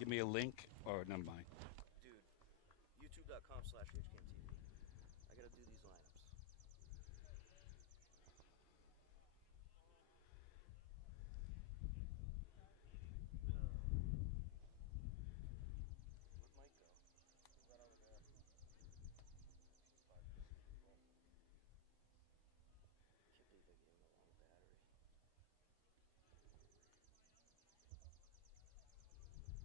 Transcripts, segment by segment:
Give me a link, or never mind. Dude, youtube.com/HCAMTV. I gotta do these lineups. Where'd Mike go? Right over there. Can't believe I gave him a long battery.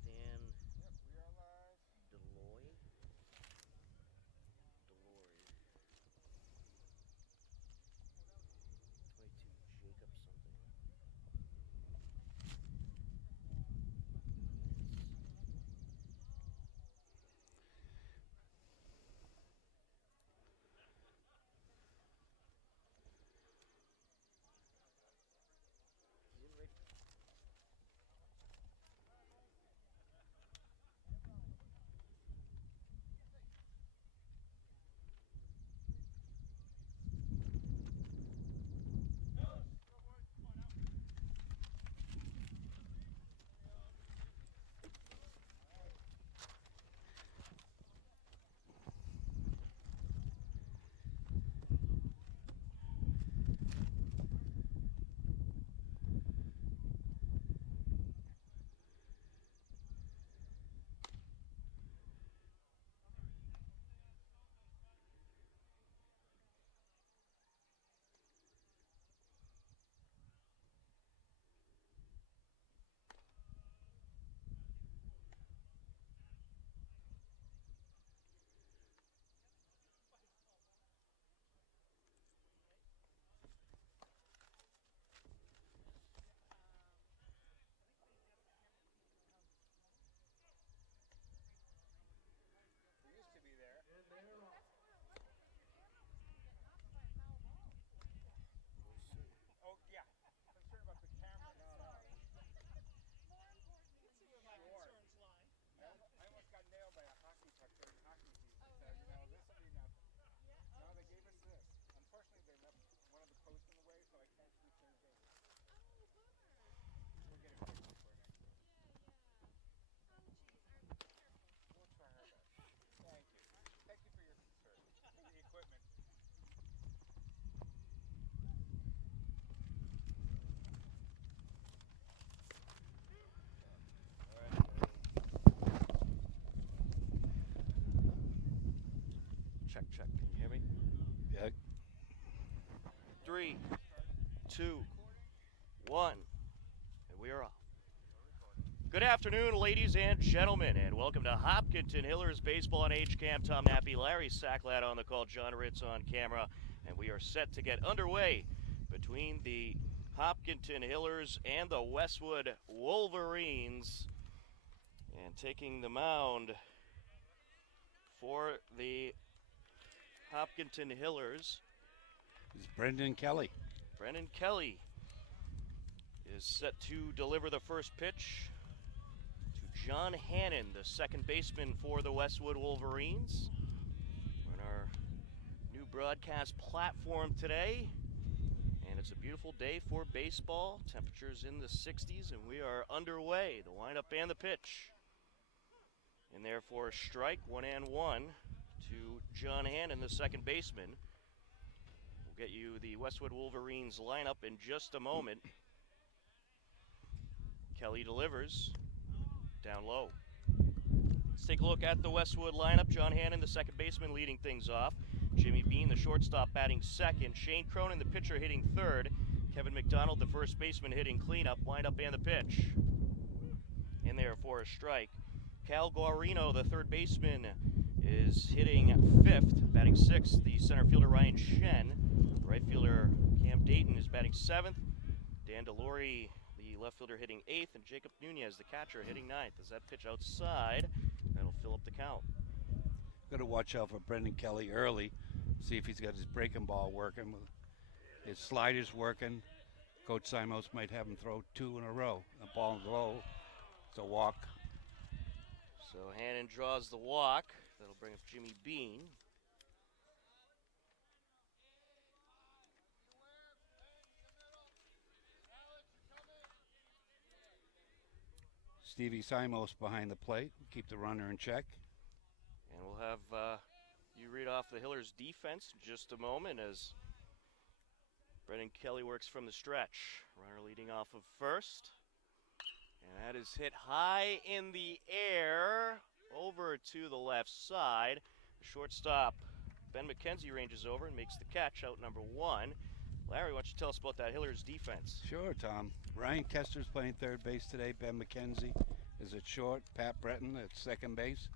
Dan Yep, we are live. Deloy. Delory. 22 Jacob something. He's in right. We used to be there. We'll see. Oh, yeah. Concerned about the camera. No, no. Sure. I almost got nailed by a hockey puck during hockey season. So, you know, this will be nothing. No, they gave us this. Unfortunately, they left one of the posts in the way, so I can't shoot third base. We'll get it fixed before next year. We'll try our best. Thank you. Thank you for your concern. For the equipment. All right, check, check. Can you hear me? Yeah. 3, 2, 1, and we are off. Good afternoon, ladies and gentlemen, and welcome to Hopkinton Hillers Baseball on HCAM. Tom Nappy, Larry Sacklad on the call, John Ritz on camera, and we are set to get underway between the Hopkinton Hillers and the Westwood Wolverines. And taking the mound for the Hopkinton Hillers, It's Brendan Kelly. Brennan Kelly is set to deliver the first pitch to John Hannon, the second baseman for the Westwood Wolverines. We're on our new broadcast platform today, and it's a beautiful day for baseball. Temperatures in the 60s, and we are underway. The windup and the pitch. And therefore, strike 1-1 to John Hannon, the second baseman. We'll get you the Westwood Wolverines lineup in just a moment. Kelly delivers down low. Let's take a look at the Westwood lineup. John Hannon, the second baseman, leading things off. Jimmy Bean, the shortstop, batting second. Shane Cronin, the pitcher, hitting third. Kevin McDonald, the first baseman, hitting cleanup. Windup and the pitch. In there for a strike. Cal Guarino, the third baseman, is hitting fifth. Batting sixth, the center fielder, Ryan Shen. Right fielder, Cam Dayton, is batting seventh. Dan Delory, the left fielder, hitting eighth. And Jacob Nunez, the catcher, hitting ninth. As that pitch outside, that'll fill up the count. Got to watch out for Brendan Kelly early. See if he's got his breaking ball working. His sliders working. Coach Simos might have him throw two in a row. A ball low. It's a walk. So Hannon draws the walk. That'll bring up Jimmy Bean. Stevie Simos behind the plate, keep the runner in check. And we'll have you read off the Hillers defense in just a moment as Brendan Kelly works from the stretch. Runner leading off of first. And that is hit high in the air over to the left side. The shortstop, Ben McKenzie, ranges over and makes the catch, out number 1. Larry, why don't you tell us about that Hillers defense? Sure, Tom. Ryan Kester's playing third base today. Ben McKenzie is at short. Pat Breton at second base.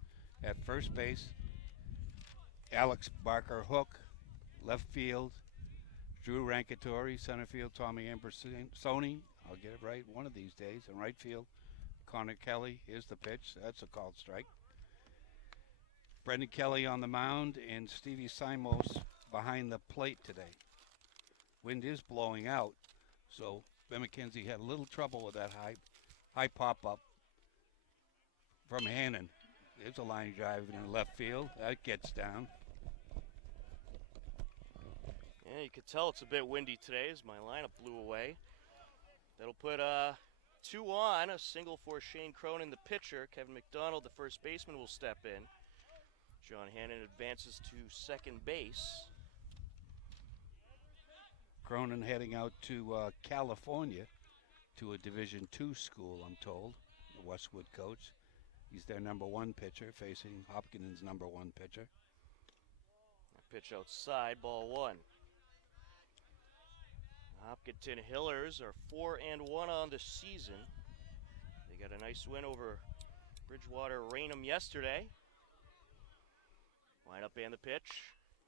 At first base, Alex Barker Hook. Left field, Drew Rankatori. Center field, Tommy Ambersoni. I'll get it right one of these days. In right field, Connor Kelly. Here's the pitch. That's a called strike. Brendan Kelly on the mound and Stevie Simos behind the plate today. Wind is blowing out, so Ben McKenzie had a little trouble with that high pop-up from Hannon. There's a line drive in the left field. That gets down. Yeah, you could tell it's a bit windy today as my lineup blew away. That'll put 2 on, a single for Shane Cronin, the pitcher. Kevin McDonald, the first baseman, will step in. John Hannon advances to second base. Cronin heading out to California to a Division II school, I'm told, the Westwood coach. He's their number 1 pitcher, facing Hopkins' number 1 pitcher. A pitch outside, ball 1. Hopkinton Hillers are 4-1 on the season. They got a nice win over Bridgewater Raynham yesterday. Line up and the pitch.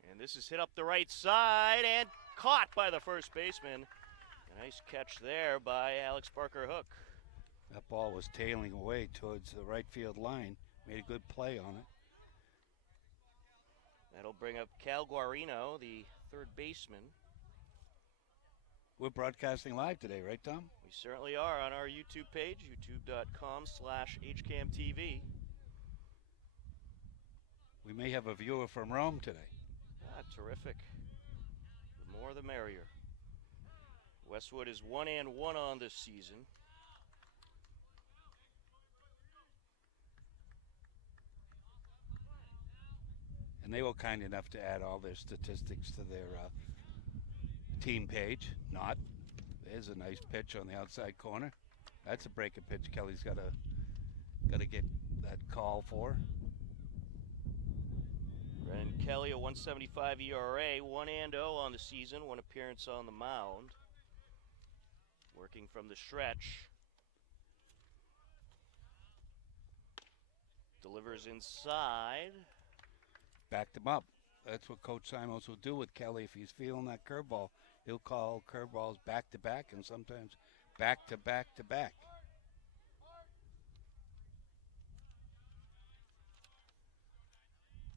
And this is hit up the right side and caught by the first baseman. A nice catch there by Alex Barker Hook. That ball was tailing away towards the right field line. Made a good play on it. That'll bring up Cal Guarino, the third baseman. We're broadcasting live today, right, Tom? We certainly are on our YouTube page, youtube.com/HCAMTV. We may have a viewer from Rome today. Terrific. The more the merrier. Westwood is 1-1 on this season. And they were kind enough to add all their statistics to their team page. Not. There's a nice pitch on the outside corner. That's a breaking pitch Kelly's got to get that call for. Brendan Kelly, a 1.75 ERA, 1-0 on the season, 1 appearance on the mound. Working from the stretch. Delivers inside. Backed him up. That's what Coach Simons will do with Kelly. If he's feeling that curveball, he'll call curveballs back to back and sometimes back to back to back.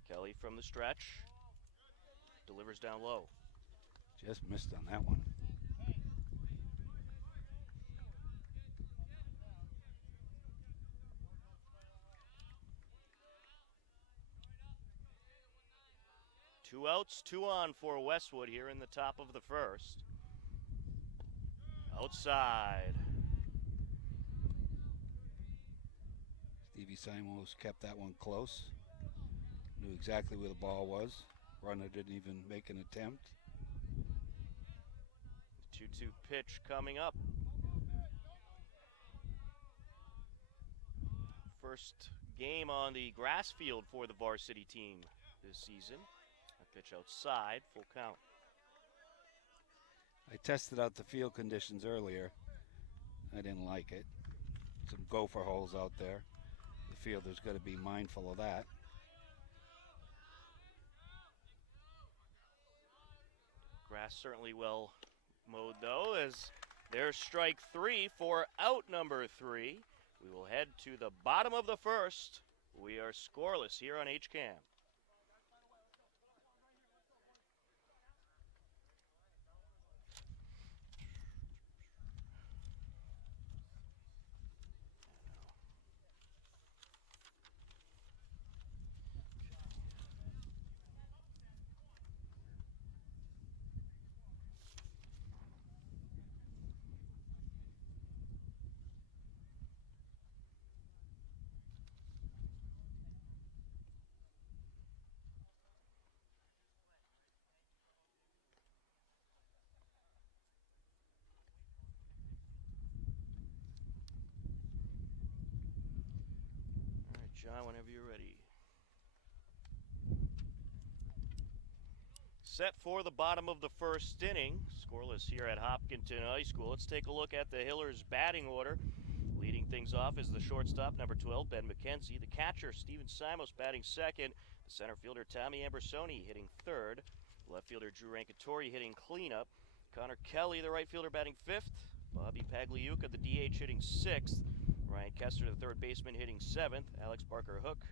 Kelly from the stretch. Delivers down low. Just missed on that one. Two outs, 2 on for Westwood here in the top of the first. Outside. Stevie Simons kept that one close. Knew exactly where the ball was. Runner didn't even make an attempt. 2-2 pitch coming up. First game on the grass field for the varsity team this season. A pitch outside, full count. I tested out the field conditions earlier. I didn't like it. Some gopher holes out there. The fielder's got to be mindful of that. Grass certainly well mowed though, as there's strike 3 for out number 3. We will head to the bottom of the first. We are scoreless here on HCAM. John, whenever you're ready. Set for the bottom of the first inning. Scoreless here at Hopkinton High School. Let's take a look at the Hillers batting order. Leading things off is the shortstop, number 12, Ben McKenzie. The catcher, Steven Simos, batting second. The center fielder, Tommy Ambersoni, hitting third. Left fielder, Drew Rankatori, hitting cleanup. Connor Kelly, the right fielder, batting fifth. Bobby Pagliuca, the DH, hitting sixth. Ryan Kester, the third baseman, hitting seventh. Alex Barker Hook,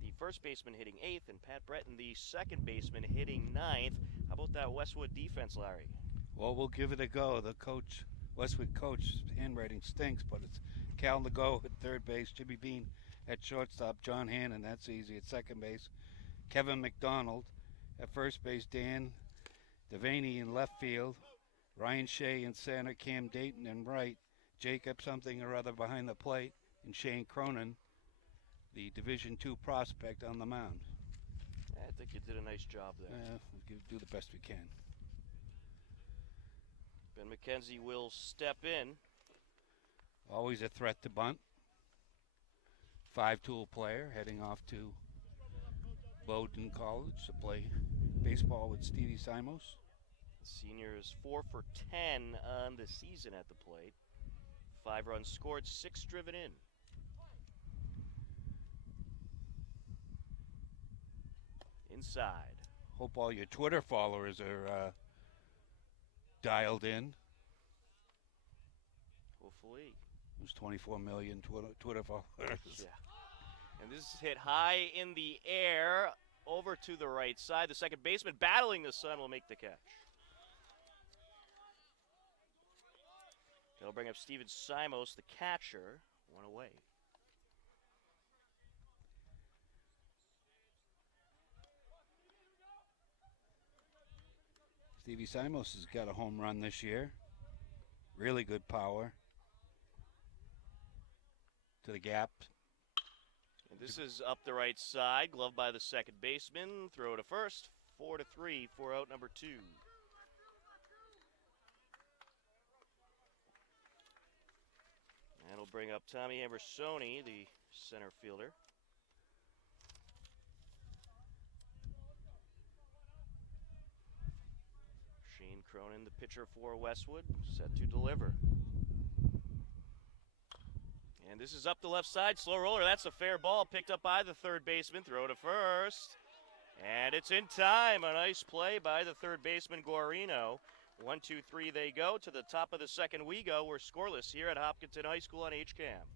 the first baseman, hitting eighth. And Pat Breton, the second baseman, hitting ninth. How about that Westwood defense, Larry? Well, we'll give it a go. The coach, Westwood coach, handwriting stinks, but it's Cal Nago at third base, Jimmy Bean at shortstop, John Hannon, that's easy, at second base, Kevin McDonald at first base, Dan Devaney in left field, Ryan Shea in center, Cam Dayton in right, Jacob something or other behind the plate, and Shane Cronin, the Division II prospect, on the mound. I think you did a nice job there. We'll do the best we can. Ben McKenzie will step in. Always a threat to bunt. 5-tool player heading off to Bowdoin College to play baseball with Stevie Simos. The senior is 4 for 10 on the season at the plate. 5 runs scored, 6 driven in. Inside. Hope all your Twitter followers are dialed in. Hopefully. There's 24 million Twitter followers. Yeah. And this is hit high in the air over to the right side. The second baseman battling the sun will make the catch. That'll bring up Steven Simos, the catcher, one away. Stevie Simos has got a home run this year. Really good power. To the gap. And this is up the right side. Glove by the second baseman. Throw to first. 4-3 for out number 2. That'll bring up Tommy Ambersoni, the center fielder. Shane Cronin, the pitcher for Westwood, set to deliver. And this is up the left side, slow roller. That's a fair ball, picked up by the third baseman. Throw to first. And it's in time. A nice play by the third baseman, Guarino. 1, 2, 3 they go. To the top of the second we go. We're scoreless here at Hopkinton High School on HCAM.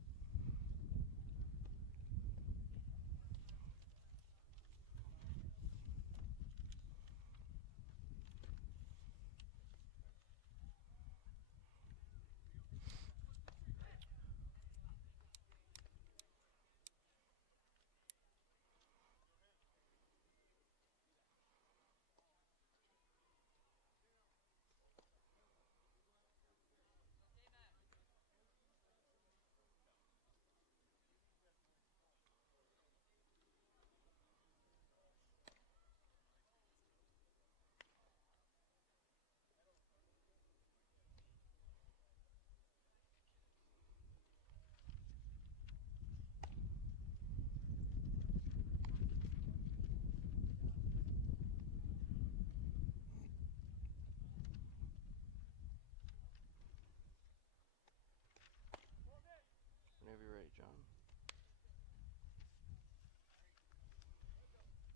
Whenever you're ready, John.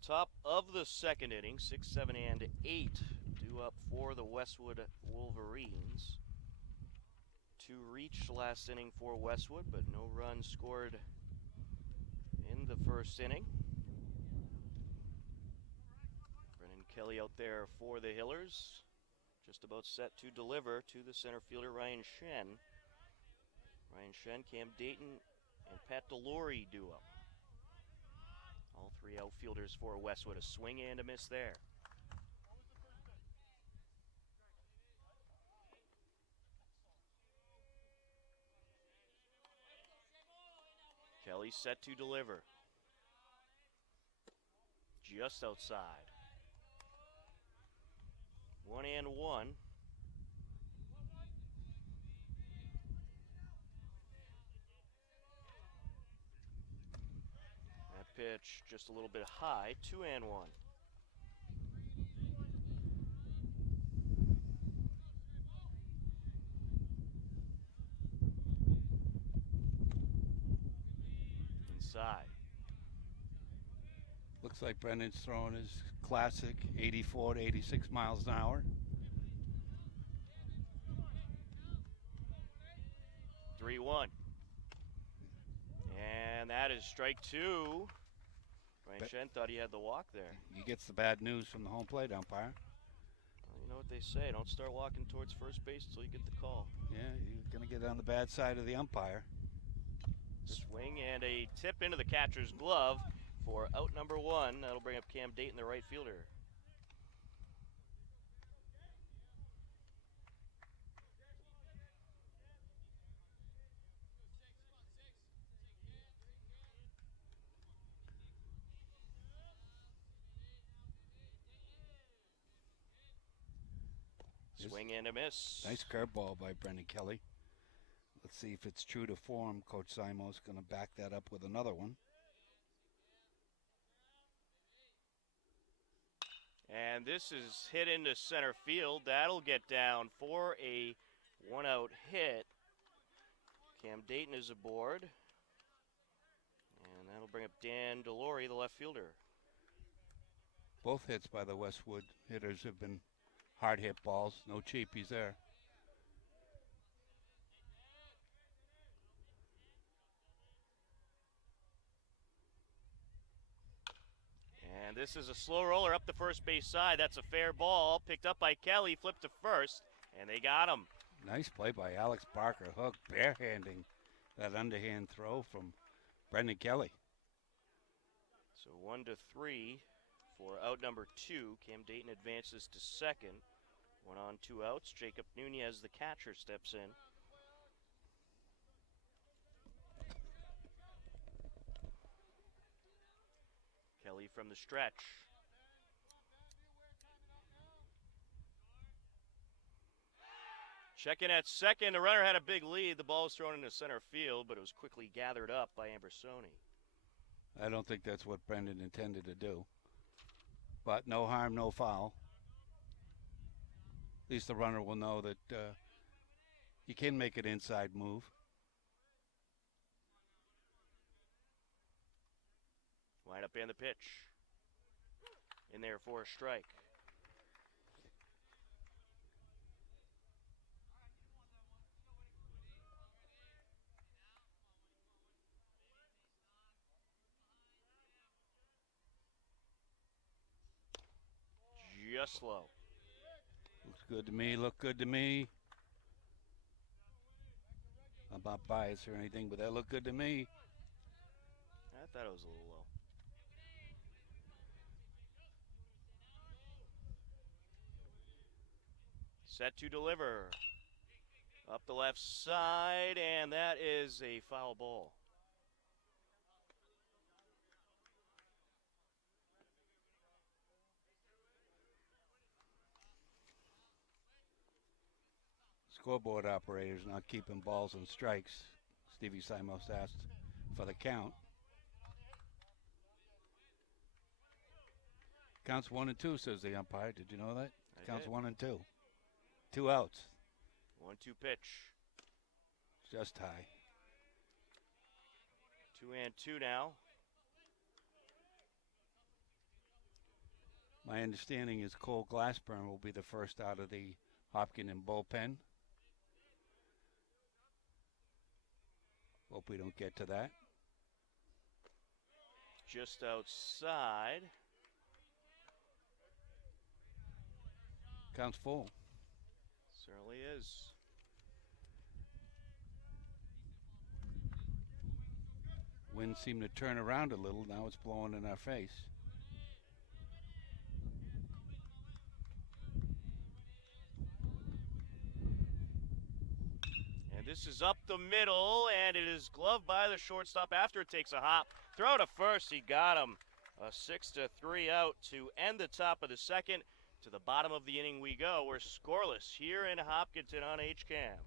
Top of the second inning, 6, 7, and 8 due up for the Westwood Wolverines. 2 reached last inning for Westwood, but no runs scored in the first inning. Brennan Kelly out there for the Hillers, just about set to deliver to the center fielder, Ryan Shen. Ryan Shen, Cam Dayton, and Pat Delory do up. All 3 outfielders for Westwood. A swing and a miss there. Kelly set to deliver. Just outside. 1-1. pitch just a little bit high, 2-1. Inside. Looks like Brendan's throwing his classic 84 to 86 miles an hour. 3-1. And that is strike two. Ryan Shen thought he had the walk there. He gets the bad news from the home plate umpire. Well, you know what they say, don't start walking towards first base until you get the call. Yeah, you're going to get on the bad side of the umpire. Swing and a tip into the catcher's glove for out number one. That'll bring up Cam Dayton, the right fielder. Swing and a miss. Nice curveball by Brendan Kelly. Let's see if it's true to form. Coach Simo's going to back that up with another one. And this is hit into center field. That'll get down for a one-out hit. Cam Dayton is aboard. And that'll bring up Dan Delory, the left fielder. Both hits by the Westwood hitters have been hard hit balls. No cheapies there. And this is a slow roller up the first base side. That's a fair ball. Picked up by Kelly, flipped to first, and they got him. Nice play by Alex Barker. Hook barehanding that underhand throw from Brendan Kelly. So 1-3 for out number two. Cam Dayton advances to second. One on, two outs. Jacob Nunez, the catcher, steps in. Kelly from the stretch. Checking at second. The runner had a big lead. The ball was thrown into center field, but it was quickly gathered up by Ambersoni. I don't think that's what Brendan intended to do. But no harm, no foul. At least the runner will know that he can make an inside move. Line up and the pitch. In there for a strike. Just low. Looks good to me, look good to me. I'm not biased or anything, but that looked good to me. I thought it was a little low. Set to deliver. Up the left side, and that is a foul ball. Scoreboard operators not keeping balls and strikes. Stevie Simos asked for the count. Counts 1 and 2, says the umpire. Did you know that? Counts 1 and 2. 2 outs. 1-2 pitch. Just high. 2-2 now. My understanding is Cole Glassburn will be the first out of the Hopkins bullpen. Hope we don't get to that. Just outside. Counts full. Certainly is. Wind seemed to turn around a little. Now it's blowing in our face. And this is up the middle, and it is gloved by the shortstop after it takes a hop. Throw to first, he got him. A 6-3 out to end the top of the second. To the bottom of the inning we go. We're scoreless here in Hopkinton on HCAM.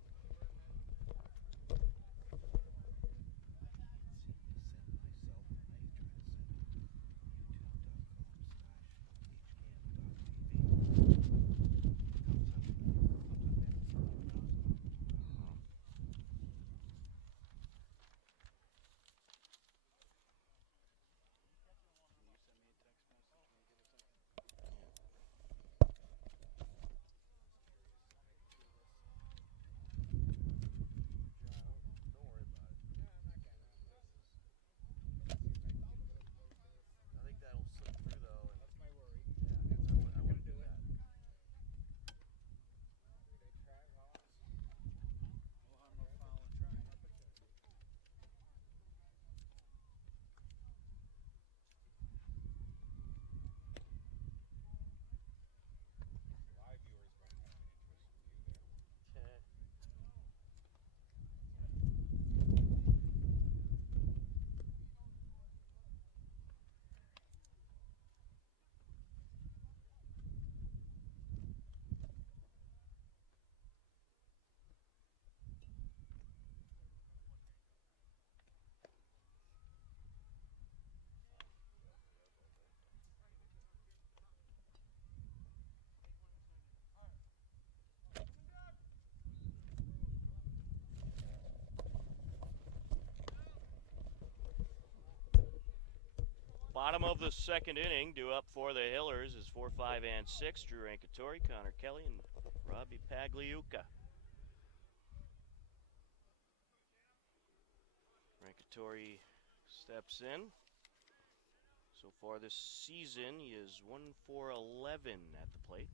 Bottom of the second inning, due up for the Hillers is 4, 5, and 6. Drew Rankatori, Connor Kelly, and Robbie Pagliuca. Rankatori steps in. So far this season, he is 1 for 11 at the plate.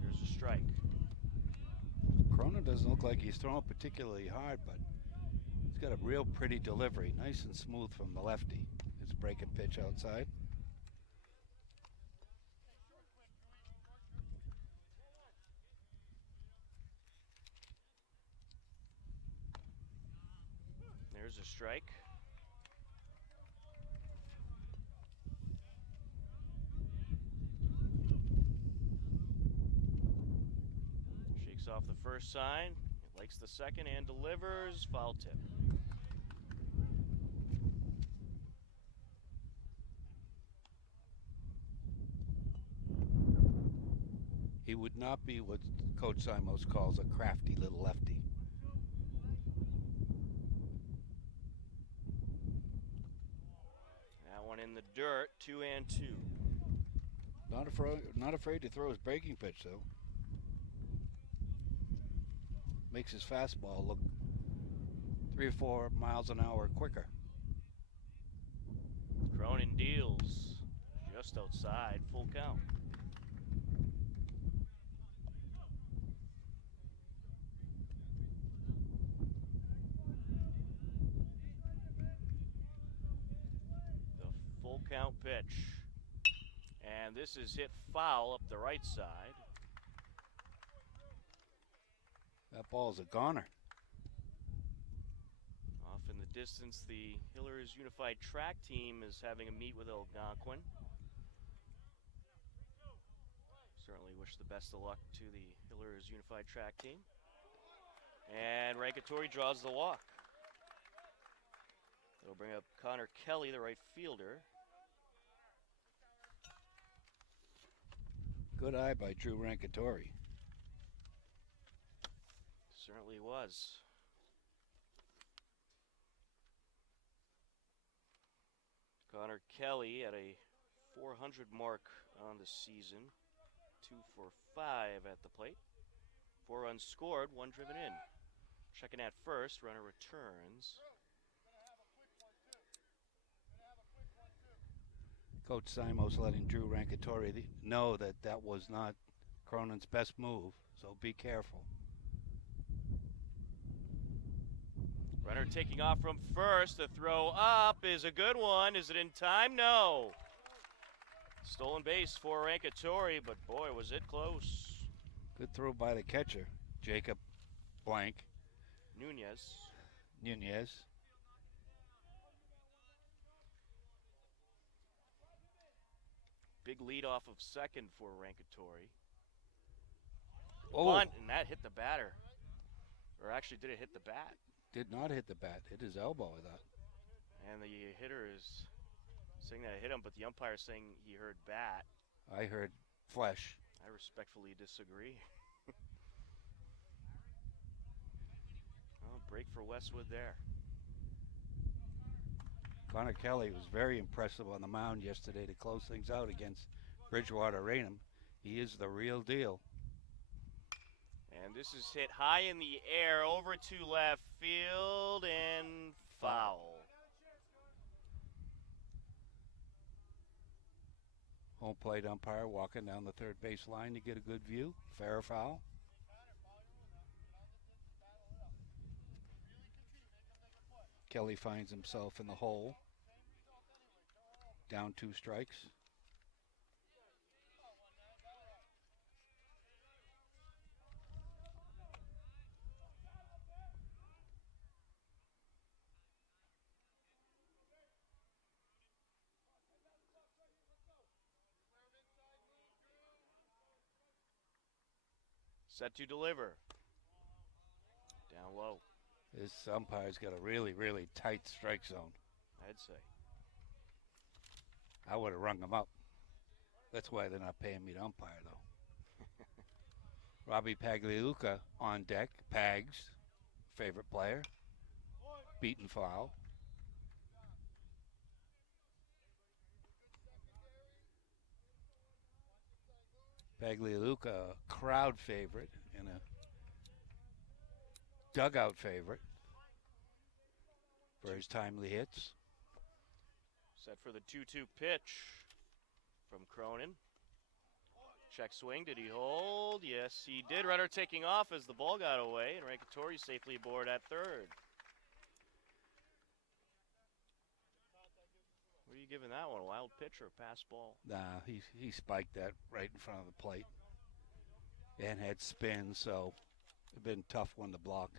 There's a strike. Cronin doesn't look like he's throwing particularly hard, but he's got a real pretty delivery. Nice and smooth from the lefty. It's breaking pitch outside. There's a strike. Shakes off the first sign, likes the second, and delivers. Foul tip. He would not be what Coach Simos calls a crafty little lefty. That one in the dirt, 2 and 2. Not afraid to throw his breaking pitch, though. Makes his fastball look 3 or 4 miles an hour quicker. Cronin deals just outside, full count. The full count pitch. And this is hit foul up the right side. That ball's a goner. Off in the distance, the Hillers Unified Track Team is having a meet with Algonquin. Certainly wish the best of luck to the Hillers Unified Track Team. And Rankatori draws the walk. That'll bring up Connor Kelly, the right fielder. Good eye by Drew Rankatori. Certainly was. Connor Kelly at a 400 mark on the season. 2 for 5 at the plate. 4 runs scored, 1 driven in. Checking at first, runner returns. Coach Simos letting Drew Rankatori know that that was not Cronin's best move, so be careful. Runner taking off from first. The throw up is a good one. Is it in time? No. Stolen base for Rankatori, but boy, was it close. Good throw by the catcher, Jacob Blank Nunez. Big lead off of second for Rankatori. Oh, Bunt, and that hit the batter. Or actually, did it hit the bat? did not hit the bat. Hit his elbow, I thought. And the hitter is saying that it hit him, but the umpire is saying he heard bat. I heard flesh. I respectfully disagree. Well, break for Westwood there. Connor Kelly was very impressive on the mound yesterday to close things out against Bridgewater Raynham. He is the real deal. And this is hit high in the air over to left field and foul. Home plate umpire walking down the third base line to get a good view. Fair or foul? Kelly finds himself in the hole. Down 2 strikes. Set to deliver. Down low, This umpire's got a really, really tight strike zone. I'd say. I would have rung him up. That's why they're not paying me to umpire, though. Robbie Pagliuca on deck. Pags, favorite player. Beaten foul. Pagliuca, a crowd favorite and a dugout favorite for his timely hits. Set for the 2-2 pitch from Cronin. Check swing, did he hold? Yes, he did. Runner taking off as the ball got away, and Rankatori safely aboard at third. What are you giving that one, a wild pitch or a pass ball? Nah, he spiked that right in front of the plate and had spin, so it'd been a tough one to block.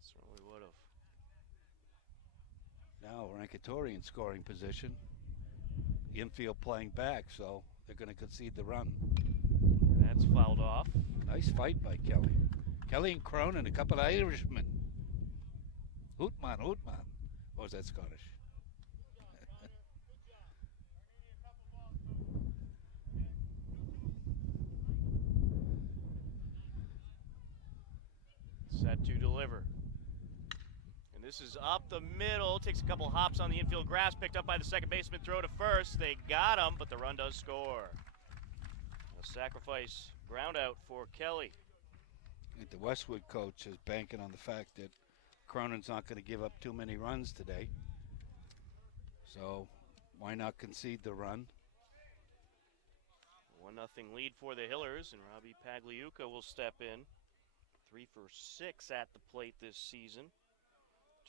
Certainly would have. Now Rankatori in scoring position. Infield playing back, so they're going to concede the run. And that's fouled off. Nice fight by Kelly. Kelly and Cronin, a couple of Irishmen. Hootman. Or was that Scottish? Set to deliver. And this is up the middle. Takes a couple hops on the infield grass. Picked up by the second baseman. Throw to first. They got him, but the run does score. A sacrifice ground out for Kelly. I think the Westwood coach is banking on the fact that Cronin's not going to give up too many runs today. So why not concede the run? 1-0 lead for the Hillers, and Robbie Pagliuca will step in. 3 for 6 at the plate this season.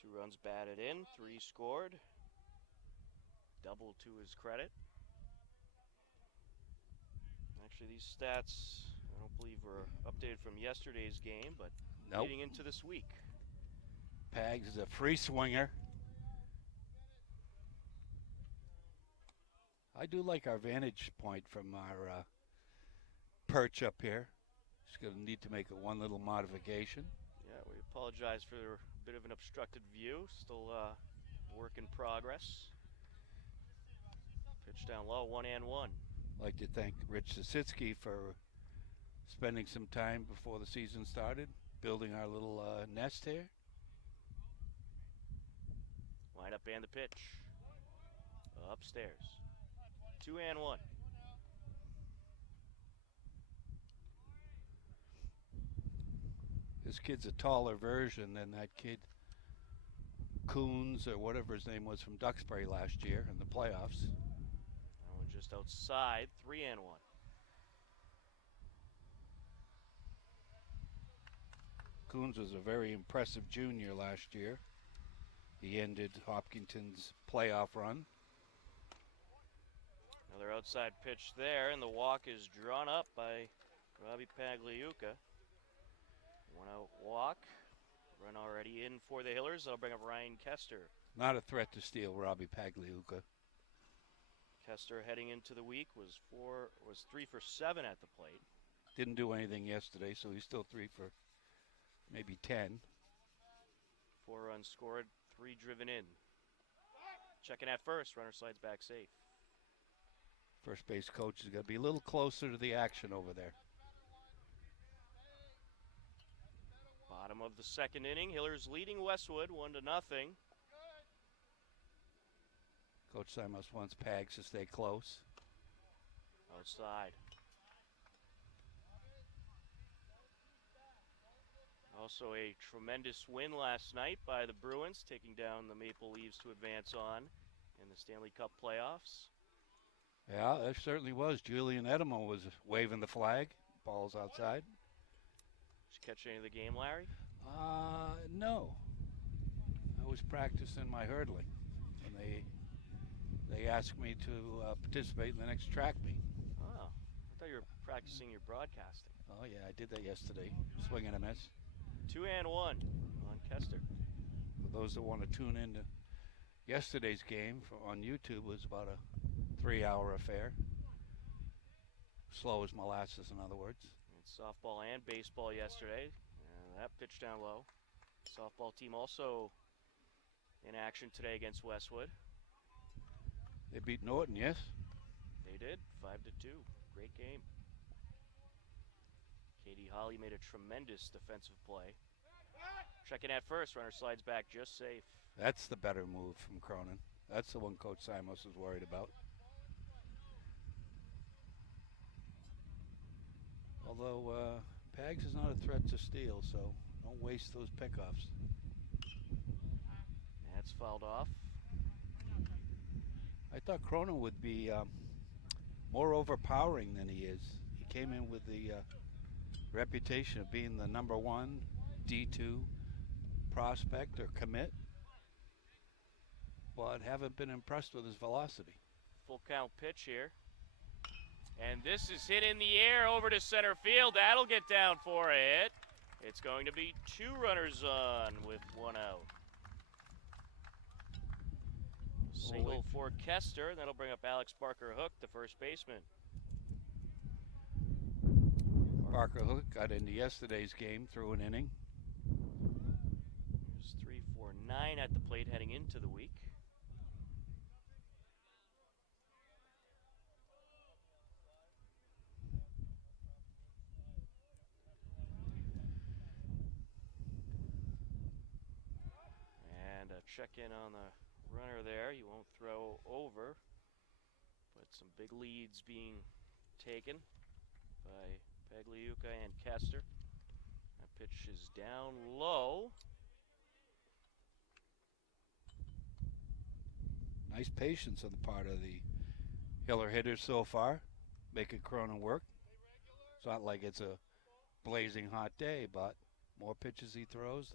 2 runs batted in, 3 scored. Double to his credit. Actually, these stats, I don't believe were updated from yesterday's game, but Nope. leading into this week. Pags is a free swinger. I do like our vantage point from our perch up here. Just going to need to make one little modification. Yeah, we apologize for a bit of an obstructed view. Still work in progress. Pitch down low, 1-1. I'd like to thank Rich Sisitsky for spending some time before the season started, building our little nest here. Line up and the pitch. Upstairs. 2-1. This kid's a taller version than that kid Coons or whatever his name was from Duxbury last year in the playoffs. That one just outside, 3-1. Coons was a very impressive junior last year. He ended Hopkinton's playoff run. Another outside pitch there, and the walk is drawn up by Robbie Pagliuca. 1-out walk. Run already in for the Hillers. That'll bring up Ryan Kester. Not a threat to steal Robbie Pagliuca. Kester heading into the week was 3 for 7 at the plate. Didn't do anything yesterday, so he's still 3 for maybe 10. 4 runs scored, 3 driven in. Checking at first, runner slides back safe. First base coach is going to be a little closer to the action over there. Bottom of the second inning, Hillers leading Westwood 1-0. Coach Simos wants Pags to stay close. Outside. Also a tremendous win last night by the Bruins, taking down the Maple Leafs to advance on in the Stanley Cup playoffs. Yeah, there certainly was. Julian Edelman was waving the flag. Ball's outside. Did you catch any of the game, Larry? No. I was practicing my hurdling, and they asked me to participate in the next track meet. Oh, I thought you were practicing your broadcasting. Oh yeah, I did that yesterday. Swing and a miss. 2-1 on Kester. For those that want to tune in to yesterday's game on YouTube, was about a 3-hour affair. Slow as molasses, in other words. And softball and baseball yesterday. That pitch down low. Softball team also in action today against Westwood. They beat Norton, yes? They did, 5-2. Great game. Katie Holly made a tremendous defensive play. Checking at first, runner slides back just safe. That's the better move from Cronin. That's the one Coach Simos is worried about. Although Pags is not a threat to steal, so don't waste those pickoffs. That's fouled off. I thought Cronin would be more overpowering than he is. He came in with the reputation of being the number one D2 prospect or commit, but haven't been impressed with his velocity. Full count pitch here. And this is hit in the air over to center field. That'll get down for a hit. It's going to be 2 runners on with 1 out. Single for Kester. That'll bring up Alex Barker Hook, the first baseman. Barker Hook got into yesterday's game through an inning. There's 3-4-9 at the plate heading into the week. And a check in on the runner there. You won't throw over, but some big leads being taken by Pagliuca and Kester. That pitch is down low. Nice patience on the part of the Hiller hitters so far, making Cronin work. It's not like it's a blazing hot day, but more pitches he throws,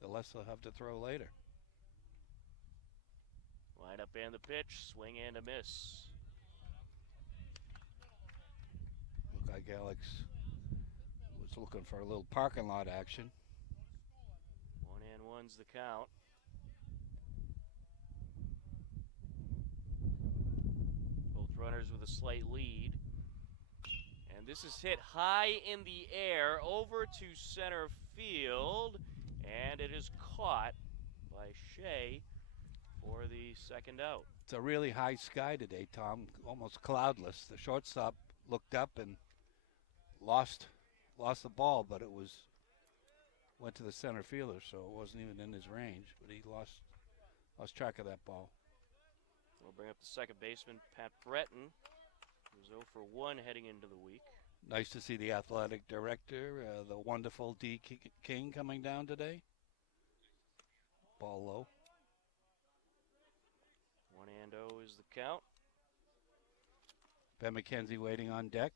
the less he'll have to throw later. Line up and the pitch, swing and a miss. Looked like Alex was looking for a little parking lot action. 1-1's the count. Both runners with a slight lead. And this is hit high in the air over to center field. And it is caught by Shea for the second out. It's a really high sky today, Tom, almost cloudless. The shortstop looked up and lost the ball, but went to the center fielder, so it wasn't even in his range, but he lost track of that ball. We'll bring up the second baseman, Pat Breton, who's 0 for 1 heading into the week. Nice to see the athletic director, the wonderful D. King, coming down today. Ball low. 1-0 is the count. Ben McKenzie waiting on deck.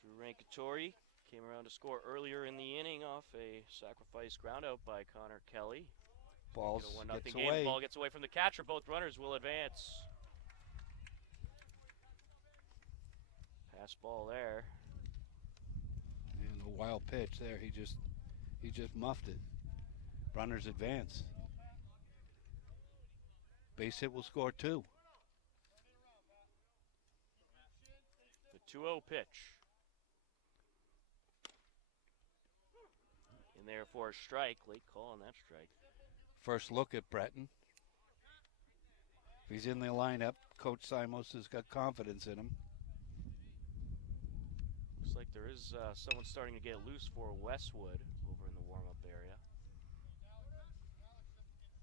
Drew Rankatori came around to score earlier in the inning off a sacrifice groundout by Connor Kelly. Ball Gets gets away. Ball gets away from the catcher. Both runners will advance. Pass ball there. And a wild pitch there. He just muffed it. Runners advance. Base hit will score 2. The 2-0 pitch. In there for a strike. Late call on that strike. First look at Breton. If he's in the lineup, Coach Simos has got confidence in him. Looks like there is someone starting to get loose for Westwood over in the warm-up area.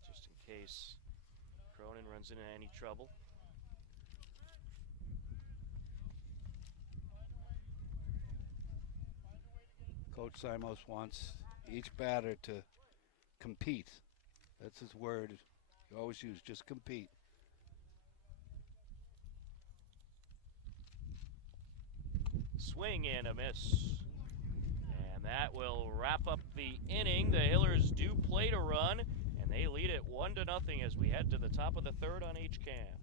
Just in case Cronin runs into any trouble. Coach Simos wants each batter to compete. That's his word. You always use, just compete. Swing and a miss. And that will wrap up the inning. The Hillers do play to run, and they lead it 1-0 as we head to the top of the third on HCAM.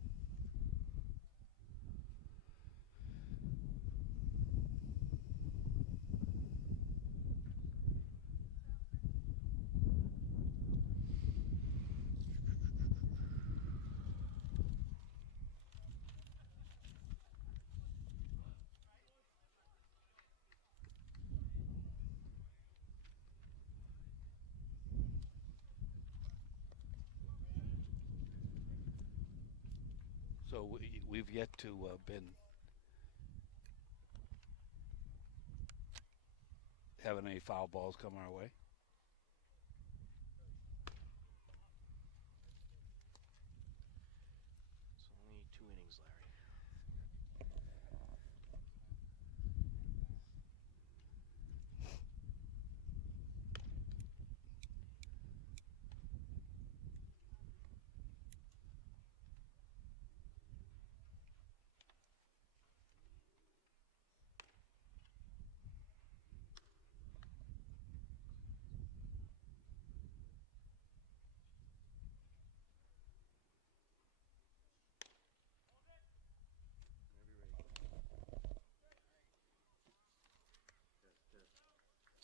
So we've yet to been having any foul balls come our way. It's only 2 innings,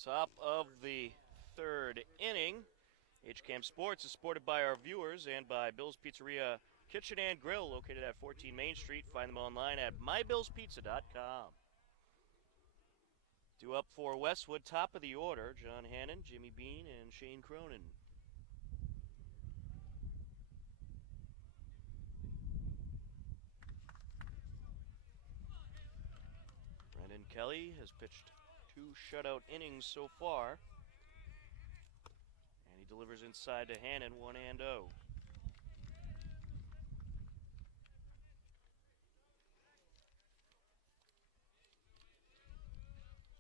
Top of the third inning. HCAM Sports is supported by our viewers and by Bill's Pizzeria Kitchen and Grill, located at 14 Main Street. Find them online at mybillspizza.com. Due up for Westwood, top of the order, John Hannon, Jimmy Bean, and Shane Cronin. Brendan Kelly has pitched 2 shutout innings so far. And he delivers inside to Hannon, 1-0.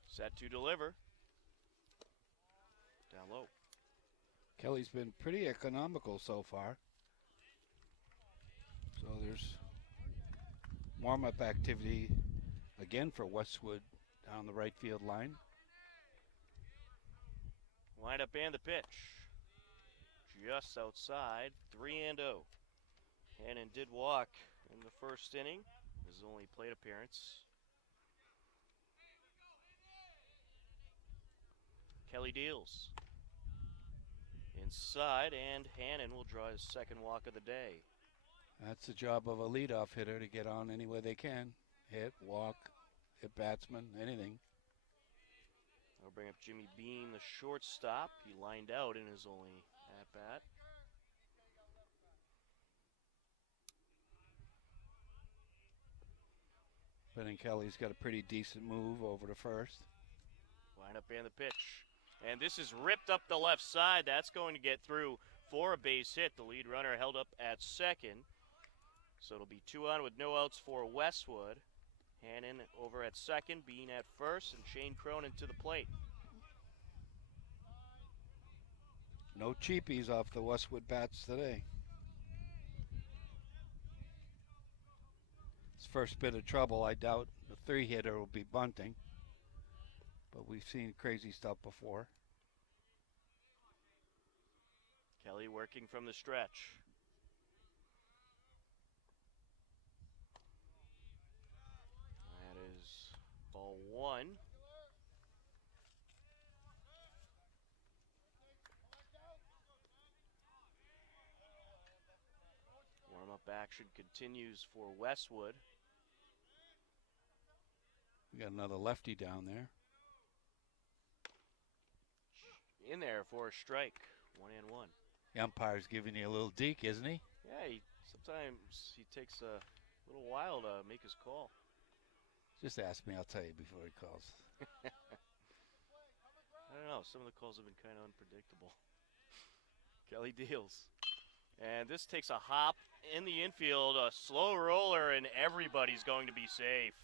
Set to deliver. Down low. Kelly's been pretty economical so far. So there's warm-up activity again for Westwood down the right field line. Lineup and the pitch. Just outside, 3-0. Hannon did walk in the first inning, his only plate appearance. Kelly deals. Inside, and Hannon will draw his second walk of the day. That's the job of a leadoff hitter, to get on any way they can. Hit, walk, hit batsman, anything. I'll bring up Jimmy Bean, the shortstop. He lined out in his only at-bat. Brendan Kelly's got a pretty decent move over to first. Lineup and the pitch. And this is ripped up the left side. That's going to get through for a base hit. The lead runner held up at second. So it'll be 2 on with no outs for Westwood. Hannon over at second, Bean at first, and Shane Cronin to the plate. No cheapies off the Westwood bats today. His first bit of trouble, I doubt the 3-hitter will be bunting. But we've seen crazy stuff before. Kelly working from the stretch. That is ball 1. Warm-up action continues for Westwood. We got another lefty down there. In there for a strike. 1-1. The umpire's giving you a little deke, isn't he? Yeah, sometimes he takes a little while to make his call. Just ask me, I'll tell you before he calls. I don't know, some of the calls have been kind of unpredictable. Kelly deals. And this takes a hop in the infield, a slow roller, and everybody's going to be safe.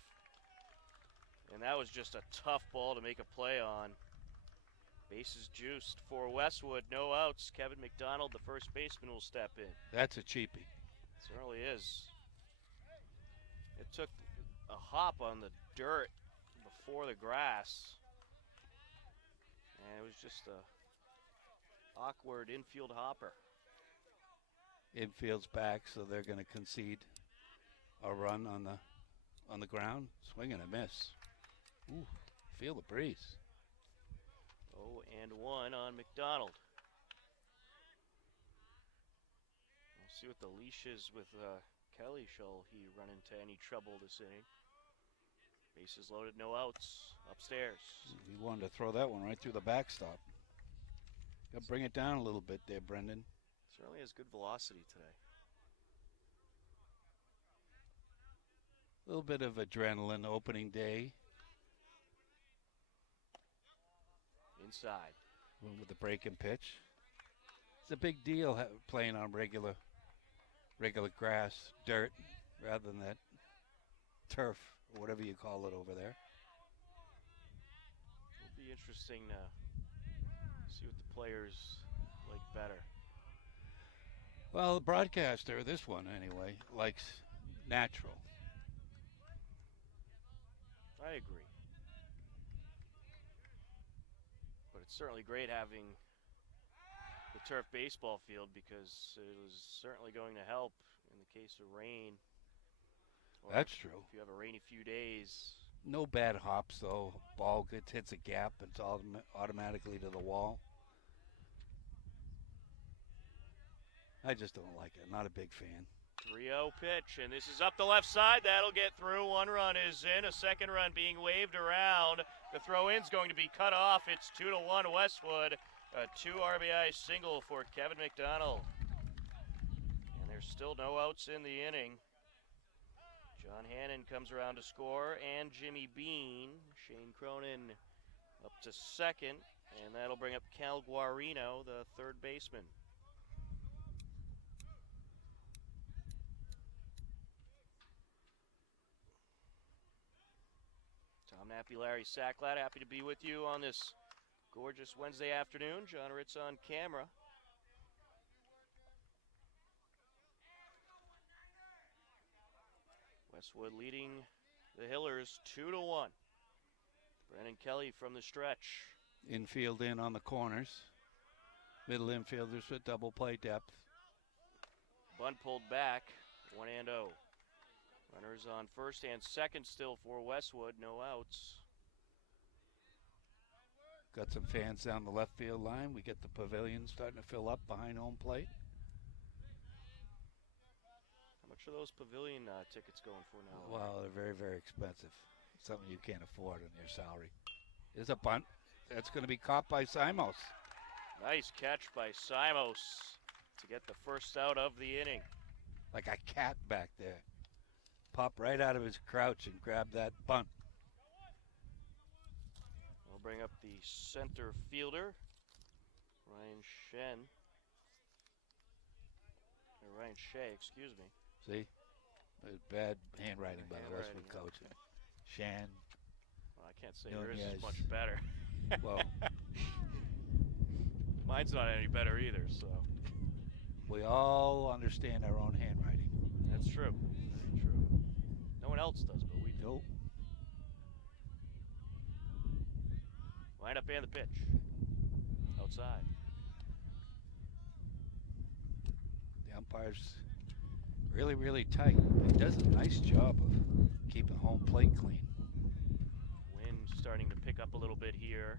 And that was just a tough ball to make a play on. Bases juiced for Westwood, no outs. Kevin McDonald, the first baseman, will step in. That's a cheapie. Certainly is. It took a hop on the dirt before the grass. And it was just a awkward infield hopper. Infield's back, so they're going to concede a run on the ground. Swing and a miss. Ooh, feel the breeze. 0-1 on McDonald. We'll see what the leash is with Kelly. Shall he run into any trouble this inning? Bases loaded, no outs. Upstairs. He wanted to throw that one right through the backstop. Got to bring it down a little bit there, Brendan. Certainly has good velocity today. A little bit of adrenaline opening day. Inside. With the break and pitch. It's a big deal playing on regular grass, dirt, rather than that turf, or whatever you call it over there. It'll be interesting to see what the players like better. Well, the broadcaster, this one anyway, likes natural. I agree. But it's certainly great having the turf baseball field, because it is certainly going to help in the case of rain. Or That's true. if you have a rainy few days, No bad hops though. Ball hits a gap, it's automatically to the wall. I just don't like it. Not a big fan. 3-0 pitch, and this is up the left side. That'll get through. One run is in. A second run being waved around. The throw-in's going to be cut off. It's 2-1 Westwood. A 2 RBI single for Kevin McDonald. And there's still no outs in the inning. John Hannon comes around to score, and Jimmy Bean. Shane Cronin up to second, and that'll bring up Cal Guarino, the third baseman. Tom Nappy, Larry Sacklad, happy to be with you on this gorgeous Wednesday afternoon. John Ritz on camera. Westwood leading the Hillers 2-1. Brennan Kelly from the stretch. Infield in on the corners. Middle infielders with double play depth. Bunt pulled back, 1-0. Runners on first and second still for Westwood, no outs. Got some fans down the left field line. We get the pavilion starting to fill up behind home plate. How much are those pavilion tickets going for now? Well, they're very, very expensive. Something you can't afford on your salary. There's a bunt. That's going to be caught by Simos. Nice catch by Simos to get the first out of the inning. Like a cat back there. Pop right out of his crouch and grab that bunt. We'll bring up the center fielder, Ryan Shea, excuse me. See? Bad handwriting by the Westwood Handwriting, coach. okay. Shan. Well, I can't say No, yours yes. is much better. Well, Mine's not any better either, so. we all understand our own handwriting. That's true. Very true. No one else does, but we do. Nope. Line up and the pitch. Outside. The umpire's really, really tight. He does a nice job of keeping home plate clean. Wind starting to pick up a little bit here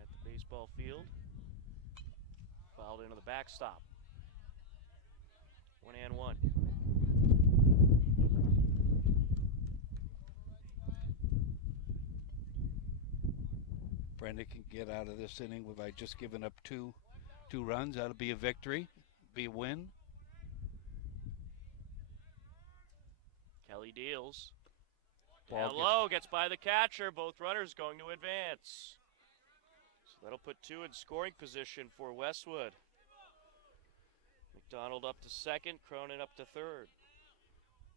at the baseball field. Fouled into the backstop. 1-1. Brenda can get out of this inning by just giving up two runs. That'll be a victory, be a win. Kelly deals. Ball Down gets- low, gets by the catcher. Both runners going to advance. So that'll put two in scoring position for Westwood. McDonald up to second, Cronin up to third.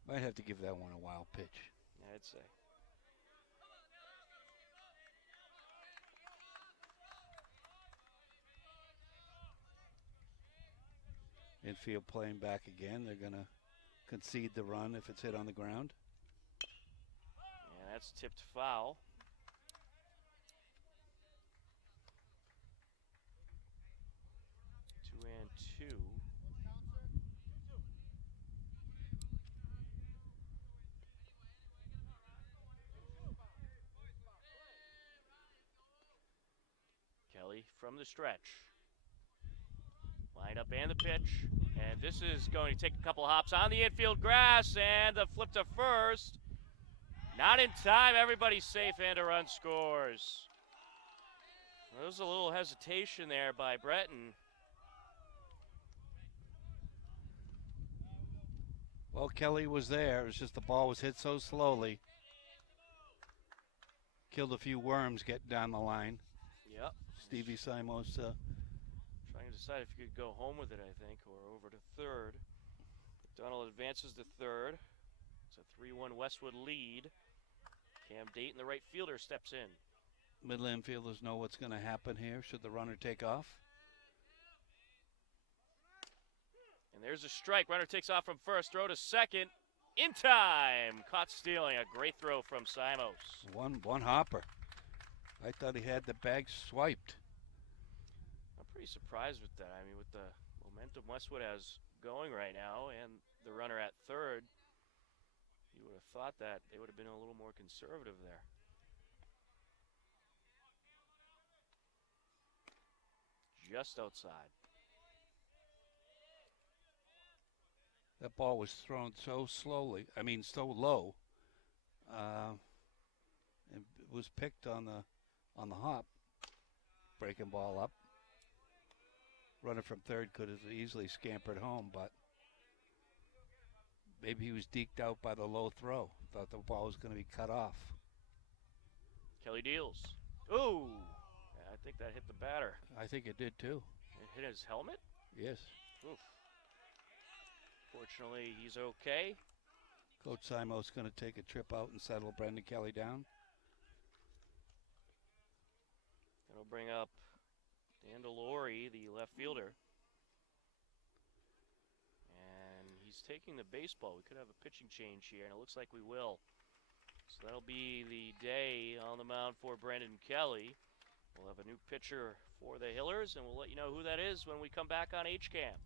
Might have to give that one a wild pitch. I'd say. Infield playing back again. They're going to concede the run if it's hit on the ground. And that's tipped foul. Two and two. Kelly from the stretch. Lined up and the pitch. And this is going to take a couple hops on the infield grass and the flip to first. Not in time. Everybody's safe and a run scores. There was a little hesitation there by Breton. Well, Kelly was there. It was just the ball was hit so slowly. Killed a few worms getting down the line. Yep. Stevie Simos Trying to decide if you could go home with it, I think, or over to third. McDonald advances to third. It's a 3-1 Westwood lead. Cam Dayton, the right fielder, steps in. middle infielders know what's going to happen here should the runner take off. And there's a strike. Runner takes off from first. Throw to second. In time. Caught stealing. A great throw from Simos. One hopper. I thought he had the bag swiped. I'm pretty surprised with that. I mean, with the momentum Westwood has going right now and the runner at third, you would have thought thought that they would have been a little more conservative there. Just outside. That ball was thrown so slowly. I mean, so low. It was picked on the hop. Breaking ball up. Runner from third could have easily scampered home, but maybe he was deked out by the low throw. Thought the ball was going to be cut off. Kelly deals. Ooh! I think that hit the batter. I think it did too. It hit his helmet? Yes. Oof. Fortunately, he's okay. Coach Simo's going to take a trip out and settle Brendan Kelly down. Going to bring up Dan DeLore, the left fielder. And he's taking the baseball. We could have a pitching change here, and it looks like we will. So that'll be the day on the mound for Brendan Kelly. We'll have a new pitcher for the Hillers, and we'll let you know who that is when we come back on HCAM.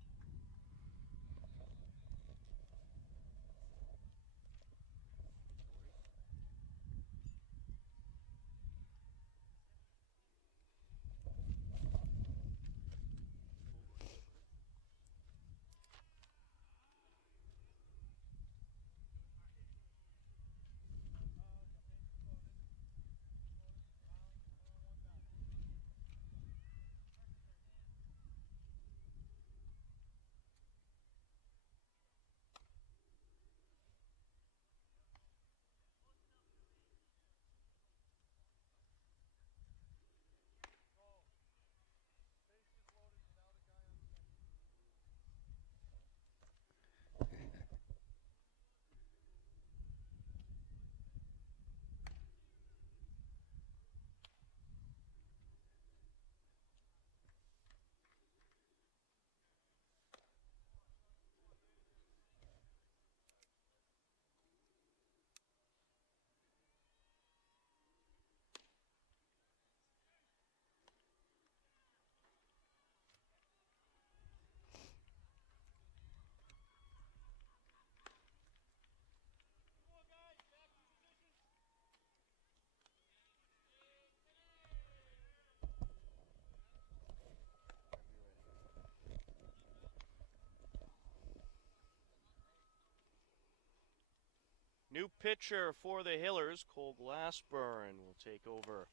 New pitcher for the Hillers, Cole Glassburn, will take over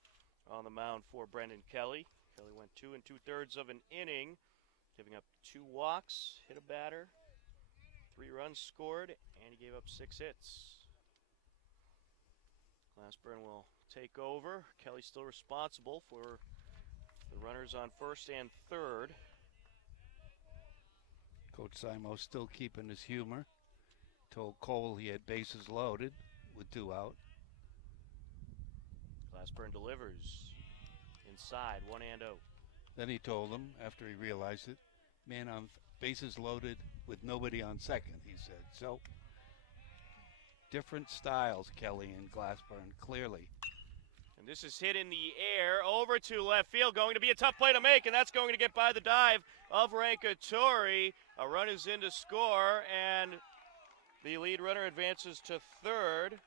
on the mound for Brendan Kelly. Kelly went 2 2/3 of an inning, giving up 2 walks, hit a batter, 3 runs scored, and he gave up 6 hits. Glassburn will take over. Kelly's still responsible for the runners on first and third. Coach Simo still keeping his humor. Told Cole he had bases loaded with 2 out. Glassburn delivers inside, 1-0. Then he told him, after he realized it, man, I'm bases loaded with nobody on second, he said. So, different styles, Kelly and Glassburn, clearly. And this is hit in the air over to left field. Going to be a tough play to make, and that's going to get by the dive of Rankatori. A run is in to score, and the lead runner advances to third.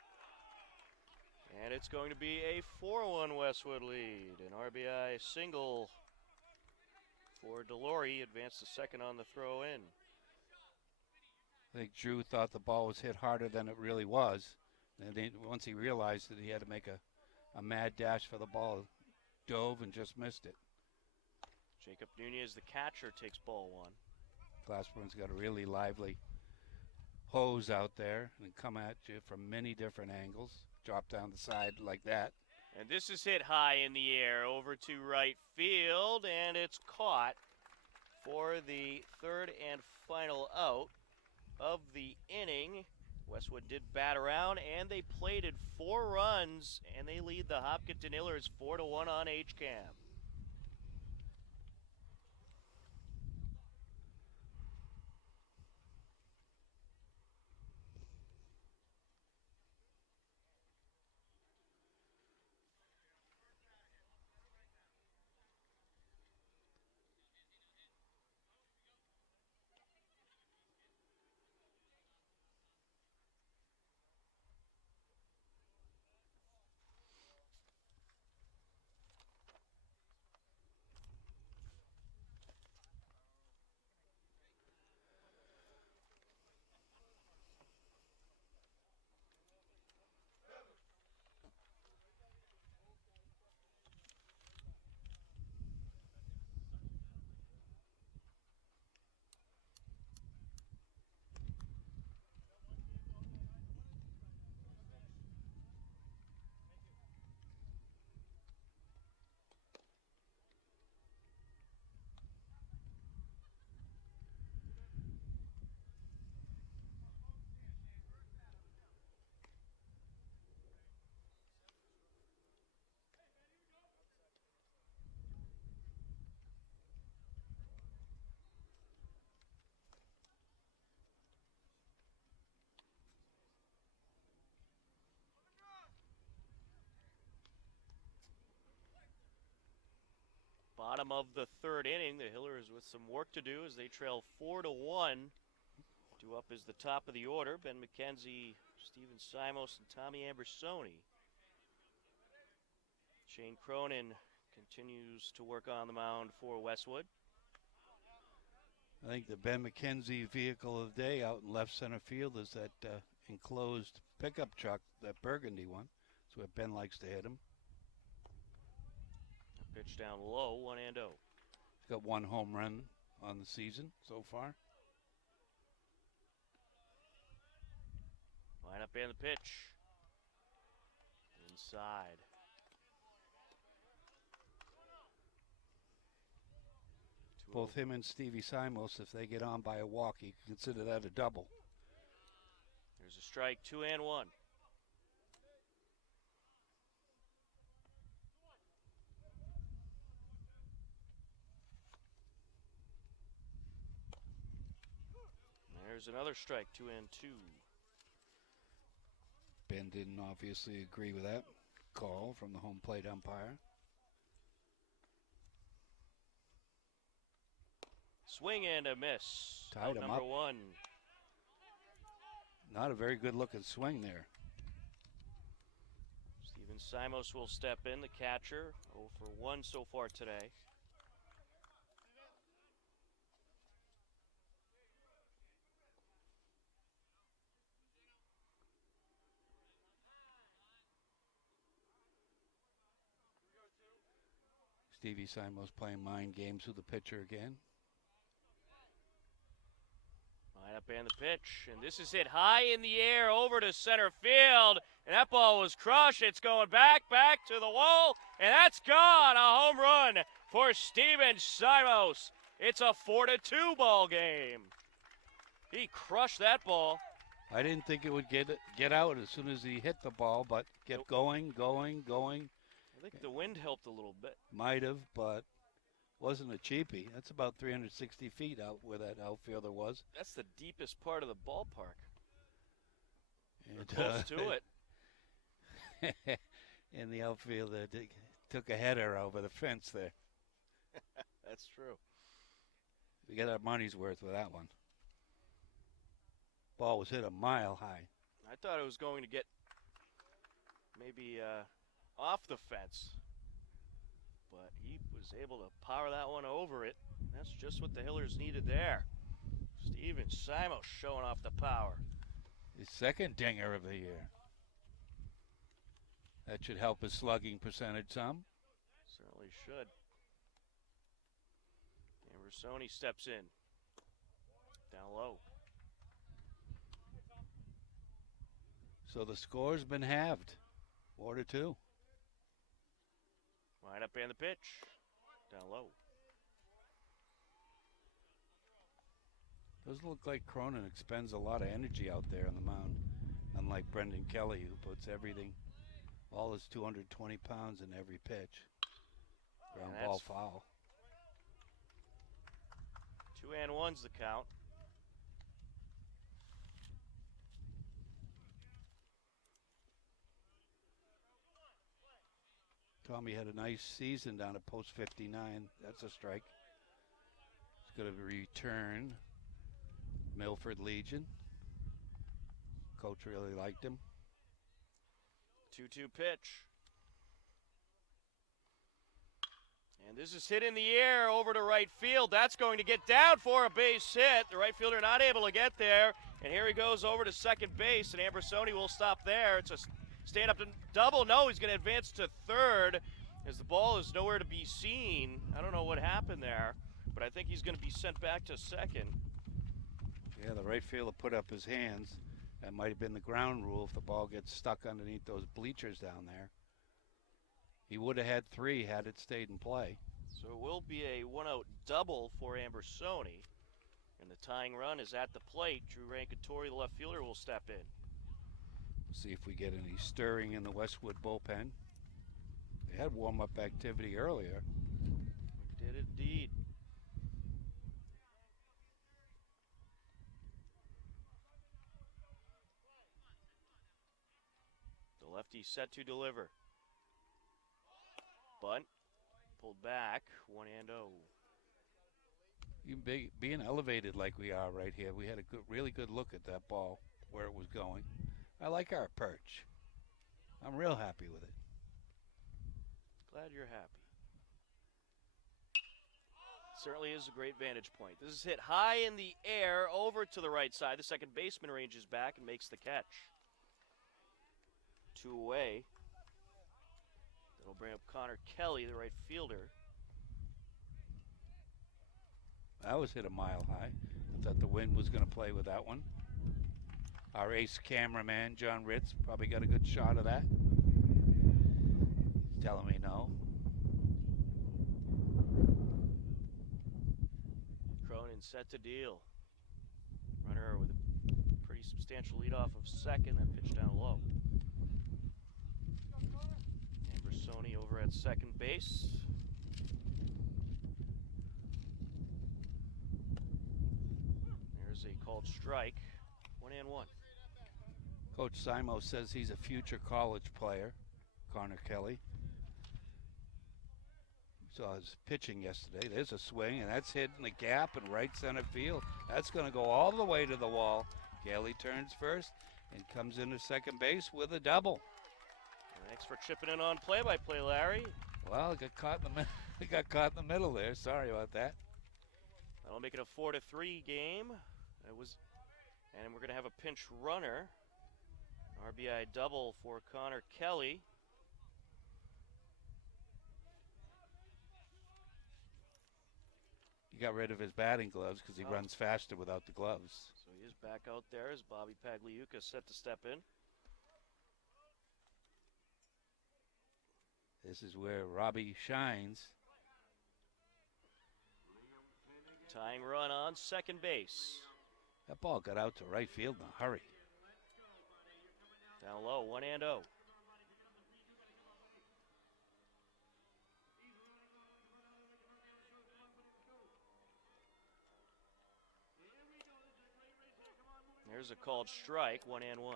And it's going to be a 4-1 Westwood lead. An RBI single for DeLore. Advanced to second on the throw in. I think Drew thought the ball was hit harder than it really was. And then once he realized that he had to make a mad dash for the ball, dove and just missed it. Jacob Nunez, the catcher, takes ball 1. Glassburn's got a really lively hose out there and come at you from many different angles. Drop down the side like that. And this is hit high in the air over to right field, and it's caught for the third and final out of the inning. Westwood did bat around, and they plated 4 runs, and they lead the Hopkinton Hillers 4-1 on HCAM. Bottom of the third inning, the Hillers with some work to do as they trail 4-1. Due up is the top of the order, Ben McKenzie, Steven Simos, and Tommy Ambersoni. Shane Cronin continues to work on the mound for Westwood. I think the Ben McKenzie vehicle of the day out in left center field is that enclosed pickup truck, that burgundy one. That's where Ben likes to hit him. Pitch down low, 1-0. He's got one home run on the season so far. Line up and the pitch. Inside. Both him and Stevie Simos, if they get on by a walk, you can consider that a double. There's a strike, 2-1. There's another strike, 2-2. Ben didn't obviously agree with that call from the home plate umpire. Swing and a miss. Tied him number up. 1. Not a very good looking swing there. Steven Simos will step in, the catcher. 0 for 1 so far today. Stevie Simos playing mind games with the pitcher again. Line up and the pitch, and this is hit high in the air over to center field, and that ball was crushed. It's going back to the wall, and that's gone. A home run for Steven Simos. It's a 4-2 ball game. He crushed that ball. I didn't think it would get out as soon as he hit the ball, but kept going. I think the wind helped a little bit. Might have, but wasn't a cheapie. That's about 360 feet out where that outfielder was. That's the deepest part of the ballpark. And, Close to it. And the outfielder took a header over the fence there. That's true. We got our money's worth with that one. Ball was hit a mile high. I thought it was going to get maybe off the fence, but he was able to power that one over it. That's just what the Hillers needed there. Steven Simos showing off the power. His second dinger of the year. That should help his slugging percentage some. Certainly should. Ambersoni steps in. Down low. So the score's been halved. 4-2. Line up and the pitch. Down low. Doesn't look like Cronin expends a lot of energy out there on the mound, unlike Brendan Kelly, who puts everything, all his 220 pounds in every pitch. Ground ball foul. 2-1's the count. Tommy had a nice season down at post 59. That's a strike. He's going to return Milford Legion. Coach really liked him. 2-2 pitch. And this is hit in the air over to right field. That's going to get down for a base hit. The right fielder not able to get there. And here he goes over to second base, and Ambersoni will stop there. It's a stand up to double. No, he's going to advance to third as the ball is nowhere to be seen. I don't know what happened there, but I think he's going to be sent back to second. Yeah, the right fielder put up his hands. That might have been the ground rule if the ball gets stuck underneath those bleachers down there. He would have had 3 had it stayed in play. So it will be a 1-out double for Ambersoni. And the tying run is at the plate. Drew Rankatori, the left fielder, will step in. See if we get any stirring in the Westwood bullpen. They had warm-up activity earlier. We did indeed. The lefty set to deliver. Bunt. Pulled back, 1-0. Being elevated like we are right here, we had a really good look at that ball, where it was going. I like our perch. I'm real happy with it. Glad you're happy. Certainly is a great vantage point. This is hit high in the air over to the right side. The second baseman ranges back and makes the catch. 2 away. That'll bring up Connor Kelly, the right fielder. That was hit a mile high. I thought the wind was going to play with that one. Our ace cameraman, John Ritz, probably got a good shot of that. He's telling me no. Cronin set to deal. Runner with a pretty substantial lead off of second. That pitch down low. Ambersoni over at second base. There's a called strike. 1-1. Coach Simo says he's a future college player, Connor Kelly. Saw his pitching yesterday. There's a swing, and that's hitting the gap in right center field. That's going to go all the way to the wall. Kelly turns first and comes into second base with a double. Thanks for chipping in on play-by-play, Larry. Well, it got caught in the middle. It got caught in the middle there. Sorry about that. That'll make it a 4-3 game. And we're going to have a pinch runner. RBI double for Connor Kelly. He got rid of his batting gloves because he runs faster without the gloves. So he is back out there as Bobby Pagliuca set to step in. This is where Robbie shines. Tying run on second base. That ball got out to right field in a hurry. Down low, 1-0. There's a called strike, 1-1.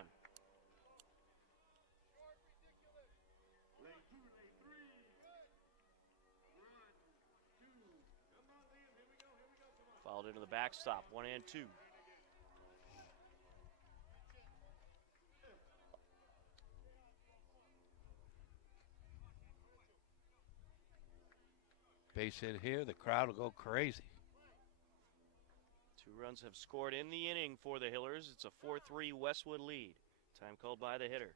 Fouled into the backstop, 1-2. Base hit here, the crowd will go crazy. 2 runs have scored in the inning for the Hillers. It's a 4-3 Westwood lead. Time called by the hitter.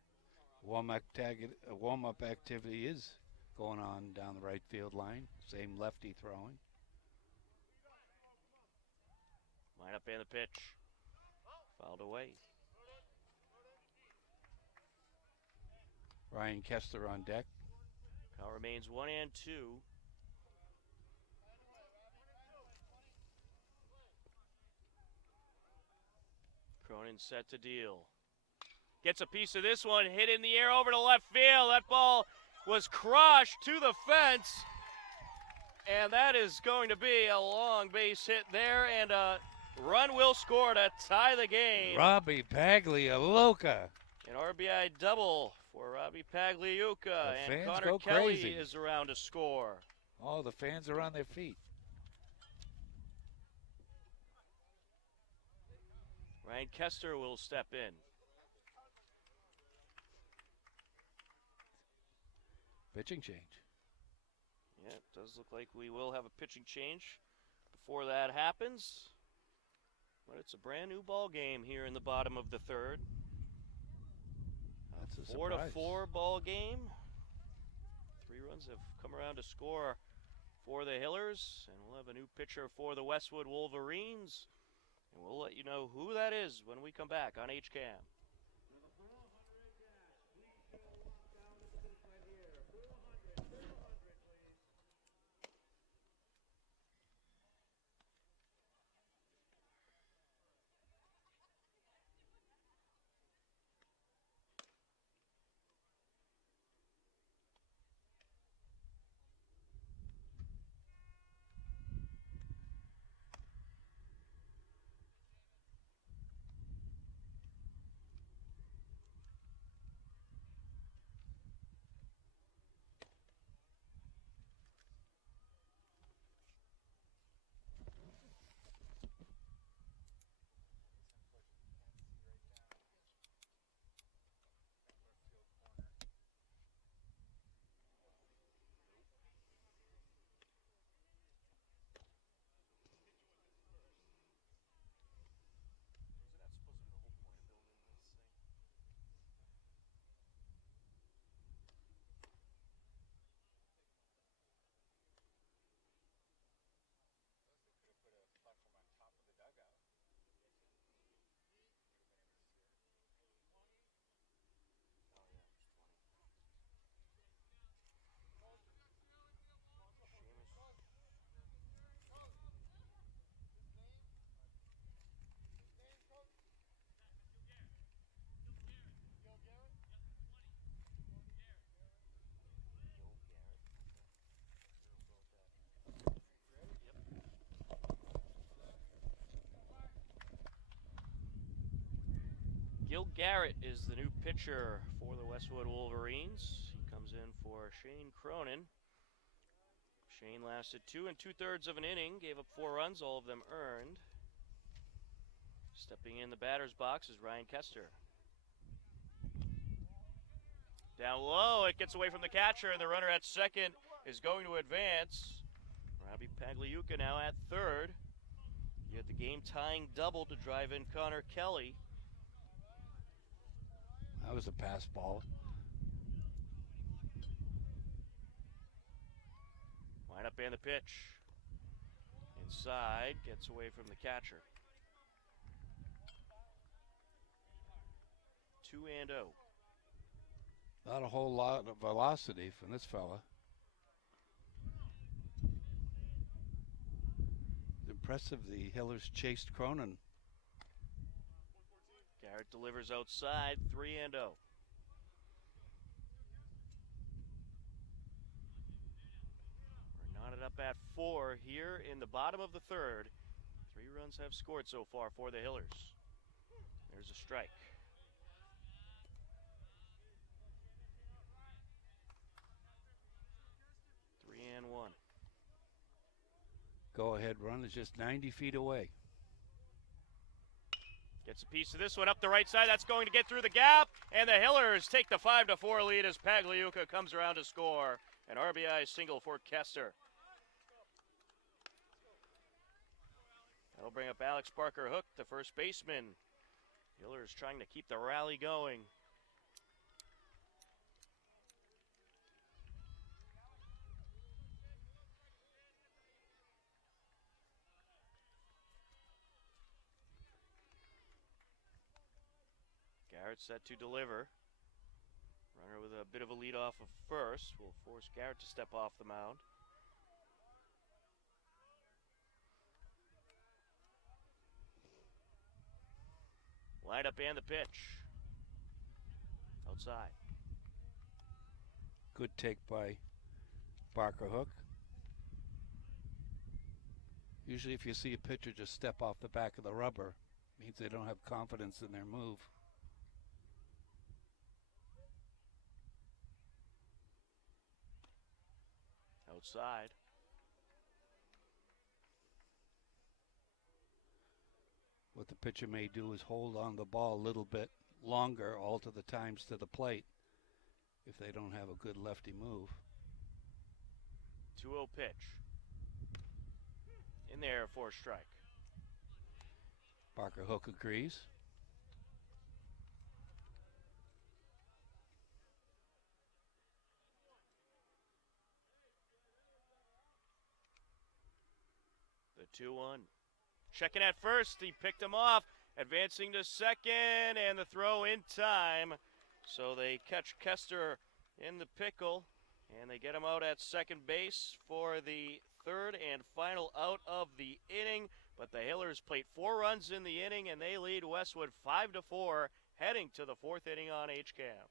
Warm-up activity is going on down the right field line. Same lefty throwing. Line up and the pitch. Fouled away. Ryan Kester on deck. Count remains 1-2. Cronin set to deal. Gets a piece of this one, hit in the air over to left field. That ball was crushed to the fence. And that is going to be a long base hit there, and a run will score to tie the game. Robbie Pagliuca. An RBI double for Robbie Pagliuca, and fans Connor go Kelly crazy. is around to score. Oh, the fans are on their feet. Ryan Kester will step in. Pitching change. Yeah, it does look like we will have a pitching change before that happens. But it's a brand new ball game here in the bottom of the third. That's a 4-4 ball game. 3 runs have come around to score for the Hillers, and we'll have a new pitcher for the Westwood Wolverines. And we'll let you know who that is when we come back on HCAM. Gil Garrett is the new pitcher for the Westwood Wolverines. He comes in for Shane Cronin. Shane lasted 2 2/3 of an inning, gave up 4 runs, all of them earned. Stepping in the batter's box is Ryan Kester. Down low, it gets away from the catcher, and the runner at second is going to advance. Robbie Pagliuca now at third. You had the game-tying double to drive in Connor Kelly. That was a pass ball. Line up and the pitch. Inside, gets away from the catcher. 2-0. Not a whole lot of velocity from this fella. Impressive the Hillers chased Cronin. Garrett delivers outside, 3-0. We're knotted up at 4 here in the bottom of the third. 3 runs have scored so far for the Hillers. There's a strike. 3-1. Go-ahead run is just 90 feet away. Gets a piece of this one up the right side. That's going to get through the gap. And the Hillers take the 5-4 lead as Pagliuca comes around to score. An RBI single for Kester. That'll bring up Alex Parker Hook, the first baseman. Hillers trying to keep the rally going. Garrett set to deliver. Runner with a bit of a lead off of first will force Garrett to step off the mound. Line up and the pitch. Outside. Good take by Parker Hook. Usually if you see a pitcher just step off the back of the rubber, it means they don't have confidence in their move. Outside. What the pitcher may do is hold on the ball a little bit longer, alter the times to the plate if they don't have a good lefty move. 2-0 pitch. In there for a strike. Parker Hook agrees. The 2-1. Checking at first, he picked him off, advancing to second, and the throw in time. So they catch Kester in the pickle, and they get him out at second base for the third and final out of the inning. But the Hillers played 4 runs in the inning, and they lead Westwood 5-4, heading to the 4th inning on HCAM.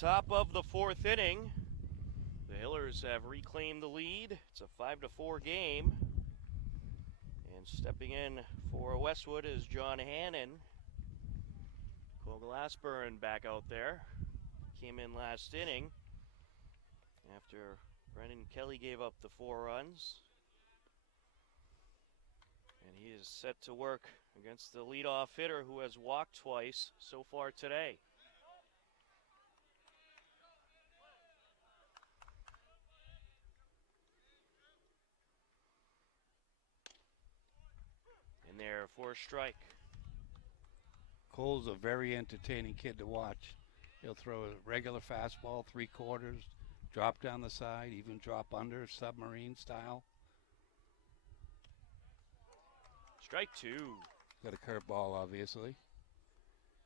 Top of the 4th inning. The Hillers have reclaimed the lead. It's a 5-4 game. And stepping in for Westwood is John Hannon. Cole Glassburn back out there. Came in last inning. after Brendan Kelly gave up the 4 runs. And he is set to work against the leadoff hitter who has walked twice so far today. In there for a strike. Cole's a very entertaining kid to watch. He'll throw a regular fastball, 3/4, drop down the side, even drop under, submarine style. Strike 2. Got a curveball, obviously.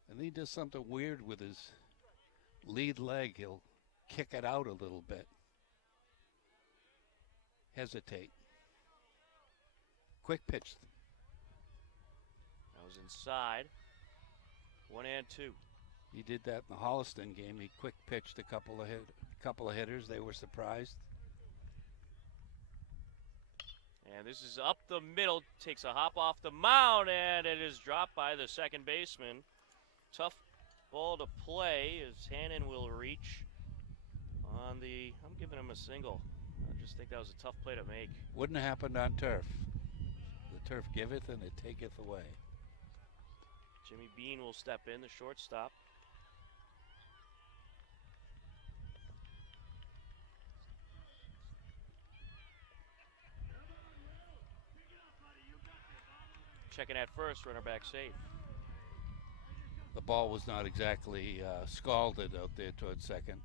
And he does something weird with his lead leg. He'll kick it out a little bit. Hesitate. Quick pitch. That was inside. 1-2. He did that in the Holliston game. He quick pitched a couple of hitters. They were surprised. And this is up the middle. Takes a hop off the mound, and it is dropped by the second baseman. Tough ball to play as Hannon will reach on the. I'm giving him a single. I just think that was a tough play to make. Wouldn't have happened on turf. The turf giveth and it taketh away. Jimmy Bean will step in, the shortstop. Checking at first, runner back safe. The ball was not exactly scalded out there towards second.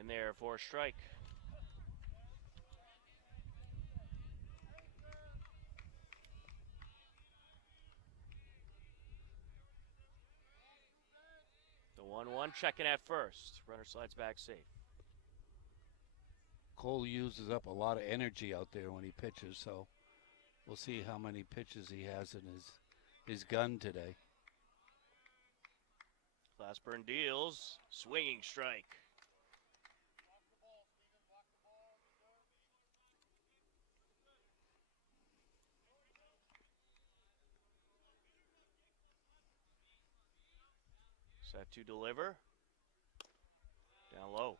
In there for a strike. The 1-1 checking at first. Runner slides back safe. Cole uses up a lot of energy out there when he pitches, so we'll see how many pitches he has in his gun today. Glassburn deals. Swinging strike. Set to deliver. Down low.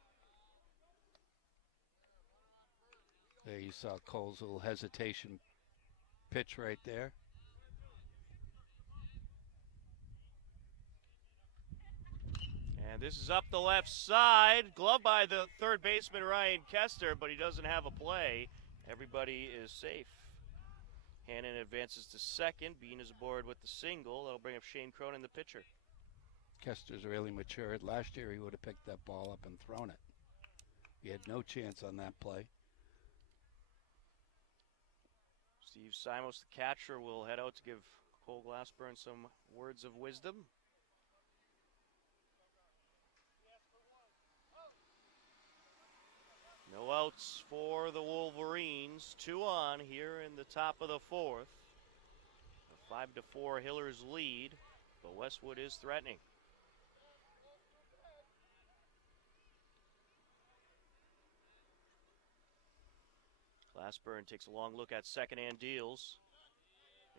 There you saw Cole's little hesitation pitch right there. And this is up the left side. Glove by the third baseman, Ryan Kester, but he doesn't have a play. Everybody is safe. Hannon advances to second. Bean is aboard with the single. That'll bring up Shane Cronin, the pitcher. Kester's really matured. Last year he would have picked that ball up and thrown it. He had no chance on that play. Steve Simos, the catcher, will head out to give Cole Glassburn some words of wisdom. No outs for the Wolverines. 2 on here in the top of the 4th. A 5-4 Hillers lead, but Westwood is threatening. Glassburn takes a long look at second and deals.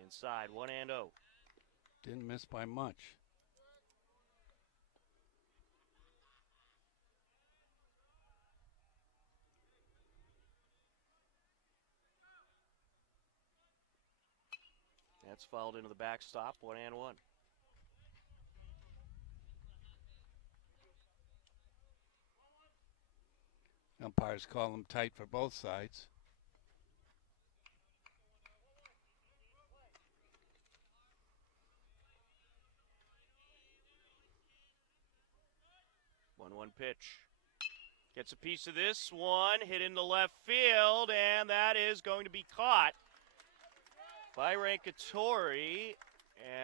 Inside, 1-0. Didn't miss by much. That's fouled into the backstop, 1-1. Umpires call them tight for both sides. One pitch. Gets a piece of this one, hit into left field, and that is going to be caught by Rankatori.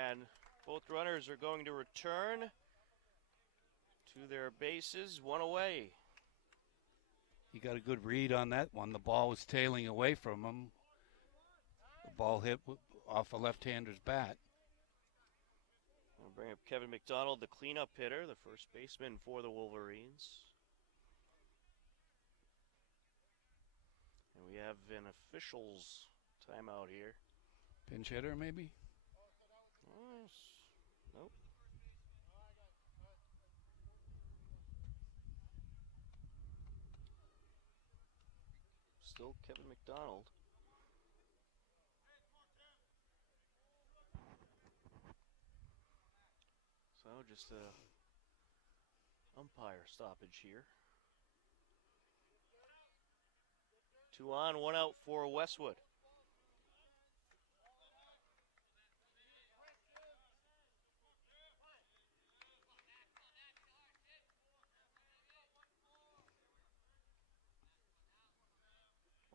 And both runners are going to return to their bases, 1 away. He got a good read on that one. The ball was tailing away from him. The ball hit off a left-hander's bat. We'll bring up Kevin McDonald, the cleanup hitter, the first baseman for the Wolverines. And we have an officials timeout here. Pinch hitter, maybe? Nope. Still Kevin McDonald. So just a umpire stoppage here. 2 on, 1 out for Westwood.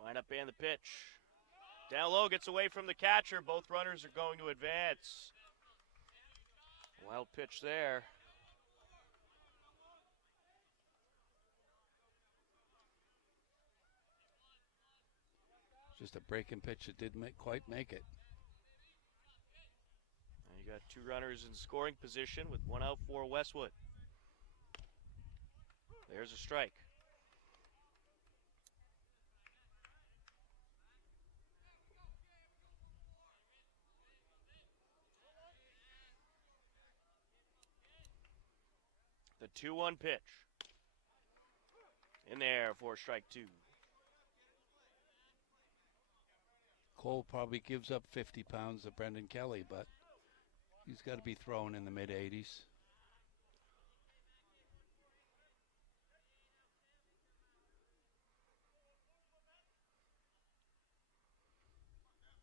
Line up and the pitch. Down low, gets away from the catcher. Both runners are going to advance. Wild pitch there. Just a breaking pitch that didn't quite make it. And you got 2 runners in scoring position with 1 out for Westwood. There's a strike. The 2-1 pitch. In there for strike 2. Cole probably gives up 50 pounds to Brendan Kelly, but he's got to be throwing in the mid-80s.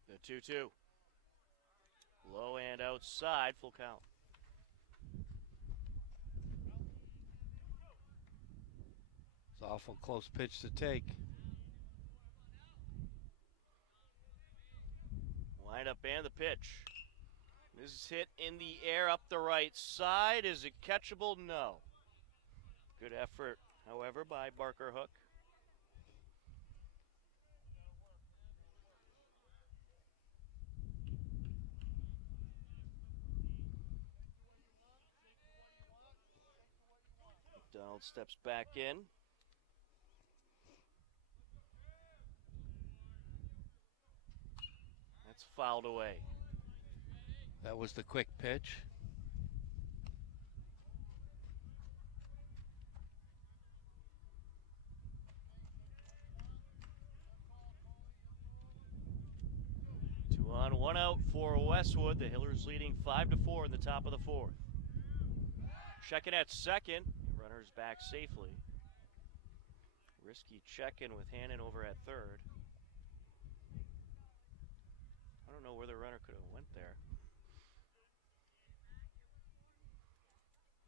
The 2-2. Low and outside, full count. It's an awful close pitch to take. Line up and the pitch. This is hit in the air up the right side. Is it catchable? No. Good effort, however, by Barker Hook. McDonald steps back in. That's fouled away. That was the quick pitch. Two on, 1 out for Westwood. The Hillers leading 5-4 in the top of the 4th. Checking at second. Runners back safely. Risky check-in with Hannon over at third. I don't know where the runner could have went there.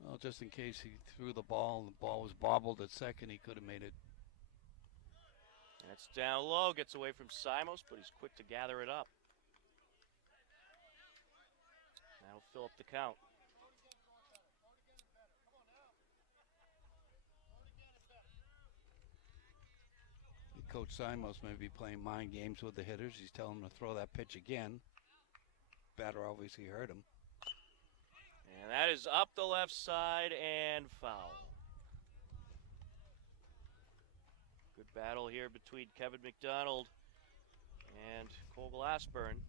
Well, just in case he threw the ball and the ball was bobbled at second, he could have made it. And it's down low, gets away from Simos, but he's quick to gather it up. That'll fill up the count. Coach Simos may be playing mind games with the hitters. He's telling them to throw that pitch again. Batter obviously heard him. And that is up the left side and foul. Good battle here between Kevin McDonald and Cole Glassburn.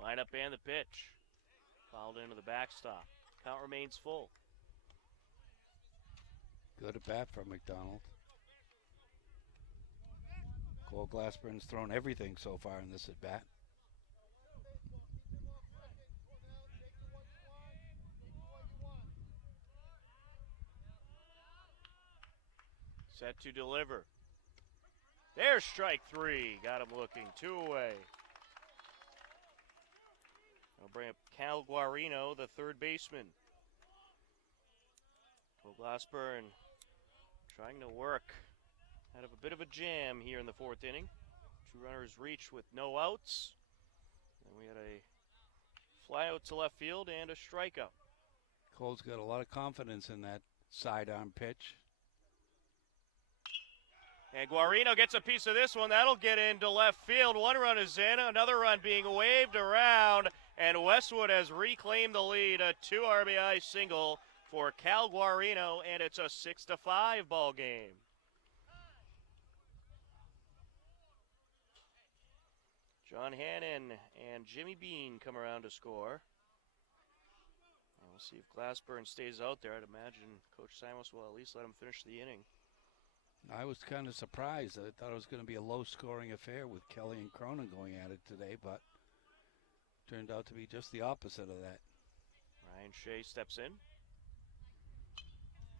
Line up and the pitch. Fouled into the backstop. Count remains full. Good at bat from McDonald. Cole Glassburn's thrown everything so far in this at bat. Set to deliver. There's strike 3. Got him looking. 2 away. I'll bring up Cal Guarino, the third baseman. Cole Glassburn trying to work out of a bit of a jam here in the 4th inning. 2 runners reached with no outs. And we had a fly out to left field and a strikeout. Cole's got a lot of confidence in that sidearm pitch. And Guarino gets a piece of this one. That'll get into left field. One run is in, another run being waved around, and Westwood has reclaimed the lead. A 2 RBI single for Cal Guarino, and it's a 6-5 ball game. John Hannon and Jimmy Bean come around to score. And we'll see if Glassburn stays out there. I'd imagine Coach Simos will at least let him finish the inning. I was kind of surprised. I thought it was going to be a low-scoring affair with Kelly and Cronin going at it today, but turned out to be just the opposite of that. Ryan Shea steps in.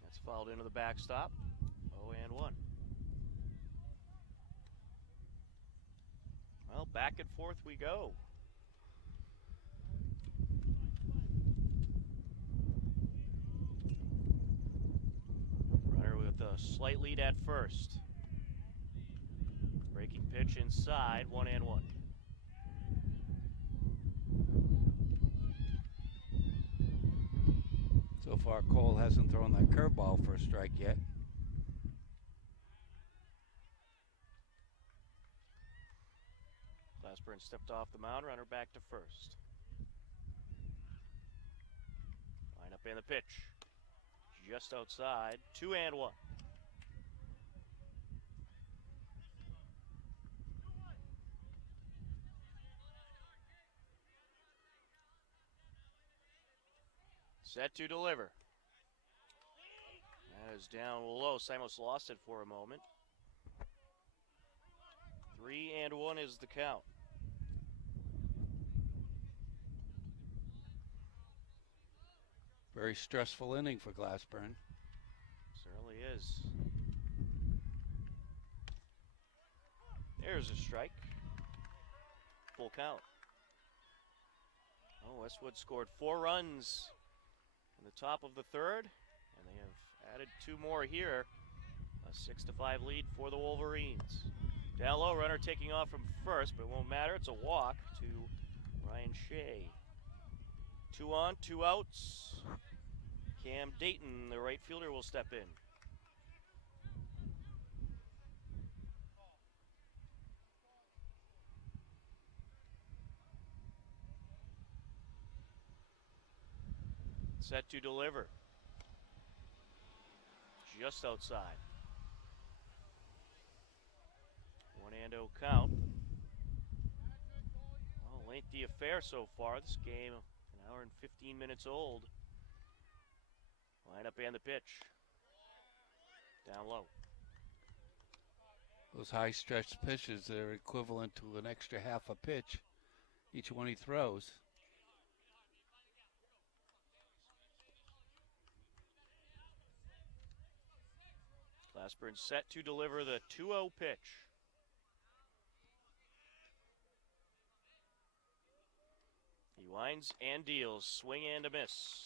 That's fouled into the backstop. 0-1. Well, back and forth we go. Runner with a slight lead at first. Breaking pitch inside, 1-1. So far, Cole hasn't thrown that curveball for a strike yet. Glassburn stepped off the mound, runner back to first. Line up in the pitch. Just outside, 2-1. Set to deliver. That is down low. Simos lost it for a moment. 3-1 is the count. Very stressful inning for Glassburn. Certainly is. There's a strike. Full count. Oh, Westwood scored 4 runs in the top of the third, and they have added 2 more here. A 6-5 lead for the Wolverines. Down low, runner taking off from first, but it won't matter. It's a walk to Ryan Shea. 2 on, 2 outs. Cam Dayton, the right fielder, will step in. Set to deliver. Just outside. 1-0 count. Well, lengthy affair so far. This game, an hour and 15 minutes old. Line up and the pitch. Down low. Those high stretch pitches are equivalent to an extra half a pitch each one he throws. Glassburn set to deliver the 2-0 pitch. He winds and deals. Swing and a miss.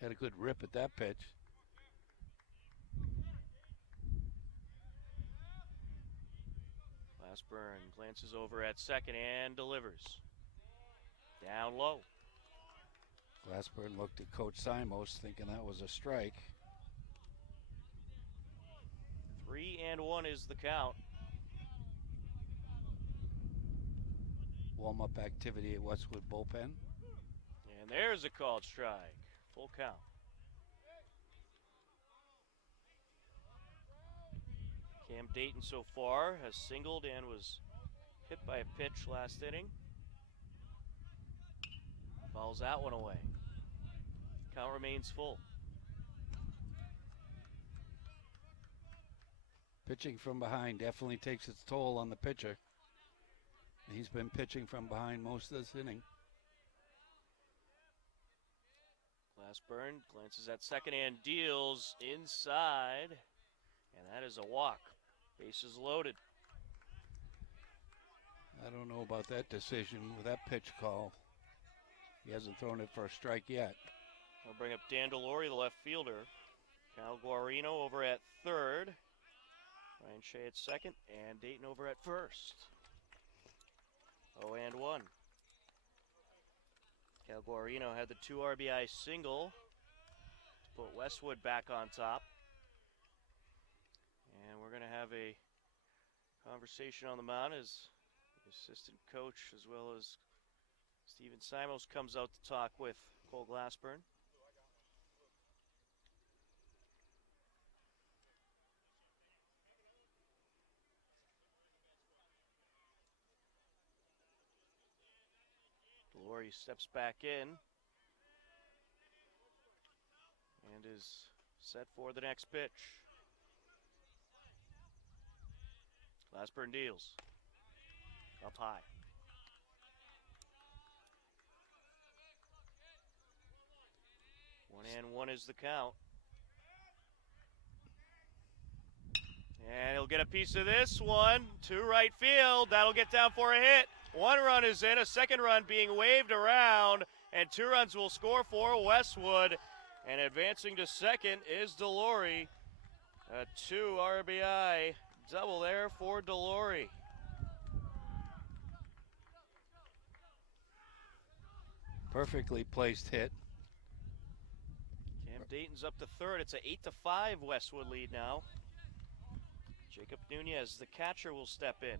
Had a good rip at that pitch. Glassburn glances over at second and delivers. Down low. Glassburn looked at Coach Simos thinking that was a strike. 3-1 is the count. Warm-up activity at Westwood bullpen. And there's a called strike. Full count. Cam Dayton so far has singled and was hit by a pitch last inning. Fouls that one away. Count remains full. Pitching from behind definitely takes its toll on the pitcher. He's been pitching from behind most of this inning. Glassburn glances at second and deals inside. And that is a walk. Bases loaded. I don't know about that decision with that pitch call. He hasn't thrown it for a strike yet. I'll bring up Dan Delory, the left fielder. Cal Guarino over at third. Ryan Shea at second. And Dayton over at first. 0-1. Cal Guarino had the 2 RBI single put Westwood back on top. And we're going to have a conversation on the mound as the assistant coach as well as Steven Simos comes out to talk with Cole Glassburn. Delory steps back in and is set for the next pitch. Glassburn deals. Up high. 1-1 is the count. And he'll get a piece of this one to right field. That'll get down for a hit. 1 run is in, a second run being waved around, and 2 runs will score for Westwood. And advancing to second is Delory. A 2 RBI double there for Delory. Perfectly placed hit. Cam Dayton's up to third. It's an 8-5 Westwood lead now. Jacob Nunez, the catcher, will step in.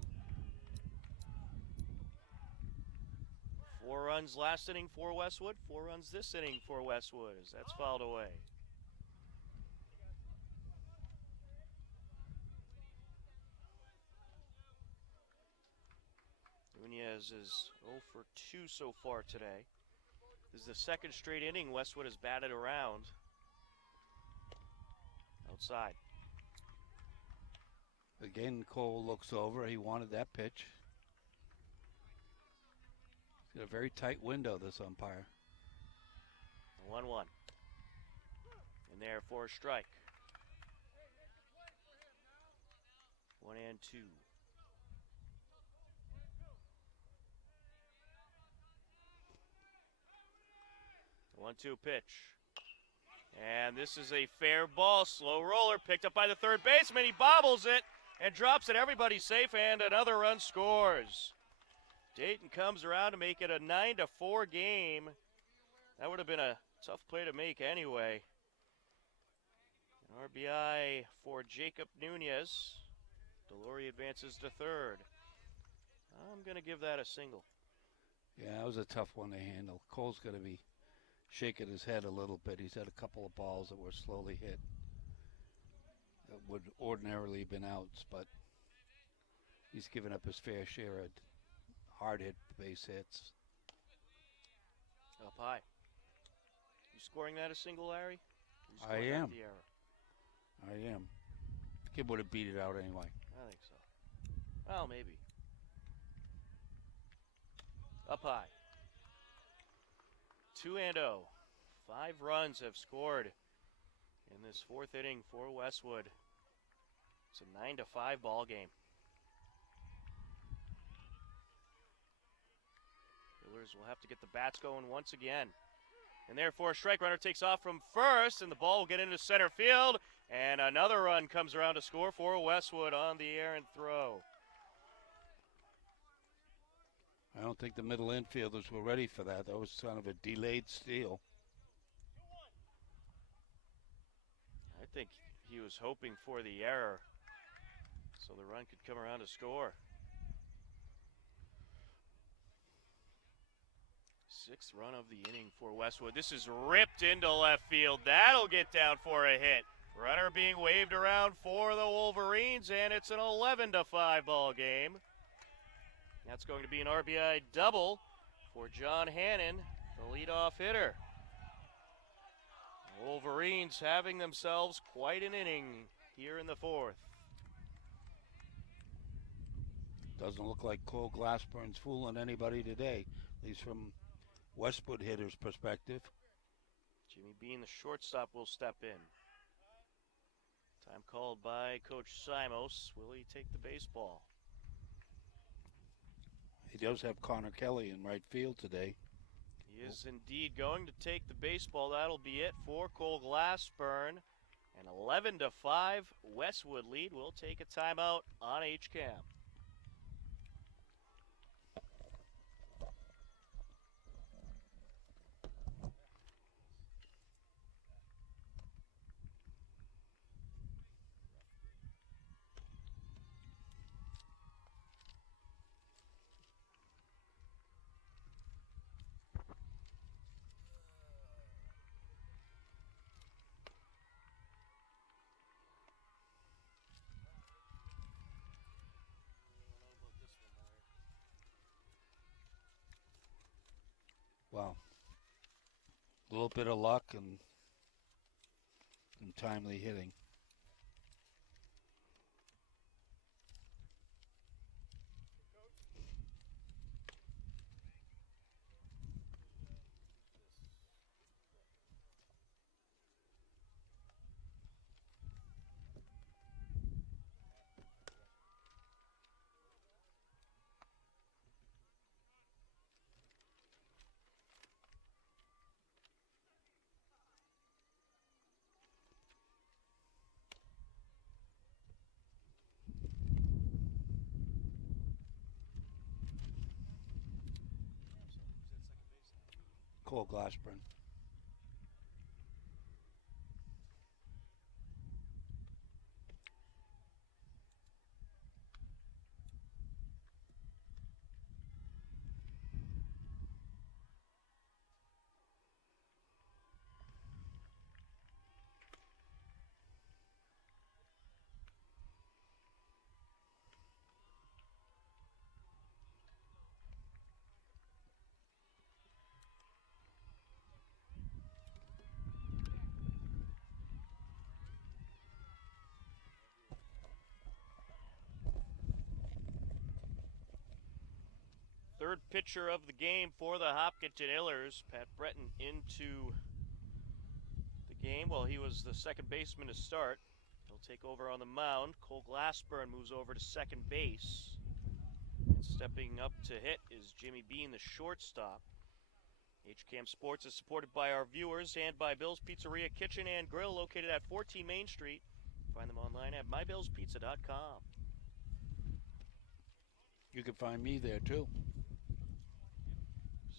4 runs last inning for Westwood. 4 runs this inning for Westwood as that's fouled away. Nunez is 0 for 2 so far today. This is the second straight inning Westwood has batted around. Outside. Again, Cole looks over. He wanted that pitch. He's got a very tight window, this umpire. 1-1. And there for a strike. 1-2. The 1-2 pitch. And this is a fair ball. Slow roller picked up by the third baseman. He bobbles it and drops it. Everybody's safe, and another run scores. Dayton comes around to make it a 9-4 game. That would have been a tough play to make anyway. An RBI for Jacob Nunez. Delory advances to third. I'm going to give that a single. Yeah, that was a tough one to handle. Cole's going to be shaking his head a little bit. He's had a couple of balls that were slowly hit that would ordinarily have been outs, but he's given up his fair share of hard hit base hits. Up high. You scoring that a single, Larry? I am. The error? I am. The kid would have beat it out anyway. I think so. Well, maybe. Up high. 2-0. 5 runs have scored in this 4th inning for Westwood. It's a 9-5 ball game. Steelers will have to get the bats going once again. And therefore, a strike runner takes off from first, and the ball will get into center field. And another run comes around to score for Westwood on the errant throw. I don't think the middle infielders were ready for that. That was kind of a delayed steal. I think he was hoping for the error so the run could come around to score. 6th run of the inning for Westwood. This is ripped into left field. That'll get down for a hit. Runner being waved around for the Wolverines, and it's an 11-5 ball game. That's going to be an RBI double for John Hannon, the leadoff hitter. The Wolverines having themselves quite an inning here in the 4th. Doesn't look like Cole Glassburn's fooling anybody today, at least from Westwood hitters' perspective. Jimmy Bean, the shortstop, will step in. Time called by Coach Simos. Will he take the baseball? He does have Connor Kelly in right field today. He is indeed going to take the baseball. That'll be it for Cole Glassburn. An 11-5 Westwood lead. We'll take a timeout on HCAM. little bit of luck and timely hitting. Cole Glassburn. Third pitcher of the game for the Hopkinton Hillers. Pat Breton into the game. Well, he was the second baseman to start. He'll take over on the mound. Cole Glassburn moves over to second base. And stepping up to hit is Jimmy Bean, the shortstop. HCAM Sports is supported by our viewers and by Bill's Pizzeria Kitchen and Grill, located at 14 Main Street. Find them online at mybillspizza.com. You can find me there too.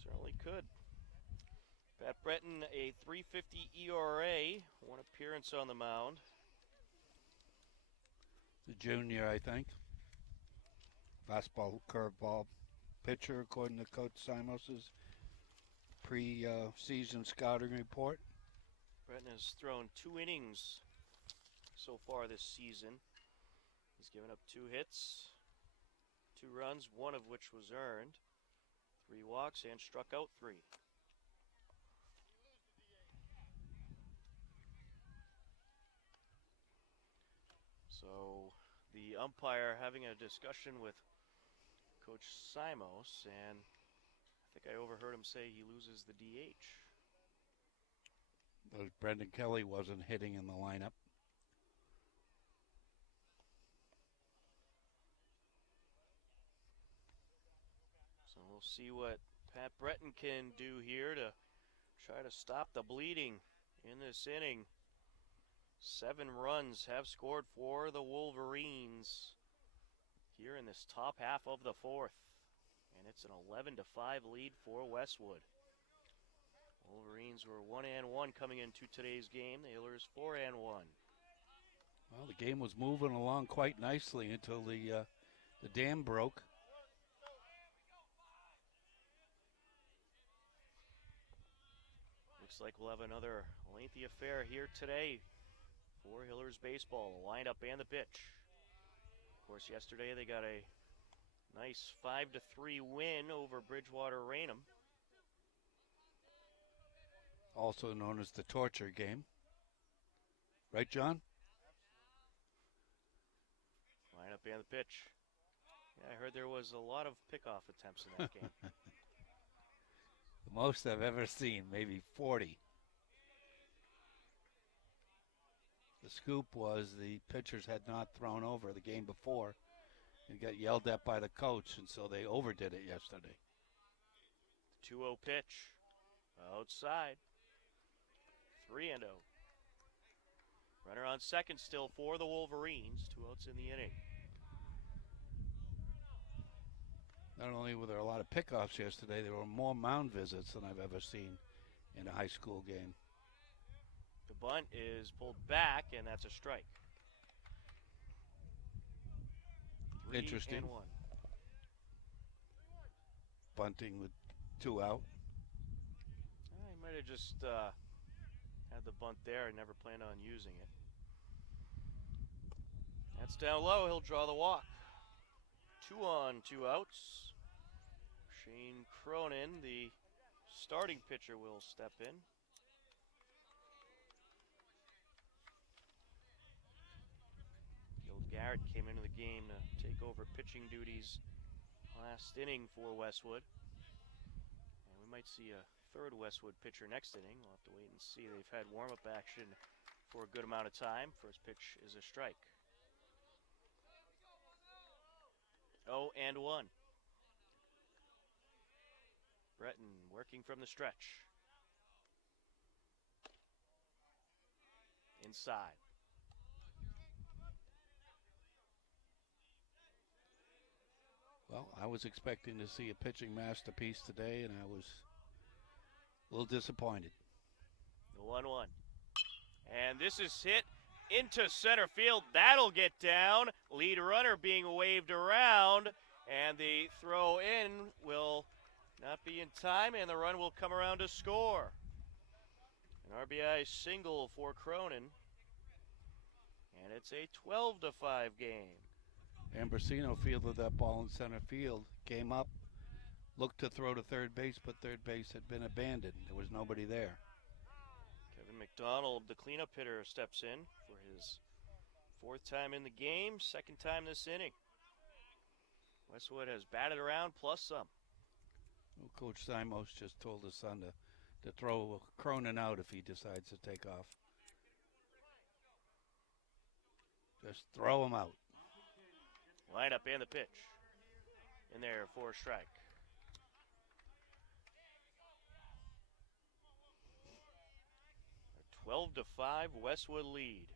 Certainly could. Pat Breton, a .350 ERA, one appearance on the mound. The junior, I think. Fastball, curveball pitcher, according to Coach Simos's pre-season scouting report. Breton has thrown 2 innings so far this season. He's given up 2 hits, 2 runs, 1 of which was earned, 3 walks, and struck out 3. So the umpire having a discussion with Coach Simos, and I think I overheard him say he loses the DH. Brendan Kelly wasn't hitting in the lineup. So we'll see what Pat Breton can do here to try to stop the bleeding in this inning. 7 runs have scored for the Wolverines here in this top half of the 4th. And it's an 11-5 lead for Westwood. Wolverines were 1-1 coming into today's game. The Hillers 4-1. Well, the game was moving along quite nicely until the dam broke. Looks like we'll have another lengthy affair here today for Hillers baseball. The lineup and the pitch. Of course, yesterday they got a nice 5-3 win over Bridgewater Raynham. Also known as the torture game. Right, John? Lineup and the pitch. Yeah, I heard there was a lot of pickoff attempts in that game. The most I've ever seen, maybe 40. The scoop was the pitchers had not thrown over the game before and got yelled at by the coach, and so they overdid it yesterday. 2-0 pitch. Outside. 3-0. Runner on second still for the Wolverines. 2 outs in the inning. Not only were there a lot of pickoffs yesterday, there were more mound visits than I've ever seen in a high school game. The bunt is pulled back, and that's a strike. 3-1. Interesting. Bunting with 2 out. He might have just had the bunt there and never planned on using it. That's down low. He'll draw the walk. 2 on, 2 outs. Shane Cronin, the starting pitcher, will step in. Garrett came into the game to take over pitching duties last inning for Westwood. And we might see a third Westwood pitcher next inning. We'll have to wait and see. They've had warm-up action for a good amount of time. First pitch is a strike. 0-1. Breton working from the stretch. Inside. Well, I was expecting to see a pitching masterpiece today, and I was a little disappointed. The 1-1. And this is hit into center field. That'll get down. Lead runner being waved around. And the throw in will not be in time, and the run will come around to score. An RBI single for Cronin. And it's a 12-5 game. Ambrosino fielded that ball in center field, came up, looked to throw to third base, but third base had been abandoned. There was nobody there. Kevin McDonald, the cleanup hitter, steps in for his fourth time in the game, second time this inning. Westwood has batted around plus some. Well, Coach Simos just told his son to throw Cronin out if he decides to take off. Just throw him out. Lineup and the pitch. In there for a strike. A 12-5 Westwood lead.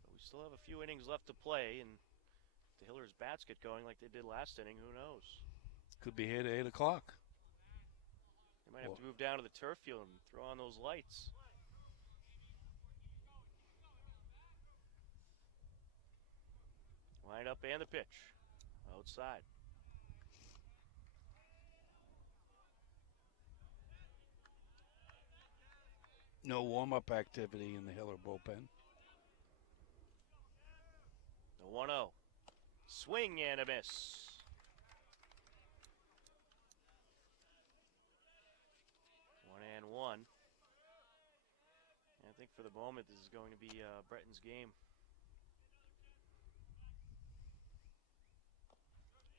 But we still have a few innings left to play, and if the Hillers bats get going like they did last inning, who knows? Could be here at 8 o'clock. They might have to move down to the turf field and throw on those lights. Line up and the pitch. Outside. No warm-up activity in the Hiller bullpen. The 1-0. Swing and a miss. 1-1. And I think for the moment this is going to be Breton's game.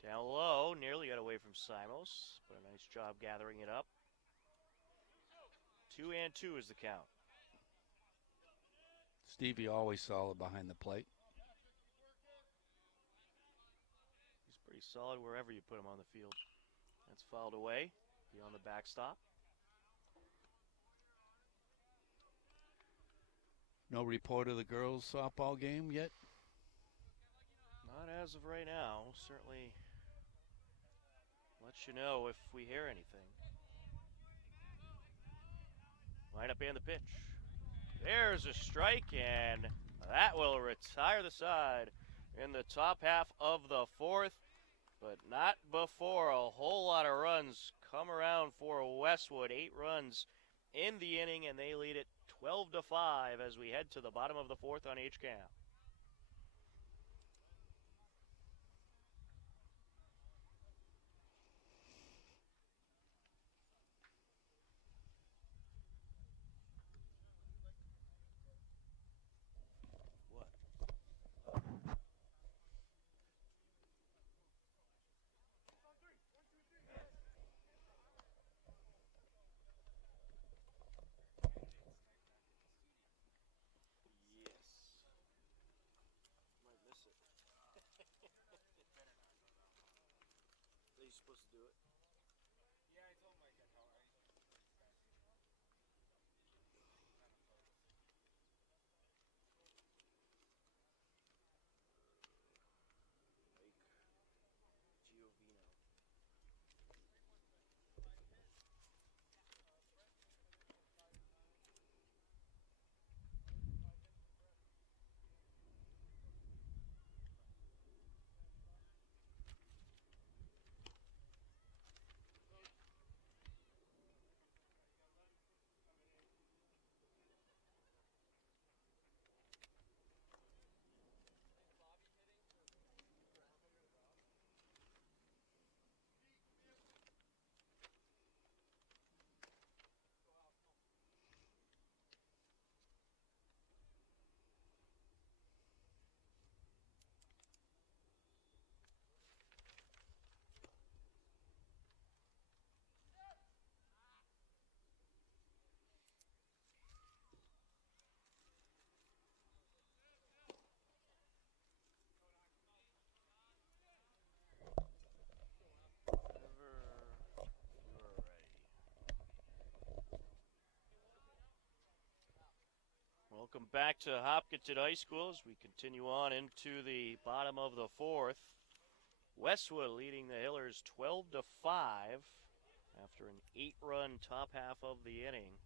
Down low, nearly got away from Simos, but a nice job gathering it up. 2-2 is the count. Stevie always solid behind the plate. He's pretty solid wherever you put him on the field. That's fouled away beyond the backstop. No report of the girls' softball game yet? Not as of right now. Certainly let you know if we hear anything. Line up and the pitch. There's a strike, and that will retire the side in the top half of the fourth, but not before a whole lot of runs come around for Westwood. 8 runs in the inning, and they lead it 12-5 as we head to the bottom of the fourth on HCAM. Supposed to do it. Yeah, I told him I could help. Giovino. Welcome back to Hopkinton High School as we continue on into the bottom of the fourth. Westwood leading the Hillers 12-5 after an 8-run top half of the inning.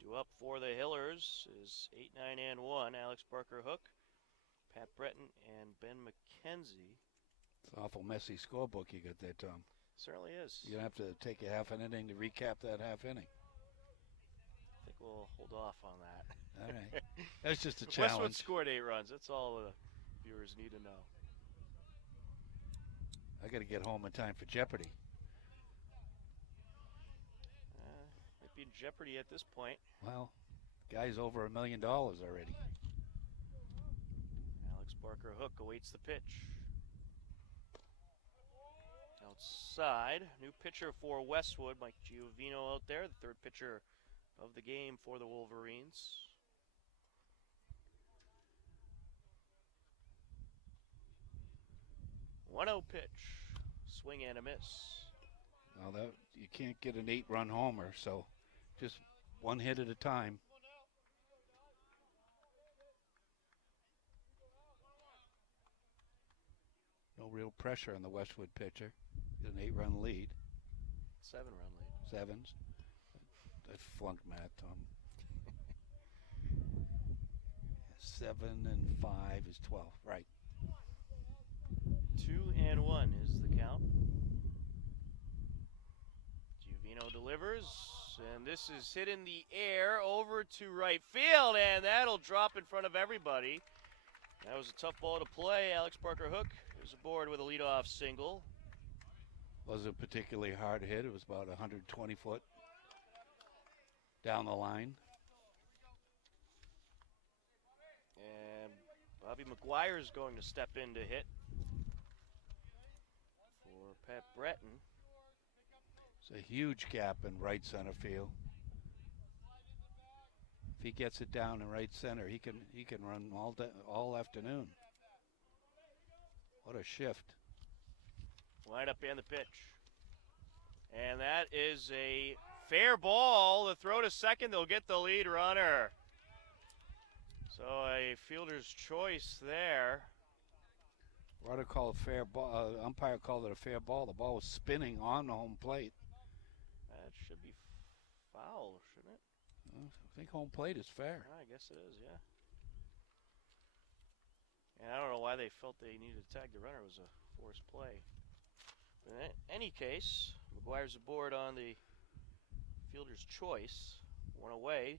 Due up for the Hillers is 8-9-1 Alex Barker Hook, Pat Breton, and Ben McKenzie. It's an awful messy scorebook you got there, Tom. Certainly is. You're going to have to take a half an inning to recap that half inning. I think we'll hold off on that. All right. That's just a challenge. Westwood scored 8 runs. That's all the viewers need to know. I got to get home in time for Jeopardy. Might be in jeopardy at this point. Well, guy's over $1 million already. Alex Barker Hook awaits the pitch. Outside, new pitcher for Westwood, Mike Giovino out there, the third pitcher of the game for the Wolverines. One-0 pitch, swing and a miss. Well, that you can't get an 8-run homer, so just one hit at a time. No real pressure on the Westwood pitcher. Get an 8-run lead. 7-run lead. Sevens. I flunked math, Tom. 7 and 5 is 12. Right. 2-1 is the count. Giovino delivers, and this is hit in the air over to right field, and that'll drop in front of everybody. That was a tough ball to play. Alex Barker Hook is aboard with a leadoff single. Wasn't a particularly hard hit. It was about 120 foot down the line. And Bobby McGuire is going to step in to hit for Pat Breton. It's a huge gap in right center field. If he gets it down in right center, he can run all afternoon. What a shift. Line up and the pitch. And that is a fair ball. The throw to second, they'll get the lead runner. So a fielder's choice there. Rutter called a fair ball. Umpire called it a fair ball. The ball was spinning on the home plate. That should be foul, shouldn't it? I think home plate is fair. I guess it is, yeah. And I don't know why they felt they needed to tag the runner. It was a forced play. But in any case, McGuire's aboard on the fielder's choice. One away.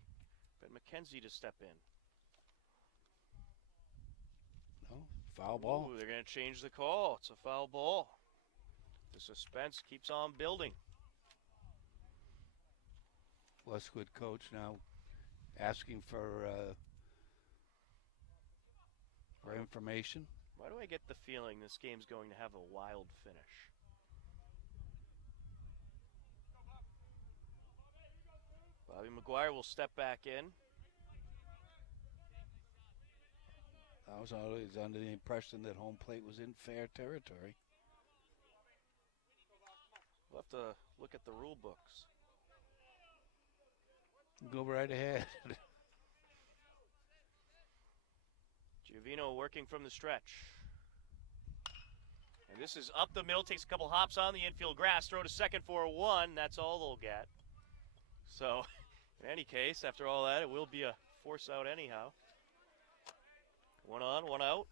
Ben McKenzie to step in. No, foul ball. Ooh, they're going to change the call. It's a foul ball. The suspense keeps on building. Westwood coach now asking for information. Why do I get the feeling this game's going to have a wild finish? Bobby McGuire will step back in. I was always under the impression that home plate was in fair territory. We'll have to look at the rule books. Go right ahead. Giovino working from the stretch. And this is up the middle, takes a couple hops on the infield grass, throw to second for a 1. That's all they'll get. So, in any case, after all that, it will be a force out anyhow. 1 on, 1 out.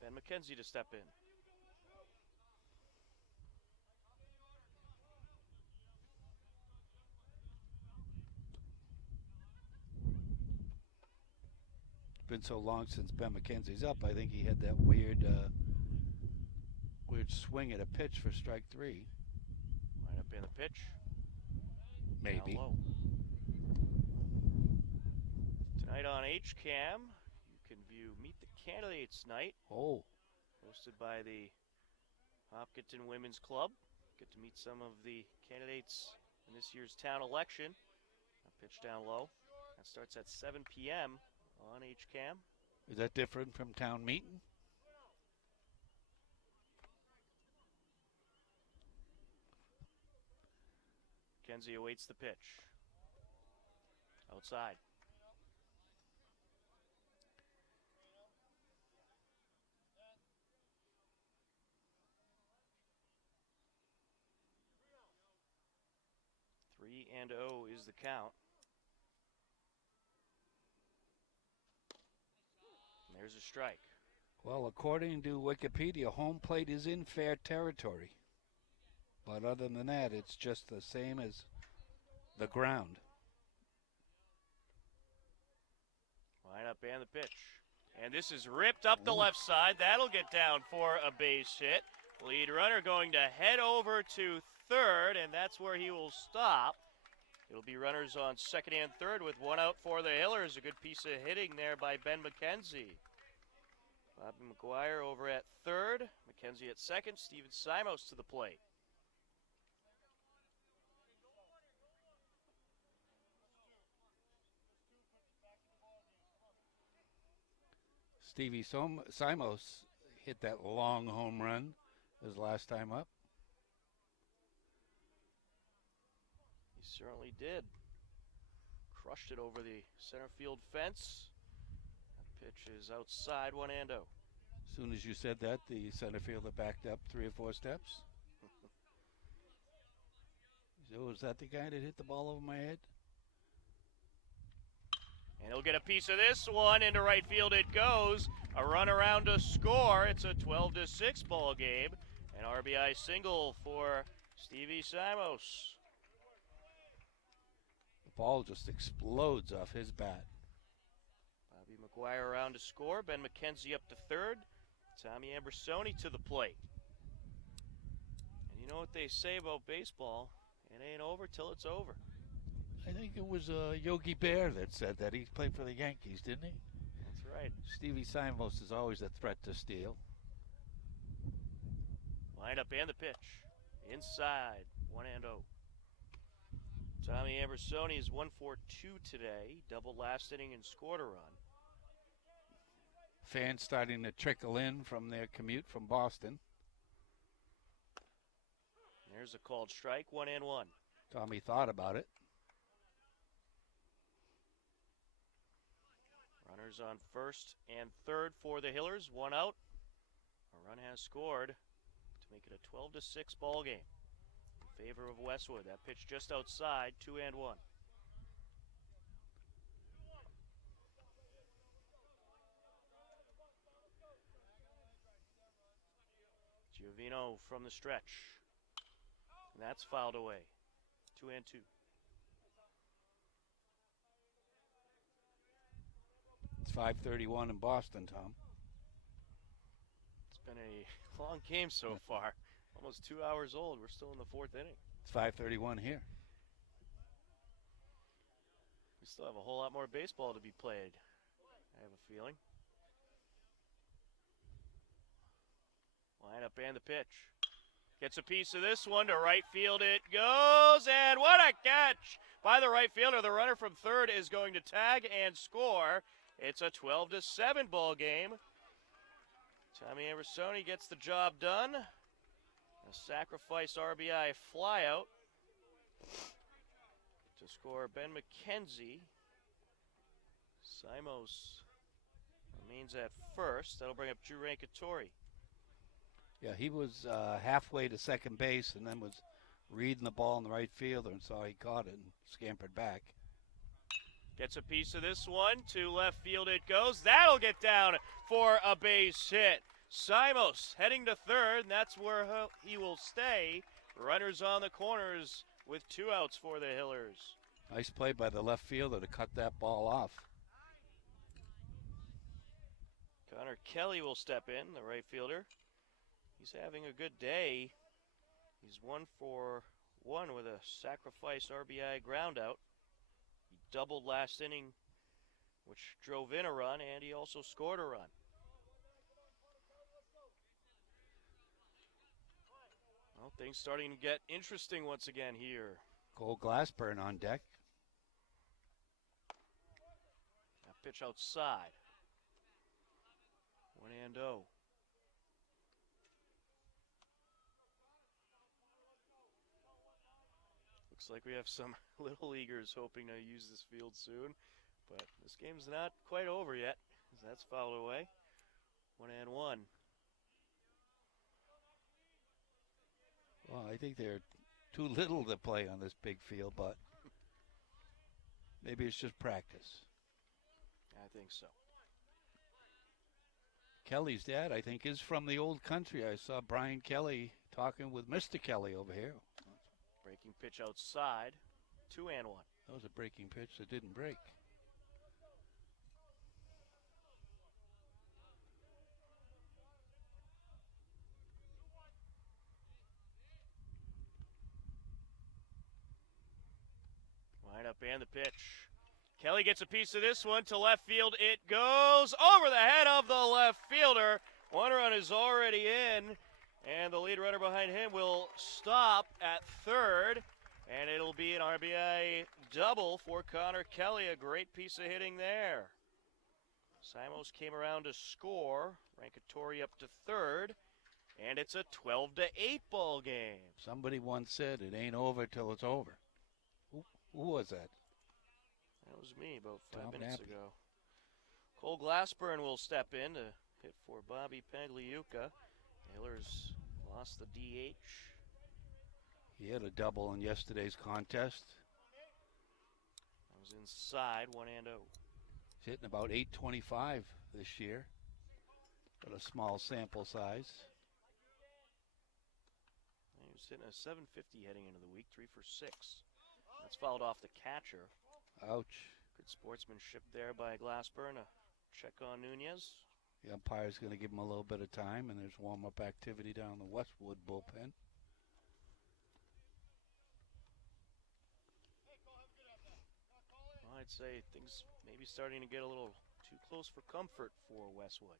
Ben McKenzie to step in. It's been so long since Ben McKenzie's up. I think he had that weird swing at a pitch for strike 3. Line up in the pitch. Maybe. Down low. Tonight on HCAM, you can view Meet the Candidates Night. Oh. Hosted by the Hopkinton Women's Club. Get to meet some of the candidates in this year's town election. A pitch down low. That starts at 7 p.m. on HCAM. Is that different from town meeting? Kenzie awaits the pitch. Outside. 3-0 is the count. And there's a strike. Well, according to Wikipedia, home plate is in fair territory. But other than that, it's just the same as the ground. Line up and the pitch. And this is ripped up the left side. That'll get down for a base hit. Lead runner going to head over to third, and that's where he will stop. It'll be runners on second and third with one out for the Hillers. A good piece of hitting there by Ben McKenzie. Bobby McGuire over at third. McKenzie at second. Steven Simos to the plate. Stevie Simos hit that long home run his last time up. He certainly did. Crushed it over the center field fence. That pitch is outside, 1-0. As soon as you said that, the center fielder backed up 3 or 4 steps. So was that the guy that hit the ball over my head? And he'll get a piece of this one. Into right field it goes. A run around to score. It's a 12-6 ball game. An RBI single for Stevie Simos. The ball just explodes off his bat. Bobby McGuire around to score. Ben McKenzie up to third. Tommy Ambersoni to the plate. And you know what they say about baseball? It ain't over till it's over. I think it was Yogi Bear that said that. He played for the Yankees, didn't he? That's right. Stevie Simos is always a threat to steal. Line up and the pitch. Inside, 1-0. Tommy Ambersoni is 1 for 2 today. Double last inning and scored a run. Fans starting to trickle in from their commute from Boston. There's a called strike, 1-1. Tommy thought about it. Runners on first and third for the Hillers. One out. A run has scored to make it a 12-6 ball game in favor of Westwood. That pitch just outside, 2-1. Giovino from the stretch. And that's fouled away. 2-2. It's 5:31 in Boston, Tom. It's been a long game so far. Almost 2 hours old. We're still in the fourth inning. It's 5:31 here. We still have a whole lot more baseball to be played, I have a feeling. Line up and the pitch. Gets a piece of this one to right field it goes, and what a catch by the right fielder. The runner from third is going to tag and score. It's a 12-7 ball game. Tommy Ambersoni gets the job done. A sacrifice RBI flyout to score Ben McKenzie. Simos remains at first. That'll bring up Drew Rankatori. Yeah, he was halfway to second base and then was reading the ball in the right fielder and saw he caught it and scampered back. Gets a piece of this one. To left field it goes. That'll get down for a base hit. Simos heading to third, and that's where he will stay. Runners on the corners with 2 outs for the Hillers. Nice play by the left fielder to cut that ball off. Connor Kelly will step in, the right fielder. He's having a good day. He's 1 for 1 with a sacrifice RBI ground out. He doubled last inning, which drove in a run, and he also scored a run. Well, things starting to get interesting once again here. Cole Glassburn on deck. That pitch outside. 1-0. Looks like we have some little leaguers hoping to use this field soon, but this game's not quite over yet, as that's fouled away. 1-1. Well, I think they're too little to play on this big field, but maybe it's just practice. I think so. Kelly's dad, I think, is from the old country. I saw Brian Kelly talking with Mr. Kelly over here. Breaking pitch outside. 2-1. That was a breaking pitch that didn't break. Line up and the pitch. Kelly gets a piece of this one to left field. It goes over the head of the left fielder. One run is already in, and the lead runner behind him will stop at third, and it'll be an RBI double for Connor Kelly. A great piece of hitting there. Simos came around to score. Rankatori up to third, and it's a 12-8 ball game. Somebody once said it ain't over till it's over. Who was that? That was me about 5 Tom minutes Nappy. ago. Cole Glassburn will step in to hit for Bobby Pagliuca. Hillers lost the DH. He had a double in yesterday's contest. That was inside, 1-0. He's hitting about 825 this year, but a small sample size. He was hitting a 750 heading into the week, 3 for 6. That's fouled off the catcher. Ouch. Good sportsmanship there by Glassburn to check on Nunez. The umpire's going to give him a little bit of time, and there's warm-up activity down the Westwood bullpen. Well, I'd say things maybe starting to get a little too close for comfort for Westwood.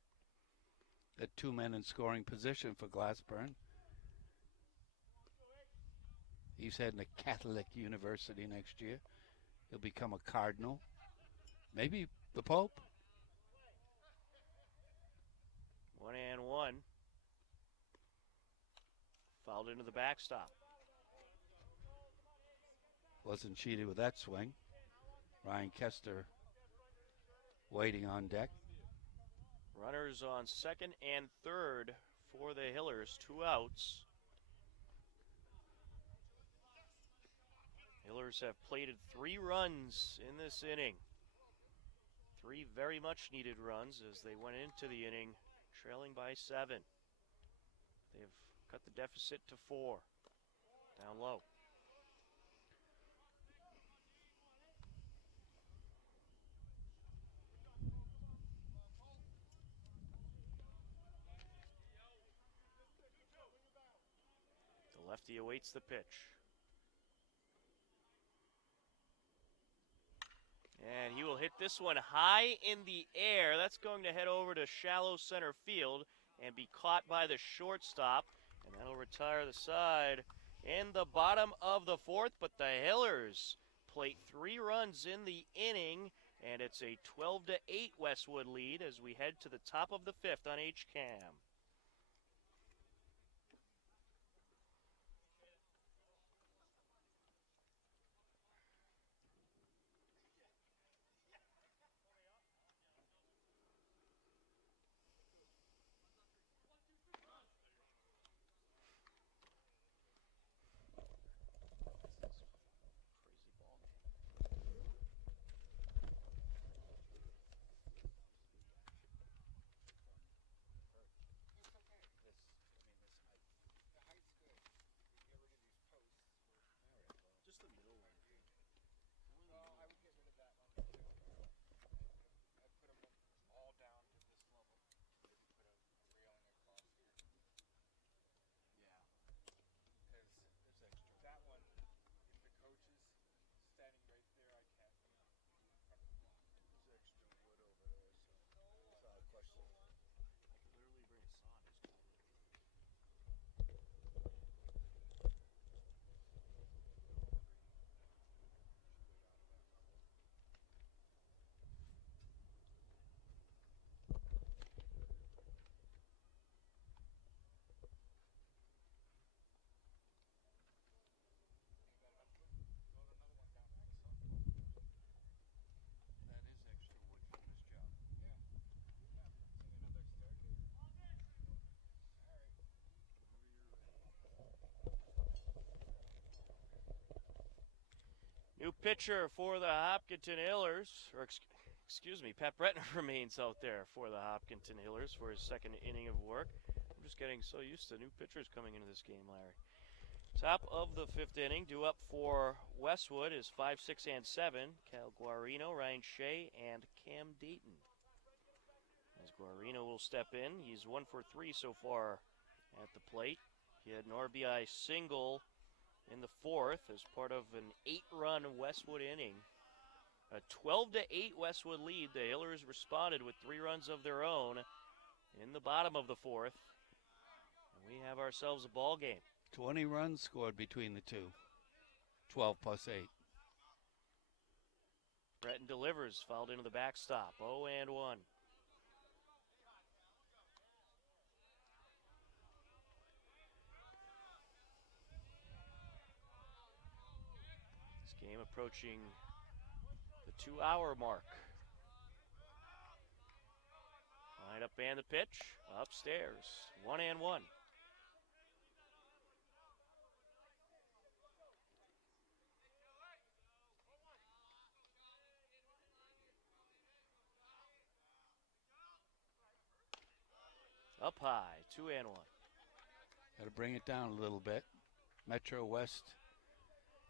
Got 2 men in scoring position for Glassburn. He's heading to Catholic University next year. He'll become a cardinal. Maybe the Pope. 1-1. Fouled into the backstop. Wasn't cheated with that swing. Ryan Kester waiting on deck. Runners on second and third for the Hillers. 2 outs. Hillers have plated 3 runs in this inning. 3 very much needed runs as they went into the inning trailing by 7. They've cut the deficit to 4. Down low. The lefty awaits the pitch. And he will hit this one high in the air. That's going to head over to shallow center field and be caught by the shortstop. And that'll retire the side in the bottom of the 4th. But the Hillers plate 3 runs in the inning. And it's a 12-8 Westwood lead as we head to the top of the 5th on HCAM. pitcher for the Hopkinton Hillers, or excuse me, Pat Breton remains out there for the Hopkinton Hillers for his second inning of work. I'm just getting so used to new pitchers coming into this game, Larry. Top of the fifth inning, due up for Westwood is 5, 6, and 7. Cal Guarino, Ryan Shea, and Cam Dayton. As Guarino will step in, he's 1 for 3 so far at the plate. He had an RBI single in the fourth as part of an 8-run Westwood inning. A 12-8 Westwood lead. The Hillers responded with 3 runs of their own in the bottom of the fourth. And we have ourselves a ball game. 20 runs scored between the two. 12 plus 8. Breton delivers, fouled into the backstop. 0-1. This game approaching the 2-hour mark. Line up and the pitch. Upstairs. 1-1. Up high, 2-1. Got to bring it down a little bit. Metro West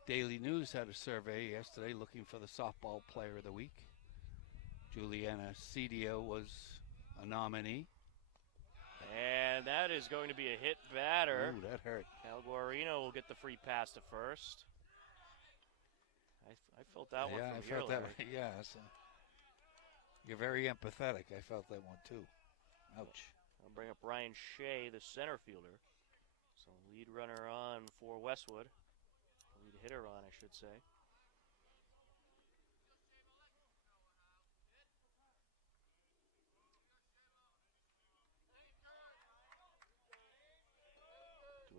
Daily News had a survey yesterday looking for the softball player of the week. Juliana Cedio was a nominee. And that is going to be a hit batter. Ooh, that hurt. Cal Guarino will get the free pass to first. I felt that one from here, Larry. Yeah, you're very empathetic. I felt that one too. Ouch. I'll bring up Ryan Shea, the center fielder. So lead runner on for Westwood. Lead hitter on, I should say.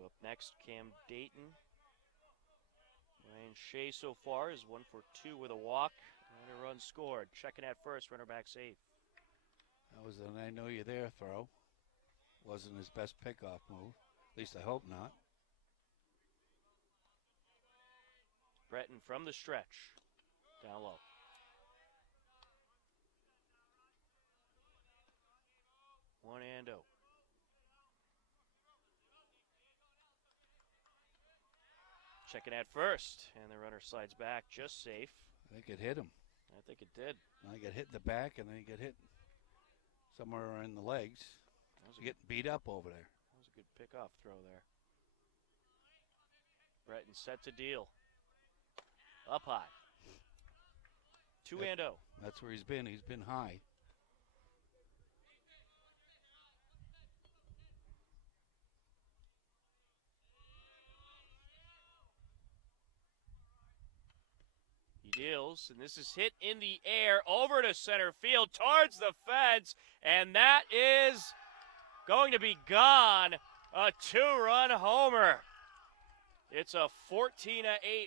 Up next, Cam Dayton. Ryan Shea so far is 1 for 2 with a walk and a run scored. Checking at first, runner back safe. That was an I know you're there throw. Wasn't his best pickoff move. At least I hope not. Breton from the stretch. Down low. One and oh. Checking at first, and the runner slides back just safe. I think it hit him. I think it did. I got hit in the back, and then he got hit somewhere in the legs. He's getting beat up over there. That was a good pickoff throw there. Breton set to deal. Up high. 2-0. That's where he's been. He's been high. He deals, and this is hit in the air over to center field towards the fence, and that is going to be gone. A 2-run homer. It's a 14-8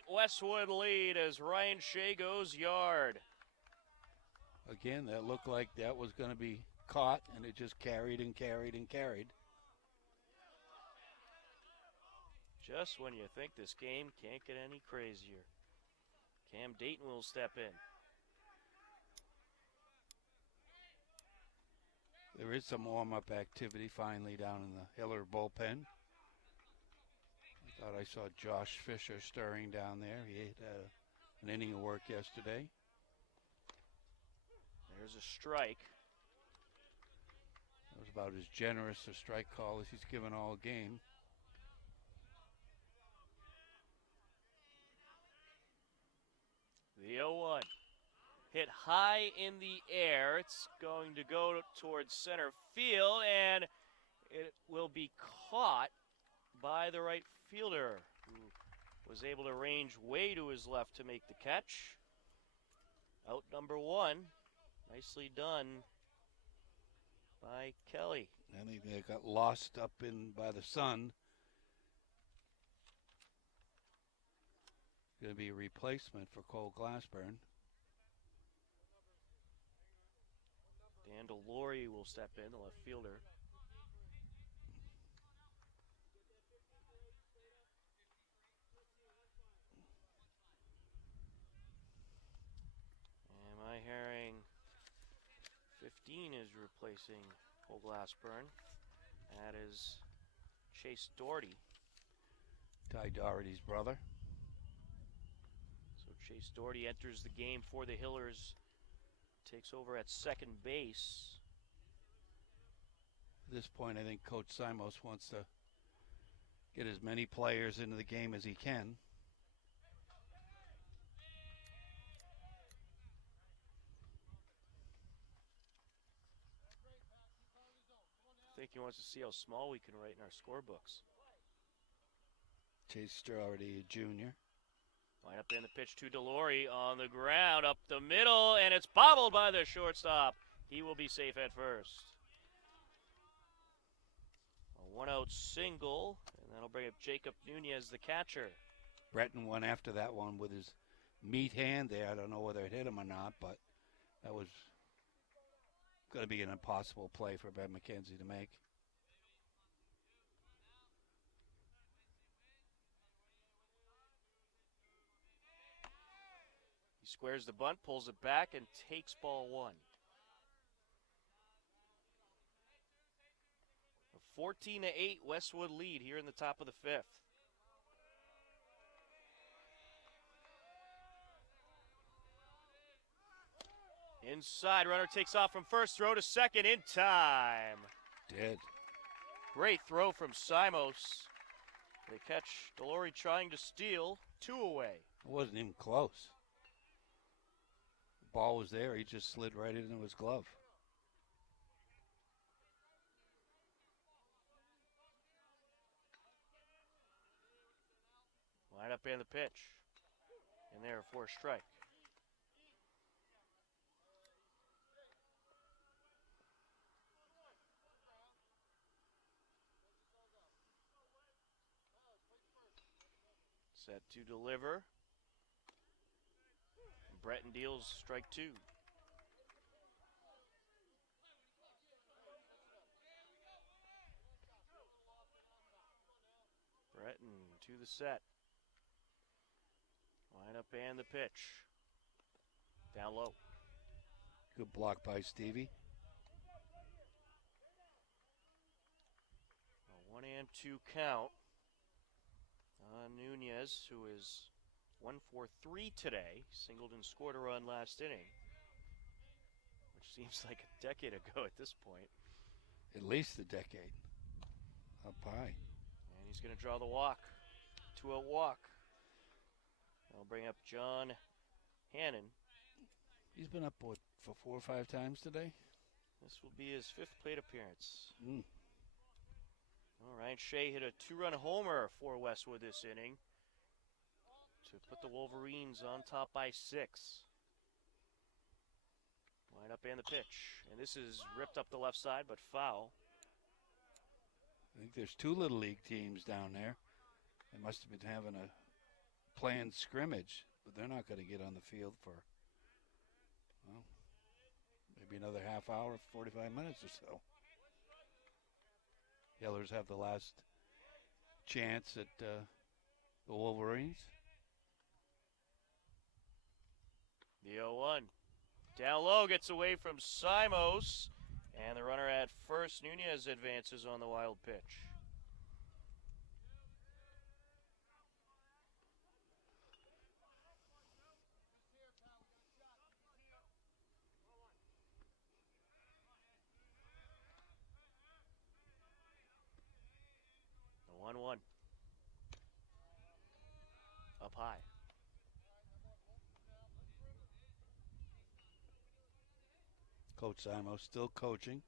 Westwood lead as Ryan Shea goes yard. Again, that looked like that was going to be caught, and it just carried and carried and carried. Just when you think this game can't get any crazier. Cam Dayton will step in. There is some warm-up activity finally down in the Hiller bullpen. I thought I saw Josh Fisher stirring down there. He had an inning of work yesterday. There's a strike. That was about as generous a strike call as he's given all game. The 0-1. Hit high in the air. It's going to go towards center field, and it will be caught by the right fielder, who was able to range way to his left to make the catch. Out number 1. Nicely done by Kelly. I think they got lost up in by the sun. Going to be a replacement for Cole Glassburn. Dan DeLaurie will step in, the left fielder. Nunez replacing Glassburn. That is Chase Doherty. Ty Doherty's brother. So Chase Doherty enters the game for the Hillers. Takes over at second base. At this point, I think Coach Simos wants to get as many players into the game as he can. I think he wants to see how small we can write in our scorebooks. Chase Doherty, junior. Line up in the pitch to Delory on the ground, up the middle, and it's bobbled by the shortstop. He will be safe at first. A 1-out single, and that'll bring up Jacob Nunez, the catcher. Breton won after that one with his meat hand there. I don't know whether it hit him or not, but that was going to be an impossible play for Ben McKenzie to make. He squares the bunt, pulls it back, and takes ball one. A 14-8 Westwood lead here in the top of the fifth. Inside, runner takes off from first, throw to second in time. Did. Great throw from Simos. They catch Delory trying to steal, 2 away. It wasn't even close. The ball was there. He just slid right into his glove. Line up in the pitch. And there for a strike. Set to deliver. Breton deals strike 2. Breton to the set. Line up and the pitch. Down low. Good block by Stevie. A 1-2 count on Nunez, who is 1 for 3 today. Singled and scored a run last inning, which seems like a decade ago at this point. At least a decade. Up high. And he's going to draw the walk. 2-out walk. I'll bring up John Hannon. He's been up, what, for 4 or 5 times today? This will be his 5th plate appearance. Mm. Ryan Shea hit a 2-run homer for Westwood this inning to put the Wolverines on top by 6. Line up and the pitch. And this is ripped up the left side, but foul. I think there's 2 Little League teams down there. They must have been having a planned scrimmage, but they're not going to get on the field for, well, maybe another half hour, 45 minutes or so. Yellers have the last chance at the Wolverines. The 0-1. Down low, gets away from Simos. And the runner at first, Nunez, advances on the wild pitch. The 1-1. Up high. Coach Simon still coaching,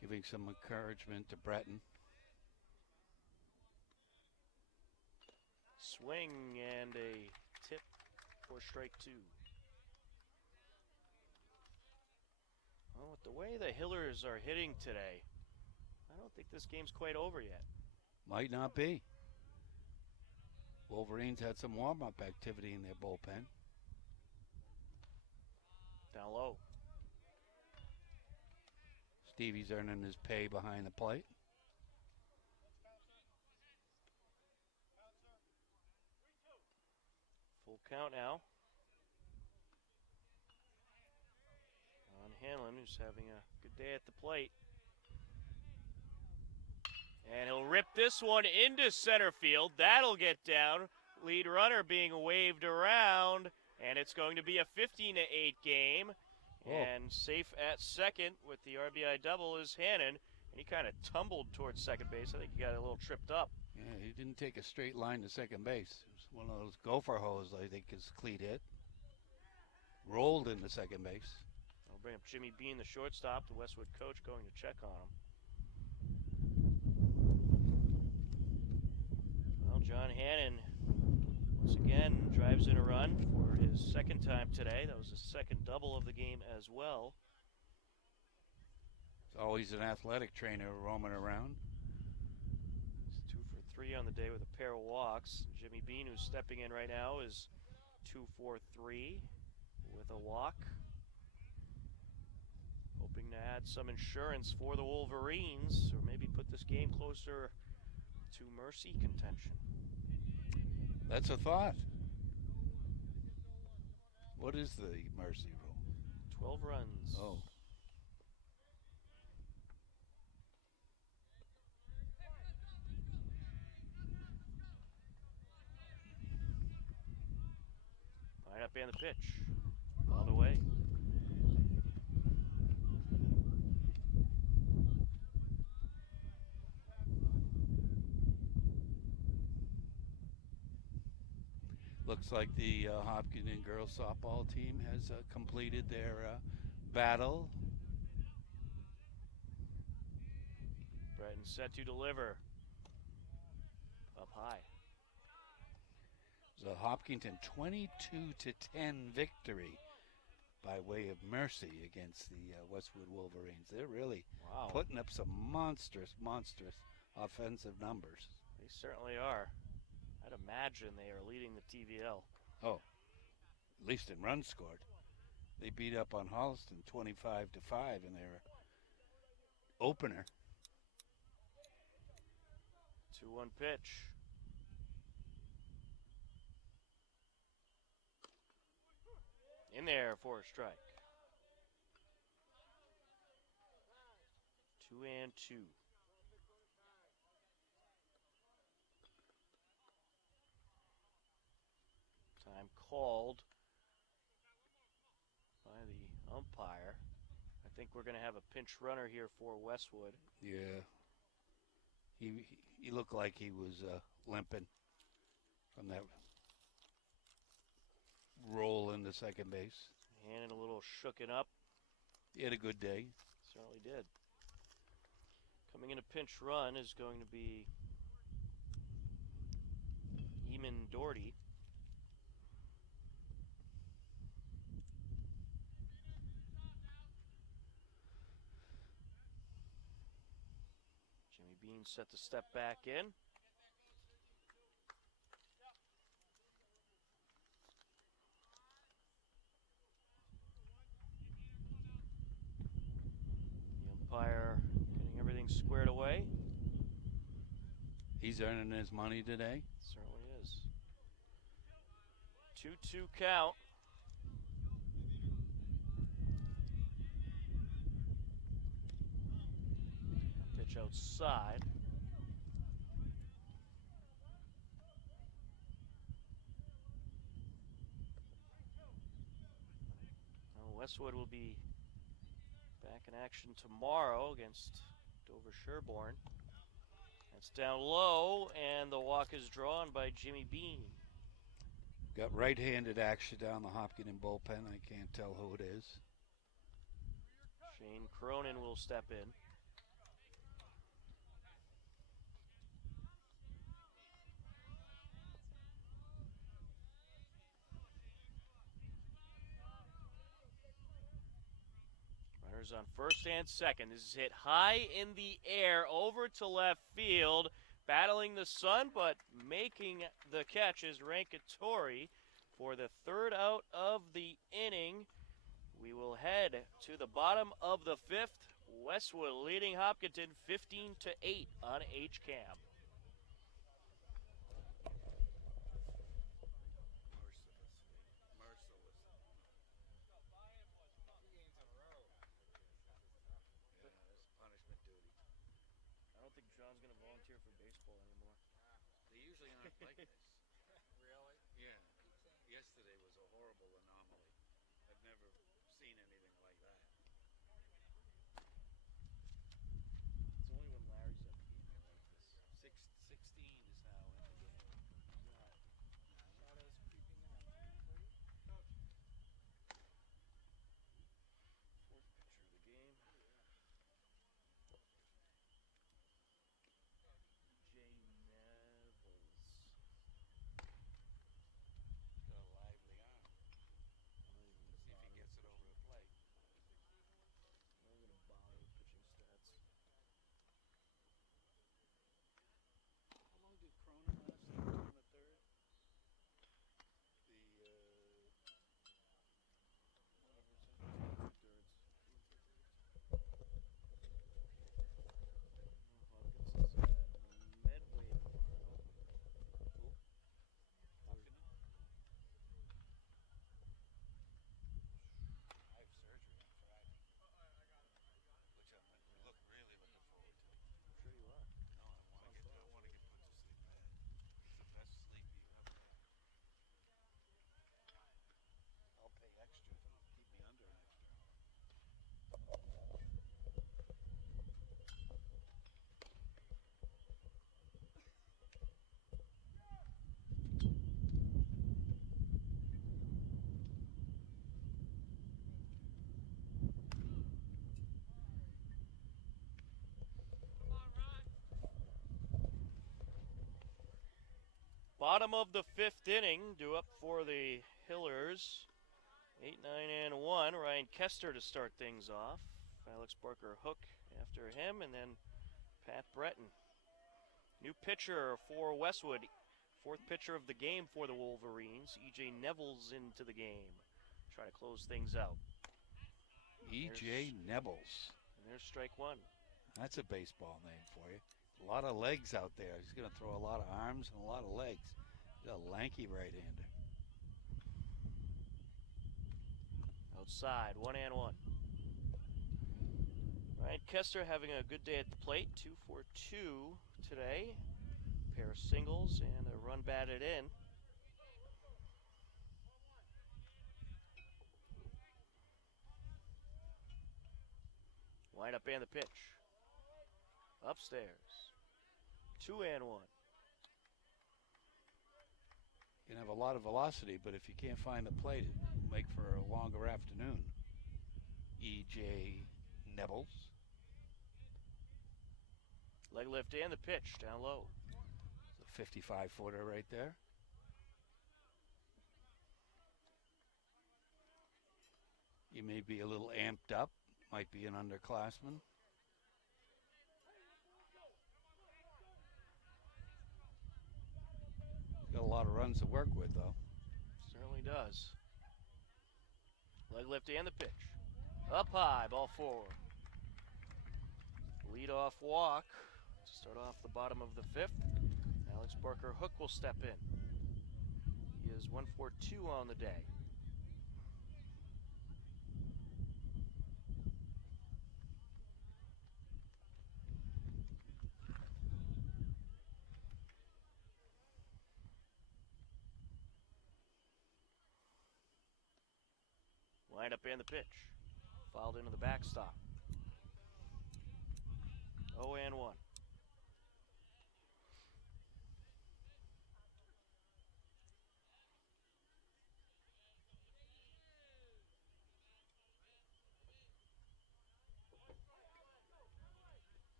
giving some encouragement to Breton. Swing and a tip for strike 2. Well, with the way the Hillers are hitting today, I don't think this game's quite over yet. Might not be. Wolverines had some warm-up activity in their bullpen. Down low. Stevie's earning his pay behind the plate. Full count now. On Hanlon, who's having a good day at the plate. And he'll rip this one into center field. That'll get down. Lead runner being waved around, and it's going to be a 15-8 game. Whoa. And safe at second with the RBI double is Hannon, and he kind of tumbled towards second base. I think he got a little tripped up. Yeah, he didn't take a straight line to second base. It was one of those gopher holes, I think his cleat hit. Rolled into second base. I'll bring up Jimmy Bean, the shortstop, the Westwood coach, going to check on him. Well, John Hannon once again drives in a run for his second time today. That was his second double of the game as well. It's always an athletic trainer roaming around. He's 2 for 3 on the day with a pair of walks. Jimmy Bean, who's stepping in right now, is 2 for 3 with a walk. Hoping to add some insurance for the Wolverines, or maybe put this game closer to mercy contention. That's a thought. What is the mercy rule? 12 runs. Oh. Line up and the pitch. All the way. Looks like the Hopkinton girls softball team has completed their battle. Breton set to deliver. Up high. The Hopkinton 22-10 victory by way of mercy against the Westwood Wolverines. They're really Wow. putting up some monstrous offensive numbers. They certainly are. I'd imagine they are leading the TVL. Oh, at least in runs scored. They beat up on Holliston 25-5 in their opener. 2-1 pitch. In there for a strike. 2-2. Time called by the umpire. I think we're going to have a pinch runner here for Westwood. Yeah. He looked like he was limping from that roll into second base. Hannon a little shooken up. He had a good day. Certainly did. Coming in a pinch run is going to be Eamon Doherty. Jimmy Bean set to step back in. The umpire getting everything squared away. He's earning his money today. Certainly is. 2-2 count. Pitch outside. Well, Westwood will be back in action tomorrow against Dover Sherborne. That's down low, and the walk is drawn by Jimmy Bean. Got right-handed action down the Hopkinton bullpen. I can't tell who it is. Shane Cronin will step in. Runners on first and second. This is hit high in the air over to left field. Battling the sun, but making the catch is Rankatori for the third out of the inning. We will head to the bottom of the fifth. Westwood leading Hopkinton 15-8 on HCAM. here for baseball anymore. They usually aren't like this. Really? Yeah. Yesterday was a horrible anomaly. I've never seen anything like that. It's only when Larry's at the game they're like this. 16 is now in the game. Shadows creeping in. Coach. Fourth pitcher of the game. Jay Nevels. He's got a lively arm. I'm not even See if he gets it over the plate. gonna bother with pitching stats. How long did Cronin last in the third? Whatever, 2/3. Hawkins is at Medway tomorrow. I have surgery on Friday, which I'm really looking forward to. I'm sure you are. No, I want to get put to sleep bad. It's the best sleep you ever have. I'll pay extra if it'll keep me under an extra hour. Bottom of the fifth inning, due up for the Hillers. 8, 9, and 1. Ryan Kester to start things off. Alex Barker Hook after him, and then Pat Breton. New pitcher for Westwood. Fourth pitcher of the game for the Wolverines. E.J. Nevels into the game. Try to close things out. E.J. Nevels. And there's strike one. That's a baseball name for you. A lot of legs out there. He's going to throw a lot of arms and a lot of legs. He's a lanky right-hander. Outside, 1-1. Ryan Kester having a good day at the plate. 2 for 2 today. Pair of singles and a run batted in. Wind up and the pitch. Upstairs. 2-1. You can have a lot of velocity, but if you can't find the plate, it'll make for a longer afternoon. E.J. Nevels. Leg lift and the pitch down low. It's a 55-footer right there. He may be a little amped up. Might be an underclassman. He's got a lot of runs to work with, though. Certainly does. Leg lift and the pitch. Up high, ball 4. Lead off walk to start off the bottom of the fifth. Alex Barker Hook will step in. He is 1 for 2 on the day. Wind up and the pitch. Fouled into the backstop. 0-1.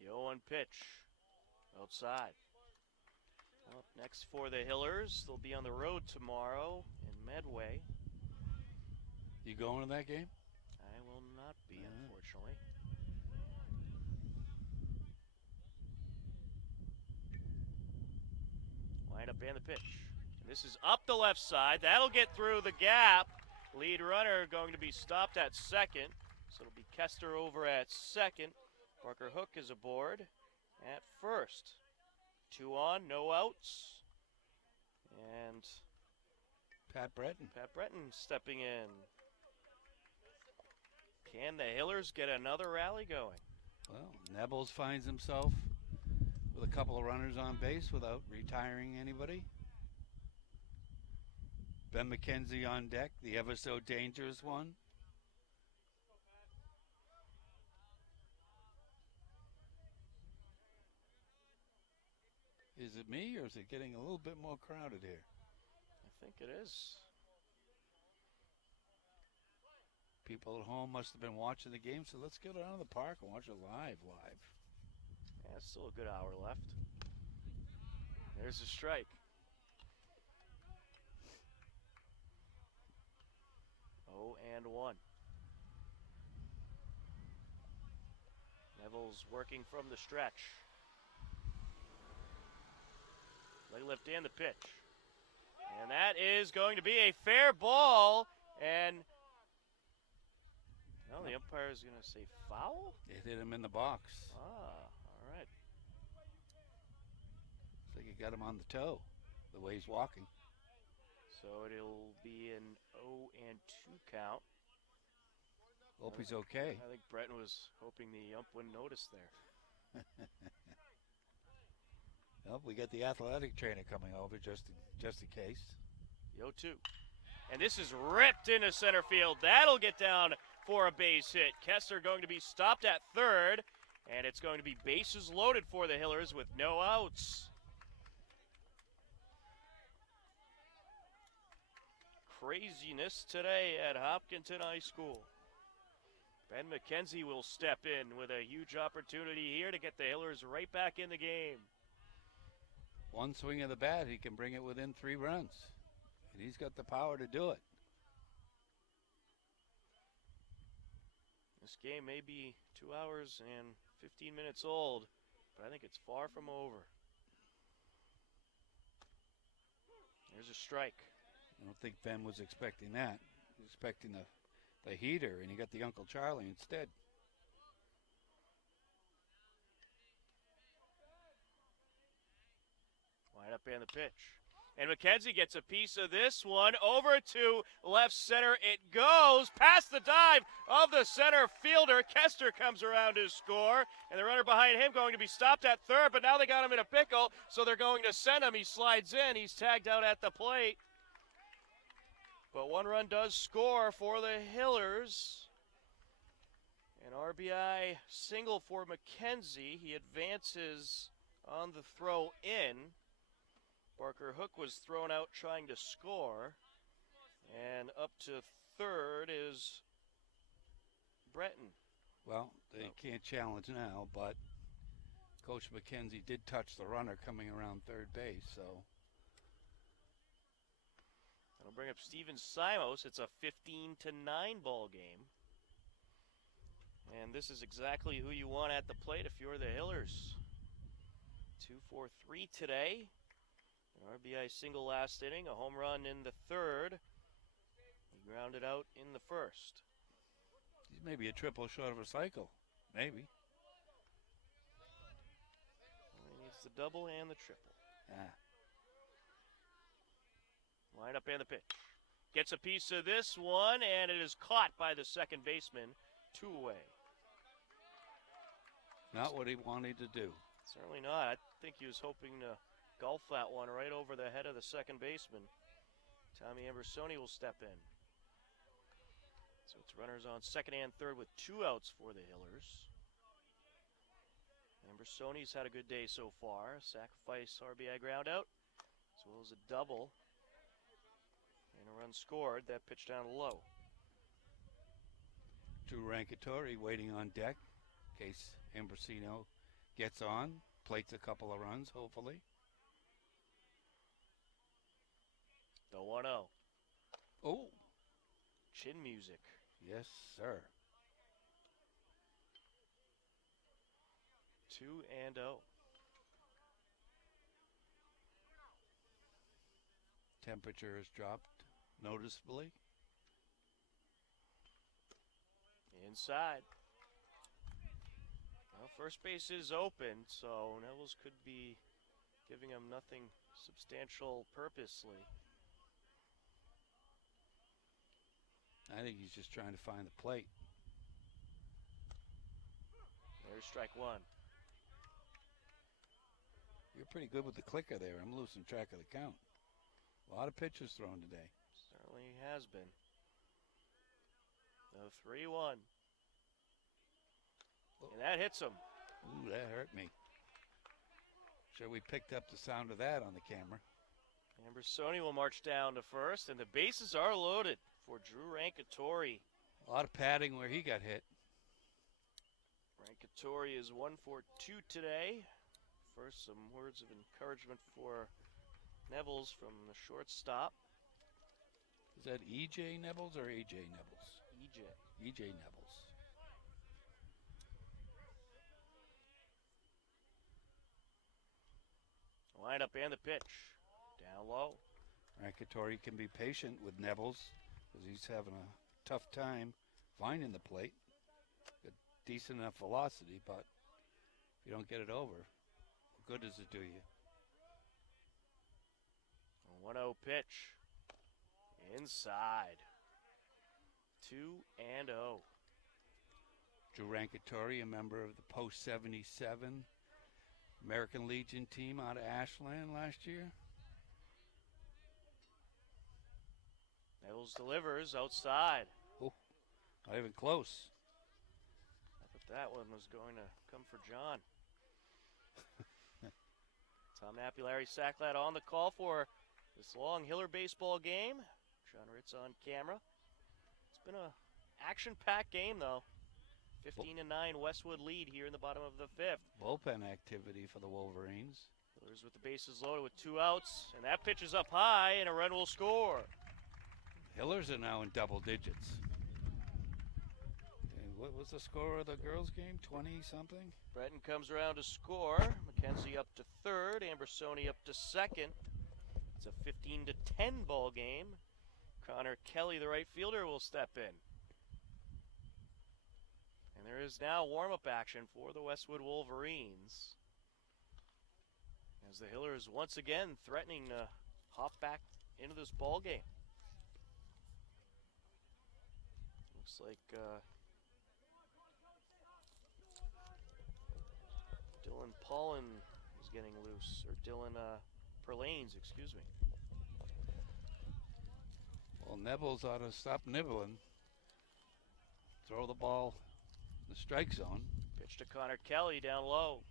The 0-1 pitch. Outside. Up next for the Hillers. They'll be on the road tomorrow in Medway. You going to that game? I will not be, unfortunately. Wind up and the pitch. And this is up the left side. That'll get through the gap. Lead runner going to be stopped at second. So it'll be Kester over at second. Barker Hook is aboard at first. 2 on, no outs. And Pat Breton. Pat Breton stepping in. Can the Hillers get another rally going? Well, Nebels finds himself with a couple of runners on base without retiring anybody. Ben McKenzie on deck, the ever so dangerous one. Is it me, or is it getting a little bit more crowded here? I think it is. People at home must have been watching the game, so let's get out of the park and watch it live. Yeah, still a good hour left. There's a strike. 0-1. Neville's working from the stretch. Leg lift and the pitch. And that is going to be a fair ball. And well, the umpire is going to say foul? It hit him in the box. Ah, all right. Looks like it got him on the toe, the way he's walking. So it'll be an 0-2 count. Hope he's okay. I think Breton was hoping the ump wouldn't notice there. Well, we got the athletic trainer coming over just in case. The 0-2. And this is ripped into center field. That'll get down for a base hit. Kessler going to be stopped at third, and it's going to be bases loaded for the Hillers with no outs. Craziness today at Hopkinton High School. Ben McKenzie will step in with a huge opportunity here to get the Hillers right back in the game. One swing of the bat, he can bring it within 3 runs. And he's got the power to do it. This game may be 2 hours and 15 minutes old, but I think it's far from over. There's a strike. I don't think Ben was expecting that. He was expecting the heater, and he got the Uncle Charlie instead. Line up and the pitch. And McKenzie gets a piece of this one. Over to left center it goes. Past the dive of the center fielder. Kester comes around to score. And the runner behind him going to be stopped at third. But now they got him in a pickle, so they're going to send him. He slides in. He's tagged out at the plate. But 1 run does score for the Hillers. An RBI single for McKenzie. He advances on the throw in. Barker Hook was thrown out trying to score. And up to third is Breton. Well, they can't challenge now, but Coach McKenzie did touch the runner coming around third base, so. That'll bring up Steven Simos. It's a 15-9 ball game. And this is exactly who you want at the plate if you're the Hillers. 2-4-3 today. An RBI single last inning, a home run in the third. He grounded out in the first. He's maybe a triple short of a cycle. Maybe. Well, he needs the double and the triple. Ah. Line up and the pitch. Gets a piece of this one, and it is caught by the second baseman. 2 away. Not what he wanted to do. Certainly not. I think he was hoping to golf that one right over the head of the second baseman. Tommy Ambersoni will step in. So it's runners on second and third with 2 outs for the Hillers. Ambersoni's had a good day so far. Sacrifice RBI ground out, as well as a double. And a run scored. That pitch down low. Drew Rankatori waiting on deck in case Ambrosino gets on, plates a couple of runs, hopefully. The 1-0. Oh. Chin music. Yes, sir. 2-0. Temperature has dropped noticeably. Inside. Well, first base is open, so Nevels could be giving him nothing substantial purposely. I think he's just trying to find the plate. There's strike one. You're pretty good with the clicker there. I'm losing track of the count. A lot of pitches thrown today. Certainly has been. The 3-1. And that hits him. Ooh, that hurt me. Sure we picked up the sound of that on the camera. Ambersoni will march down to first, and the bases are loaded for Drew Rankatori. A lot of padding where he got hit. Rankatori is 1 for 2 today. First, some words of encouragement for Nevels from the shortstop. Is that E.J. Nevels or A.J. Nevels? EJ. E.J. Nevels. Lineup and the pitch. Down low. Rankatori can be patient with Nevels because he's having a tough time finding the plate. Got decent enough velocity, but if you don't get it over, what good does it do you? A 1-0 pitch. Inside. 2-0. Drew Rankatori, a member of the post-77 American Legion team out of Ashland last year. Nevels delivers outside. Oh, not even close. I thought that one was going to come for John. Tom Nappi, Sacklad on the call for this long Hiller baseball game. John Ritz on camera. It's been a action-packed game, though. 15-9 Westwood lead here in the bottom of the fifth. Bullpen activity for the Wolverines. Hillers with the bases loaded with 2 outs, and that pitch is up high, and a run will score. Hillers are now in double digits. And what was the score of the girls' game? 20-something? Breton comes around to score. McKenzie up to third. Ambersoni up to second. It's a 15-10 ball game. Connor Kelly, the right fielder, will step in. And there is now warm-up action for the Westwood Wolverines, as the Hillers once again threatening to hop back into this ball game. Looks like Dylan Paulin is getting loose, or Dylan Perlanes, excuse me. Well, Nevels ought to stop nibbling. Throw the ball in the strike zone. Pitch to Connor Kelly down low.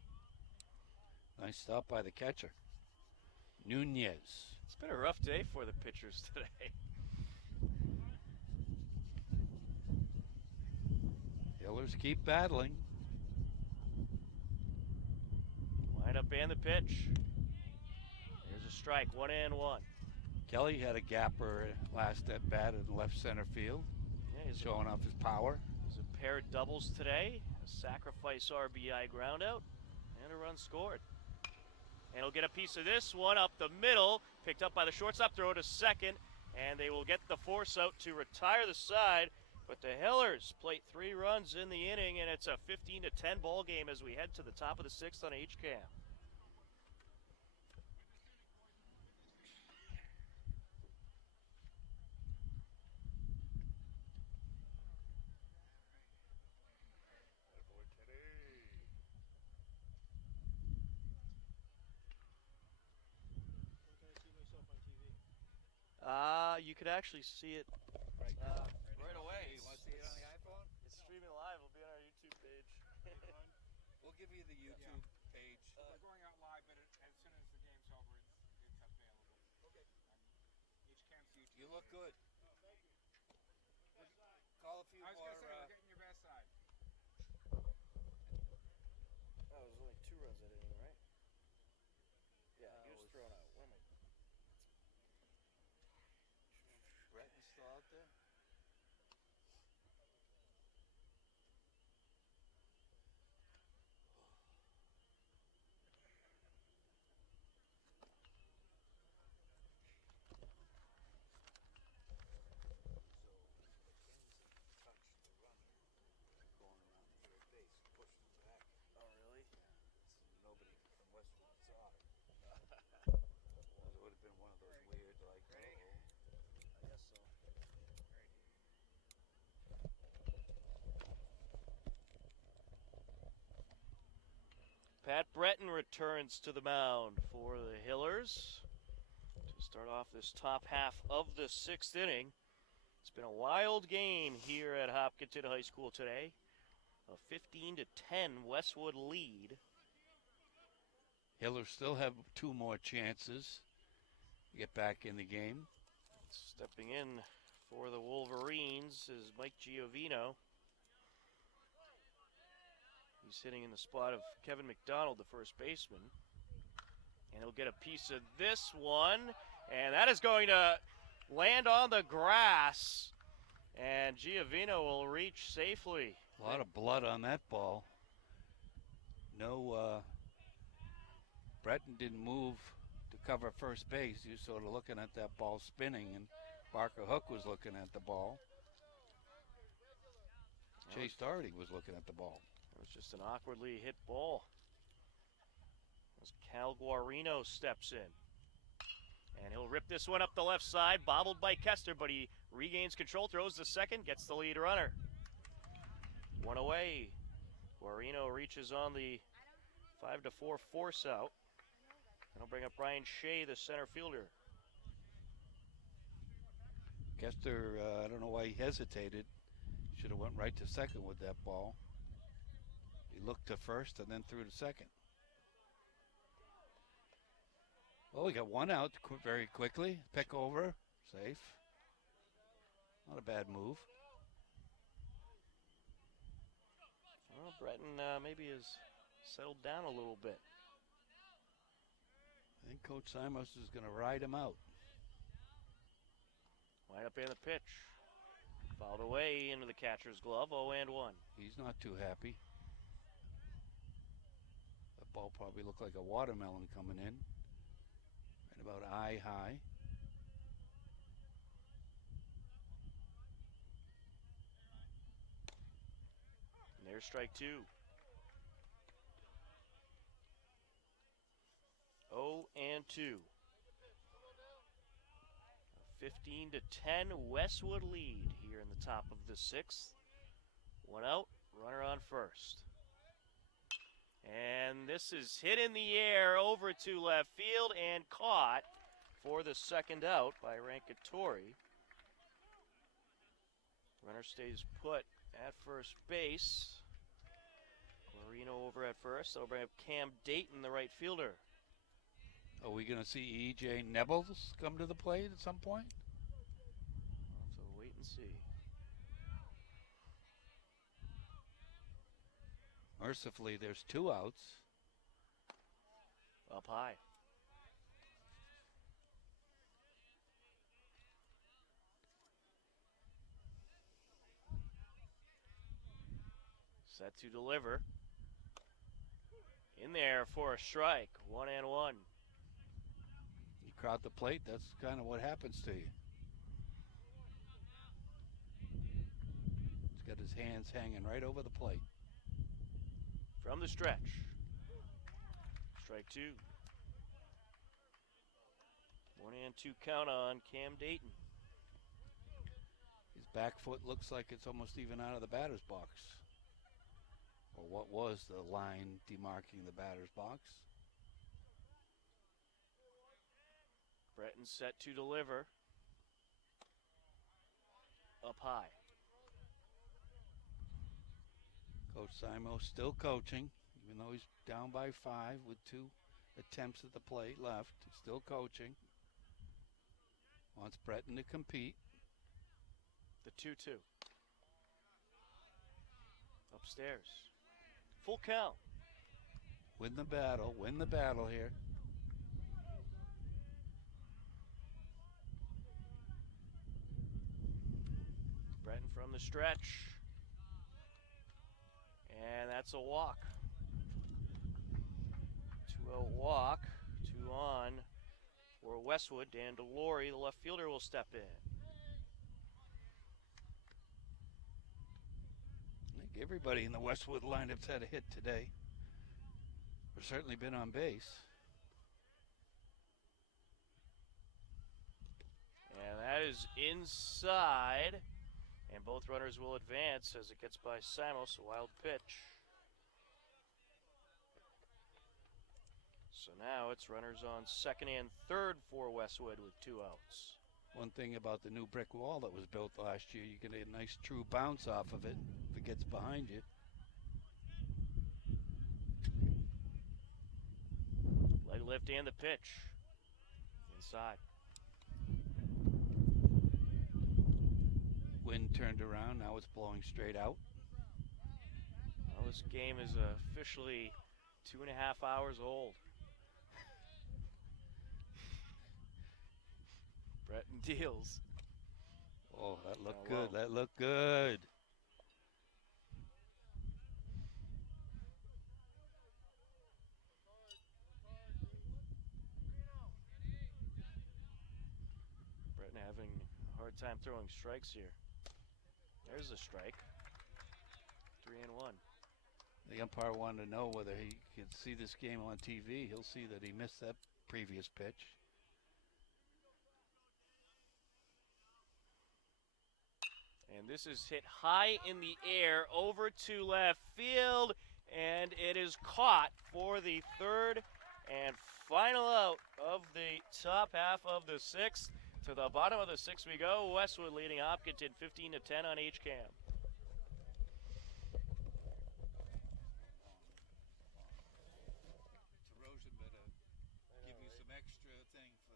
Nice stop by the catcher. Nunez. It's been a rough day for the pitchers today. Hillers keep battling. Lineup and the pitch. There's a strike, 1-1. Kelly had a gapper last at bat in left center field, Yeah, he's showing off his power. There's a pair of doubles today, a sacrifice RBI groundout, and a run scored. And he'll get a piece of this one up the middle, picked up by the shortstop, throw to second, and they will get the force out to retire the side. But the Hillers plate 3 runs in the inning, and it's a 15-10 ball game as we head to the top of the 6th on HCAM. You could actually see it right away. You want to see it on the iPhone? It's streaming live. It'll be on our YouTube page. We'll give you the YouTube page. We're going out live, but as soon as the game's over, it's available. Okay. HCAM's YouTube. You look good. Call a few I was more. going to say, we're getting your best side. Oh, it was only 2 runs that inning, right? Yeah, he was thrown out. What am I? Breton's still out there? Oh, really? Nobody from Westwood saw it. Pat Breton returns to the mound for the Hillers to start off this top half of the 6th inning. It's been a wild game here at Hopkinton High School today. A 15-10 Westwood lead. Hillers still have 2 more chances to get back in the game. Stepping in for the Wolverines is Mike Giovino. He's hitting in the spot of Kevin McDonald, the first baseman. And he'll get a piece of this one. And that is going to land on the grass. And Giovino will reach safely. A lot of blood on that ball. No, Breton didn't move to cover first base. He was sort of looking at that ball spinning, and Barker Hook was looking at the ball. Chase Doherty was looking at the ball. It was just an awkwardly hit ball. As Cal Guarino steps in. And he'll rip this one up the left side, bobbled by Kester, but he regains control, throws the second, gets the lead runner. 1 away. Guarino reaches on the 5-4 force out. And he'll bring up Brian Shea, the center fielder. Kester, I don't know why he hesitated. Should have went right to second with that ball. He looked to first and then threw to second. Well, we got 1 out very quickly. Pick over, safe. Not a bad move. Well, Breton maybe has settled down a little bit. I think Coach Simos is going to ride him out. Line up in the pitch. Fouled away into the catcher's glove, 0-1. He's not too happy. That ball probably looked like a watermelon coming in. Right about eye high. And there's strike 2. 0-2. A 15-10 Westwood lead here in the top of the 6th. 1 out, runner on first. And this is hit in the air over to left field and caught for the second out by Rankatori. Runner stays put at first base. Guarino over at first. They'll bring up Cam Dayton, the right fielder. Are we going to see E.J. Nebels come to the plate at some point? So wait and see. Mercifully, there's 2 outs. Up high. Set to deliver. In there for a strike. 1-1. You crowd the plate, that's kind of what happens to you. He's got his hands hanging right over the plate. From the stretch. Strike 2. 1-2 count on Cam Dayton. His back foot looks like it's almost even out of the batter's box. Or what was the line demarking the batter's box. Breton set to deliver. Up high. Coach Simos still coaching, even though he's down by 5 with 2 attempts at the plate left. He's still coaching. Wants Breton to compete. The 2-2. Upstairs. Full count. Win the battle here. Breton from the stretch. And that's a walk. 2-0 walk. 2 on for Westwood. Dan DeLory, the left fielder, will step in. I think everybody in the Westwood lineup's had a hit today. Or certainly been on base. And that is inside. And both runners will advance as it gets by Simos, a wild pitch. So now it's runners on second and third for Westwood with 2 outs. One thing about the new brick wall that was built last year, you can get a nice true bounce off of it if it gets behind you. Leg lift and the pitch. Inside. Wind turned around, now it's blowing straight out. Well, this game is officially 2.5 hours old. Breton deals. Oh, that looked Down good, low. that looked good. Breton having a hard time throwing strikes here. There's a strike. 3-1. The umpire wanted to know whether he could see this game on TV. He'll see that he missed that previous pitch. And this is hit high in the air over to left field, and it is caught for the third and final out of the top half of the sixth. To the bottom of the sixth we go. Westwood leading Hopkinton 15-10 on HCAM. Erosion better give you some extra thing for this.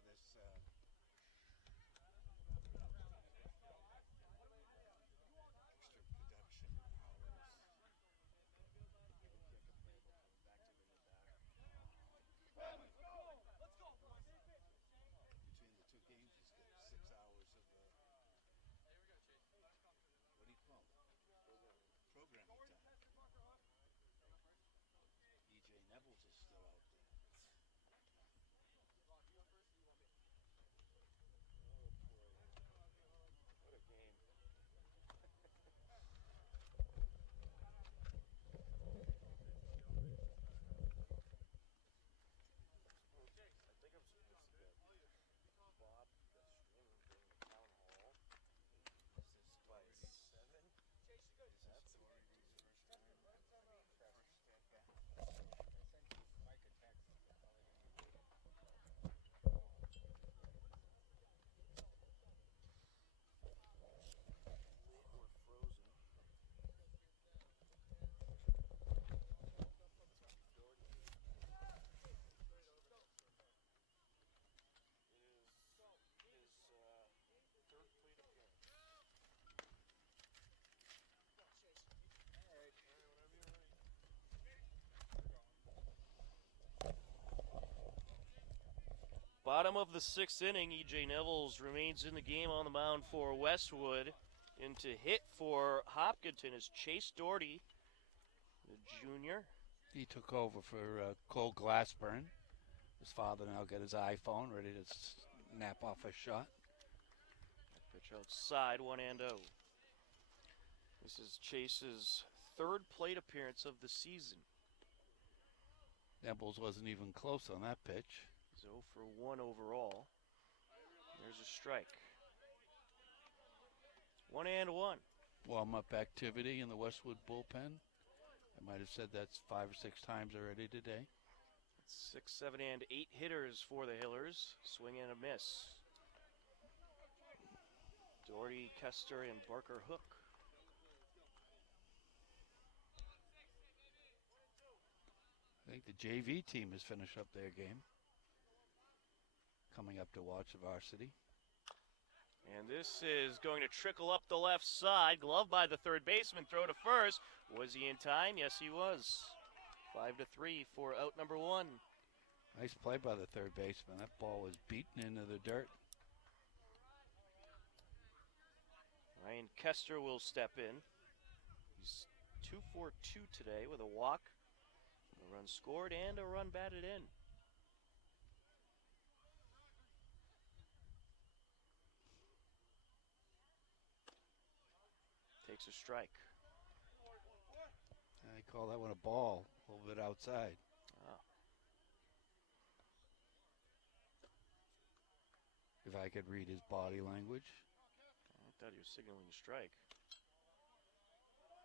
Between the two games, he's got 6 hours of what do you call it? Programming time. EJ Neville's is still out there. What a game. Bottom of the sixth inning, E.J. Neville's remains in the game on the mound for Westwood. Into hit for Hopkinton is Chase Doherty, the junior. He took over for Cole Glassburn. His father now got his iPhone ready to snap off a shot. Pitch outside, 1-0. This is Chase's third plate appearance of the season. Nebbles wasn't even close on that pitch. He's 0 for 1 overall. There's a strike. 1-1. Warm-up activity in the Westwood bullpen. I might have said that's 5 or 6 times already today. 6, 7, and 8 hitters for the Hillers. Swing and a miss. Doherty, Kester, and Barker Hook. I think the JV team has finished up their game. Coming up to watch the varsity. And this is going to trickle up the left side. Glove by the third baseman. Throw to first. Was he in time? Yes, he was. 5-3 for out number 1. Nice play by the third baseman. That ball was beaten into the dirt. Ryan Kester will step in. He's 2 for 2 today with a walk, a run scored, and a run batted in. Takes a strike. I call that one a ball, a little bit outside. Oh. If I could read his body language. I thought he was signaling a strike.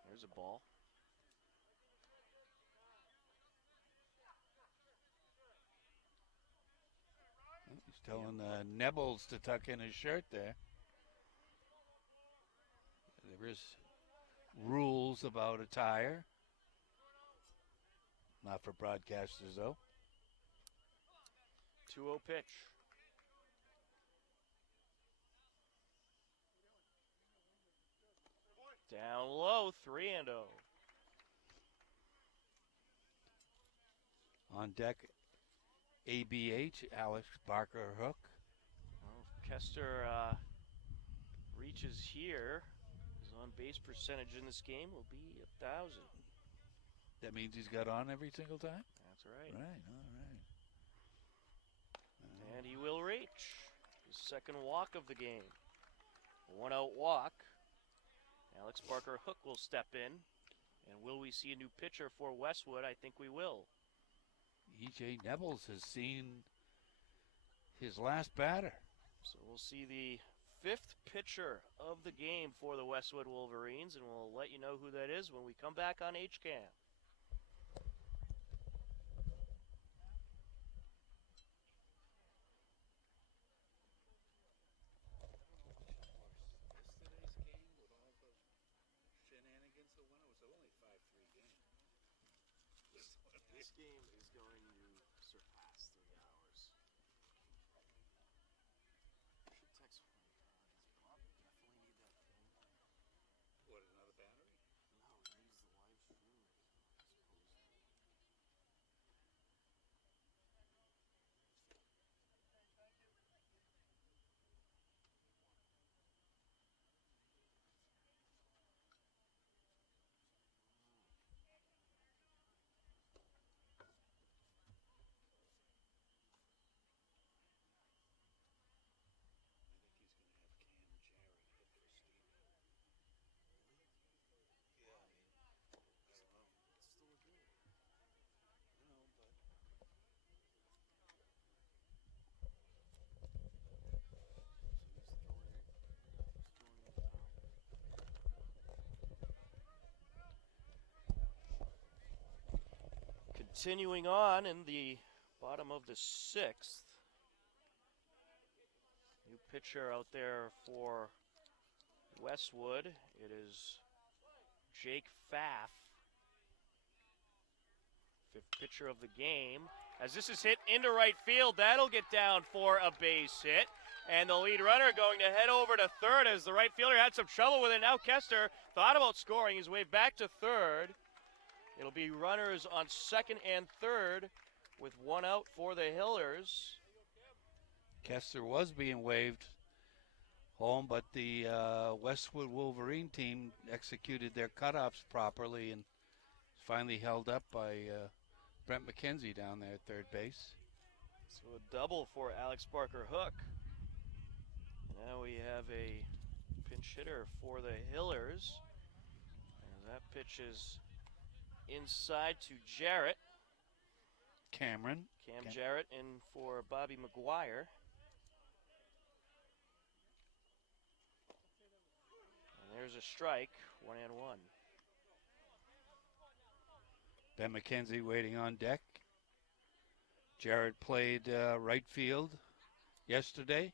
There's a ball. Telling Nebbles to tuck in his shirt there. There is rules about attire. Not for broadcasters, though. 2-0 pitch. Down low, 3-0. On deck, ABH, Alex Barker Hook. Well, if Kester reaches here, his on-base percentage in this game will be 1,000. That means he's got on every single time? That's right. Right, all right. And he will reach his second walk of the game. A 1-out walk. Alex Barker Hook will step in. And will we see a new pitcher for Westwood? I think we will. E.J. Nebbles has seen his last batter. So we'll see the 5th pitcher of the game for the Westwood Wolverines, and we'll let you know who that is when we come back on HCAM. This game is going to surpass 3 hours. Should text Frank. Definitely need that thing. What, another battery? No, he needs the live stream. Continuing on in the bottom of the 6th. New pitcher out there for Westwood. It is Jake Pfaff. 5th pitcher of the game. As this is hit into right field, that'll get down for a base hit. And the lead runner going to head over to third as the right fielder had some trouble with it. Now Kester thought about scoring his way back to third. It'll be runners on second and third with 1 out for the Hillers. Kester was being waved home, but the Westwood Wolverine team executed their cutoffs properly and finally held up by Brent McKenzie down there at third base. So a double for Alex Barker Hook. Now we have a pinch hitter for the Hillers. And that pitch is inside to Jarrett. Cam Jarrett in for Bobby McGuire. And there's a strike, 1-1. Ben McKenzie waiting on deck. Jarrett played right field yesterday.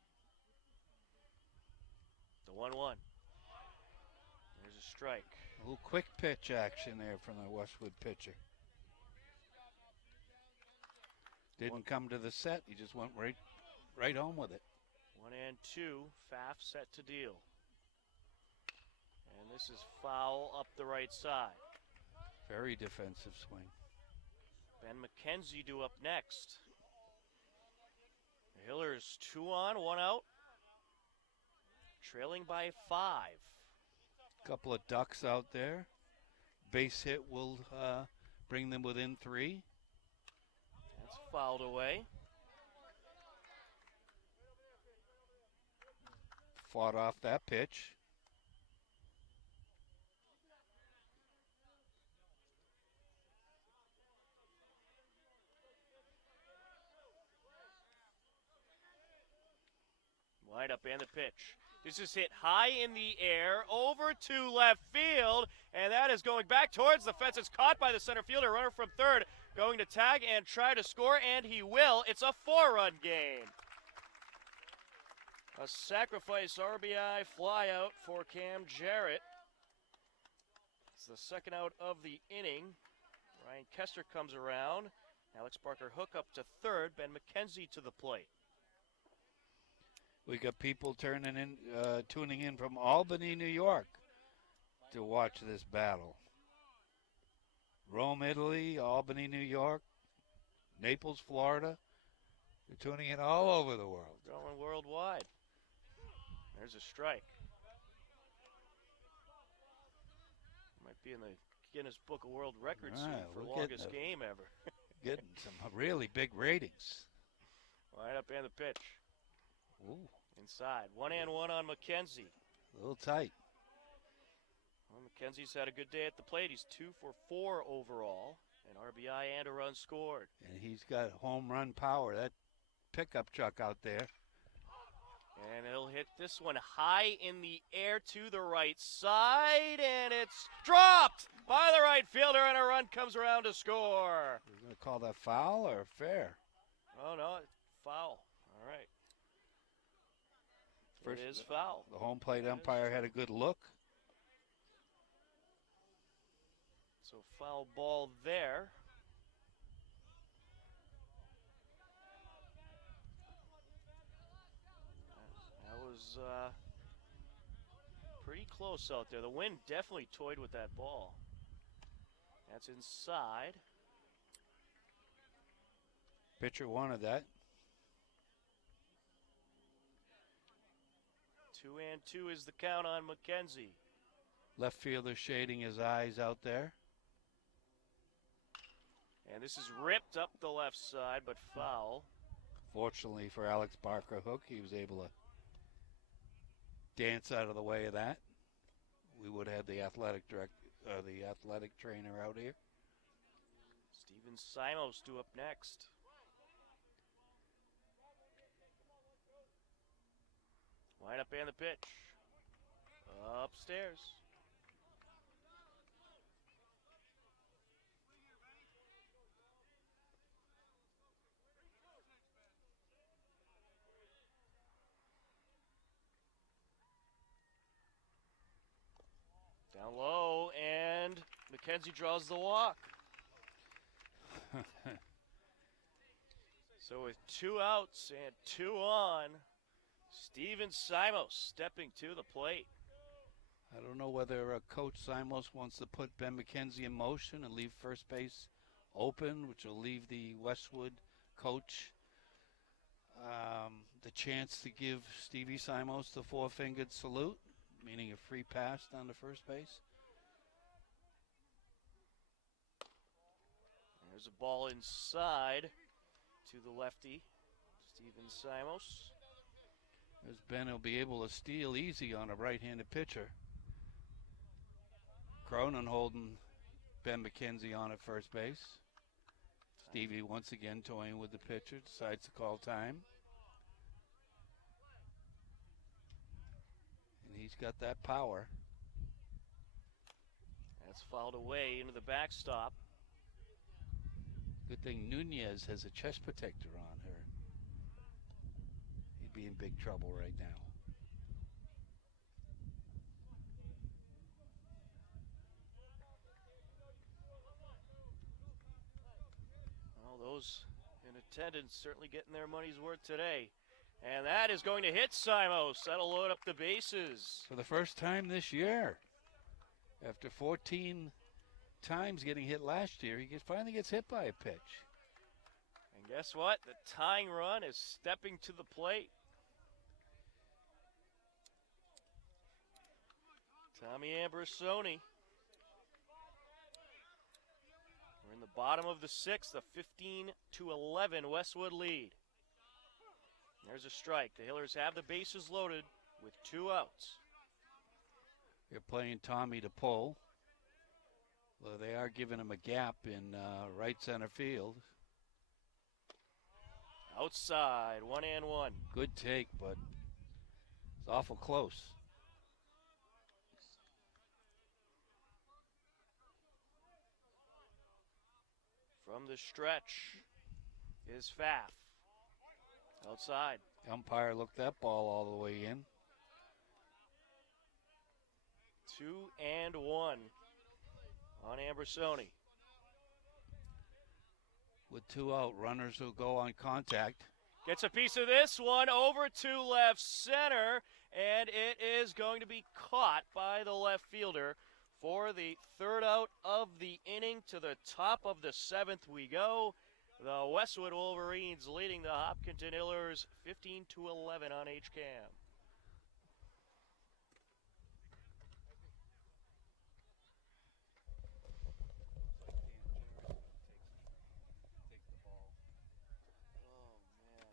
The 1-1. There's a strike. A little quick pitch action there from the Westwood pitcher. Didn't come to the set. He just went right home with it. 1-2. Pfaff set to deal. And this is foul up the right side. Very defensive swing. Ben McKenzie due up next. The Hillers 2 on, 1 out. Trailing by 5. Couple of ducks out there. Base hit will bring them within 3. That's fouled away. Fought off that pitch. Wide up and the pitch. This is hit high in the air, over to left field, and that is going back towards the fence. It's caught by the center fielder, runner from third, going to tag and try to score, and he will. It's a 4-run game. A sacrifice RBI flyout for Cam Jarrett. It's the second out of the inning. Ryan Kester comes around. Alex Barker hook up to third. Ben McKenzie to the plate. We got people tuning in from Albany, New York to watch this battle. Rome, Italy, Albany, New York, Naples, Florida. They're tuning in all over the world. Going worldwide. There's a strike. Might be in the Guinness Book of World Records soon for longest game ever. Getting some really big ratings. Line up and the pitch. Ooh. Inside. 1-1 on McKenzie. A little tight. Well, McKenzie's had a good day at the plate. He's 2 for 4 overall. An RBI and a run scored. And he's got home run power. That pickup truck out there. And he'll hit this one high in the air to the right side. And it's dropped by the right fielder. And a run comes around to score. We're going to call that foul or fair? Oh, no, it's foul. All right. It is foul. The home plate umpire had a good look. So foul ball there. That was pretty close out there. The wind definitely toyed with that ball. That's inside. Pitcher wanted that. 2-2 is the count on McKenzie. Left fielder shading his eyes out there. And this is ripped up the left side, but foul. Fortunately for Alex Barker Hook, he was able to dance out of the way of that. We would have the athletic trainer out here. Steven Simos due up next. Line up and the pitch. Upstairs. Down low, and McKenzie draws the walk. So with 2 outs and 2 on, Steven Simos stepping to the plate. I don't know whether Coach Simos wants to put Ben McKenzie in motion and leave first base open, which will leave the Westwood coach the chance to give Stevie Simos the 4-fingered salute, meaning a free pass down to first base. There's a ball inside to the lefty, Steven Simos. As Ben will be able to steal easy on a right-handed pitcher. Cronin holding Ben McKenzie on at first base. Stevie once again toying with the pitcher, decides to call time. And he's got that power. That's fouled away into the backstop. Good thing Nunez has a chest protector on her. He'd be in big trouble right now. Well, those in attendance certainly getting their money's worth today. And that is going to hit Simos. That'll load up the bases. For the first time this year, after 14 times getting hit last year, he finally gets hit by a pitch. And guess what? The tying run is stepping to the plate. Tommy Ambrosoni. We're in the bottom of the 6th, a 15-11 Westwood lead. There's a strike. The Hillers have the bases loaded with 2 outs. They're playing Tommy to pull. Well, they are giving him a gap in right center field. Outside, 1-1. Good take, but it's awful close. From the stretch is Pfaff. Outside. Umpire looked that ball all the way in. 2-1 on Ambersoni. With 2 out, runners will go on contact. Gets a piece of this one over to left center, and it is going to be caught by the left fielder for the 3rd out of the inning. To the top of the 7th we go. The Westwood Wolverines leading the Hopkinton Hillers 15-11 on HCAM. Oh, man.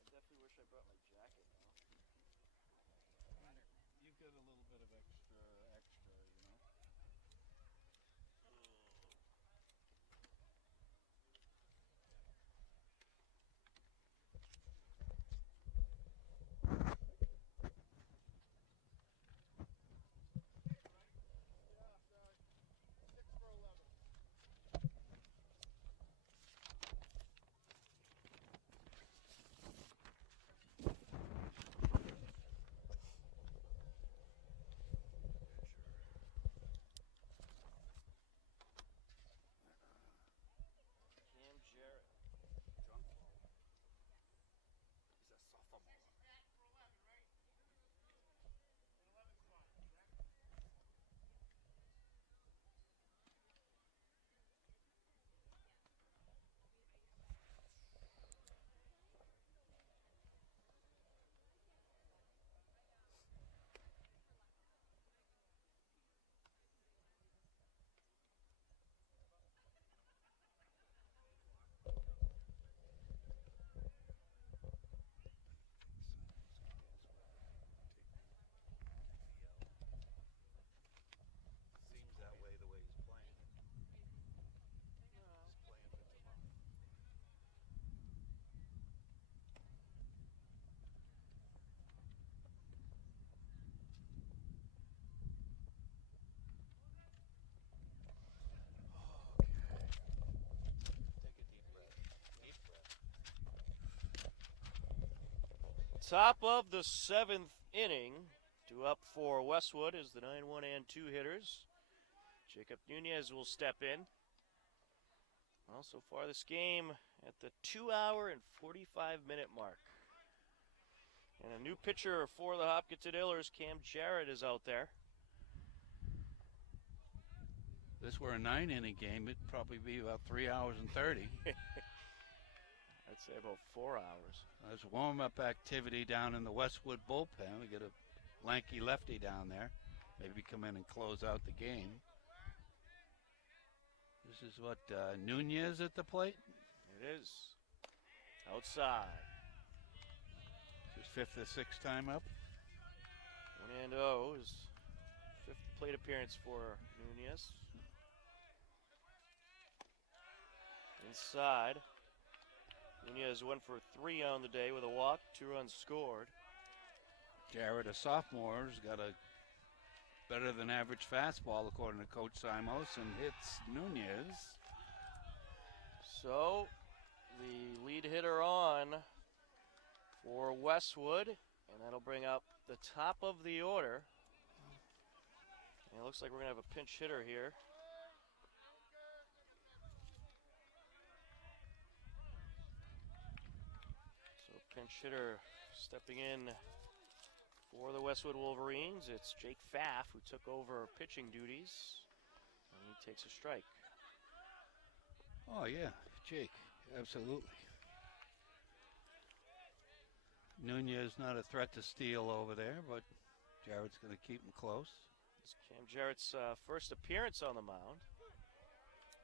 I definitely wish I brought my jacket now. You get a little bit of extra, you know. Cam Jarrett. He's a sophomore. Seems that way the way he's playing. He's playing for tomorrow. Take a deep breath. Deep breath. Top of the 7th inning. 2 up for Westwood is the 9-1 and 2 hitters. Jacob Nunez will step in. Well, so far this game at the 2-hour and 45-minute mark. And a new pitcher for the Hopkinton Hillers, Cam Jarrett, is out there. If this were a 9-inning game, it'd probably be about 3 hours and 30. I'd say about 4 hours. There's warm-up activity down in the Westwood bullpen. We get a lanky lefty down there. Maybe come in and close out the game. This is what, Nunez at the plate? It is. Outside. His 5th or 6th time up. 1-0 is 5th plate appearance for Nunez. Inside. Nunez went for 3 on the day with a walk, 2 runs scored. Jarrett, a sophomore, has got a better than average fastball according to Coach Simos, and hits Nunez. So, the lead hitter on for Westwood, and that'll bring up the top of the order. And it looks like we're going to have a pinch hitter here. So, pinch hitter stepping in for the Westwood Wolverines. It's Jake Pfaff, who took over pitching duties, and he takes a strike. Oh, yeah, Jake, absolutely. Nunez not a threat to steal over there, but Jarrett's going to keep him close. It's Cam Jarrett's first appearance on the mound.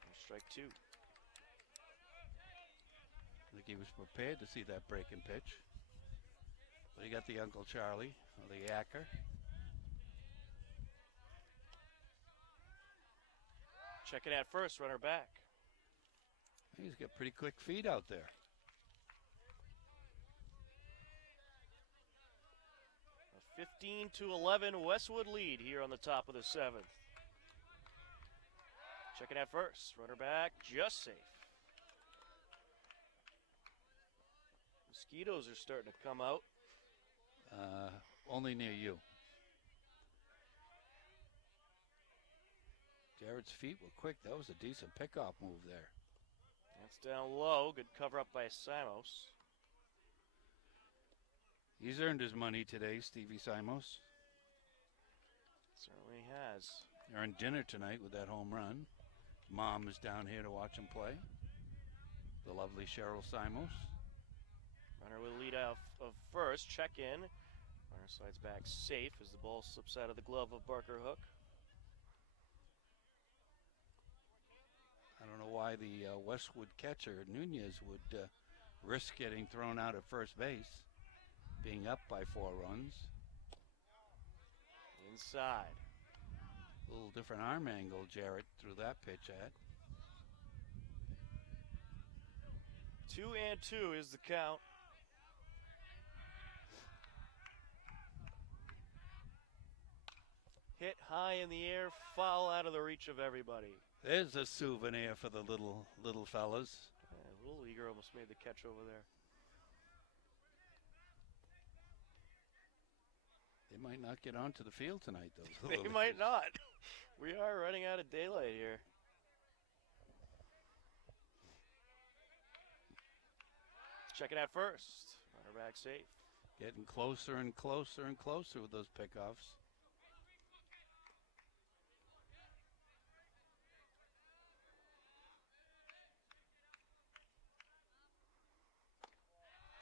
And strike 2. I think he was prepared to see that breaking pitch. But he got the Uncle Charlie, or the Yacker. Checking at first, runner back. He's got pretty quick feet out there. A 15-11 Westwood lead here on the top of the 7th. Checking at first, runner back, just safe. Mosquitoes are starting to come out. Only near you. Jarrett's feet were quick. That was a decent pickoff move there. That's down low. Good cover up by Simos. He's earned his money today, Stevie Simos. Certainly has. Earned dinner tonight with that home run. Mom is down here to watch him play. The lovely Cheryl Simos. Runner will lead off of first. Check in. Runner slides back safe as the ball slips out of the glove of Barker Hook. I don't know why the Westwood catcher, Nunez, would risk getting thrown out at first base, being up by 4 runs. Inside. A little different arm angle Jarrett threw that pitch at. 2-2 is the count. Hit high in the air, foul out of the reach of everybody. There's a souvenir for the little fellas. Little Eager almost made the catch over there. They might not get onto the field tonight, though. They might not. We are running out of daylight here. Checking out first. Runner back safe. Getting closer and closer and closer with those pickoffs.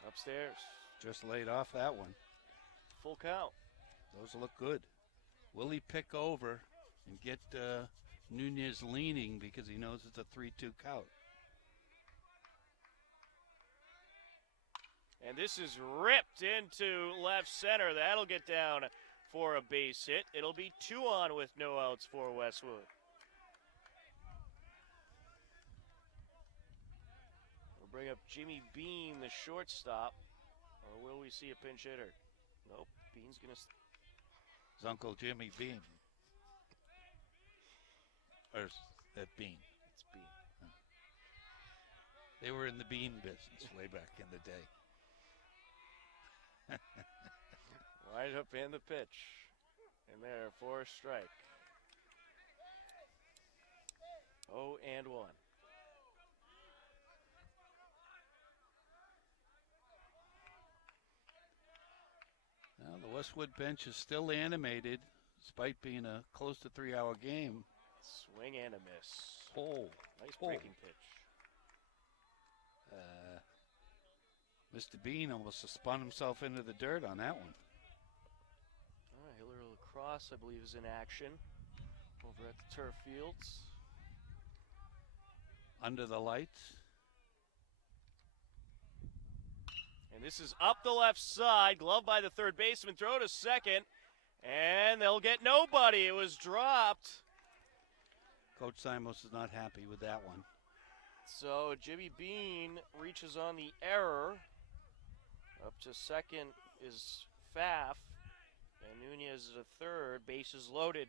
Upstairs. Just laid off that one. Full count. Those look good. Will he pick over and get Nunez leaning because he knows it's a 3-2 count? And this is ripped into left center. That'll get down for a base hit. It'll be 2 on with no outs for Westwood. We'll bring up Jimmy Bean, the shortstop. Or will we see a pinch hitter? Nope. Bean's going to... His Uncle Jimmy Bean. Or is that Bean? It's Bean. They were in the bean business way back in the day. Wide up in the pitch. And there for a strike. 0-1. Now the Westwood bench is still animated, despite being a close to 3-hour game. Swing and a miss. Oh, Nice breaking pitch. Mr. Bean almost spun himself into the dirt on that one. All right, Hiller Lacrosse, I believe, is in action over at the turf fields. Under the lights. And this is up the left side, glove by the third baseman, throw to second, and they'll get nobody. It was dropped. Coach Simos is not happy with that one. So Jimmy Bean reaches on the error. Up to second is Pfaff, and Nunez is a third. Bases loaded.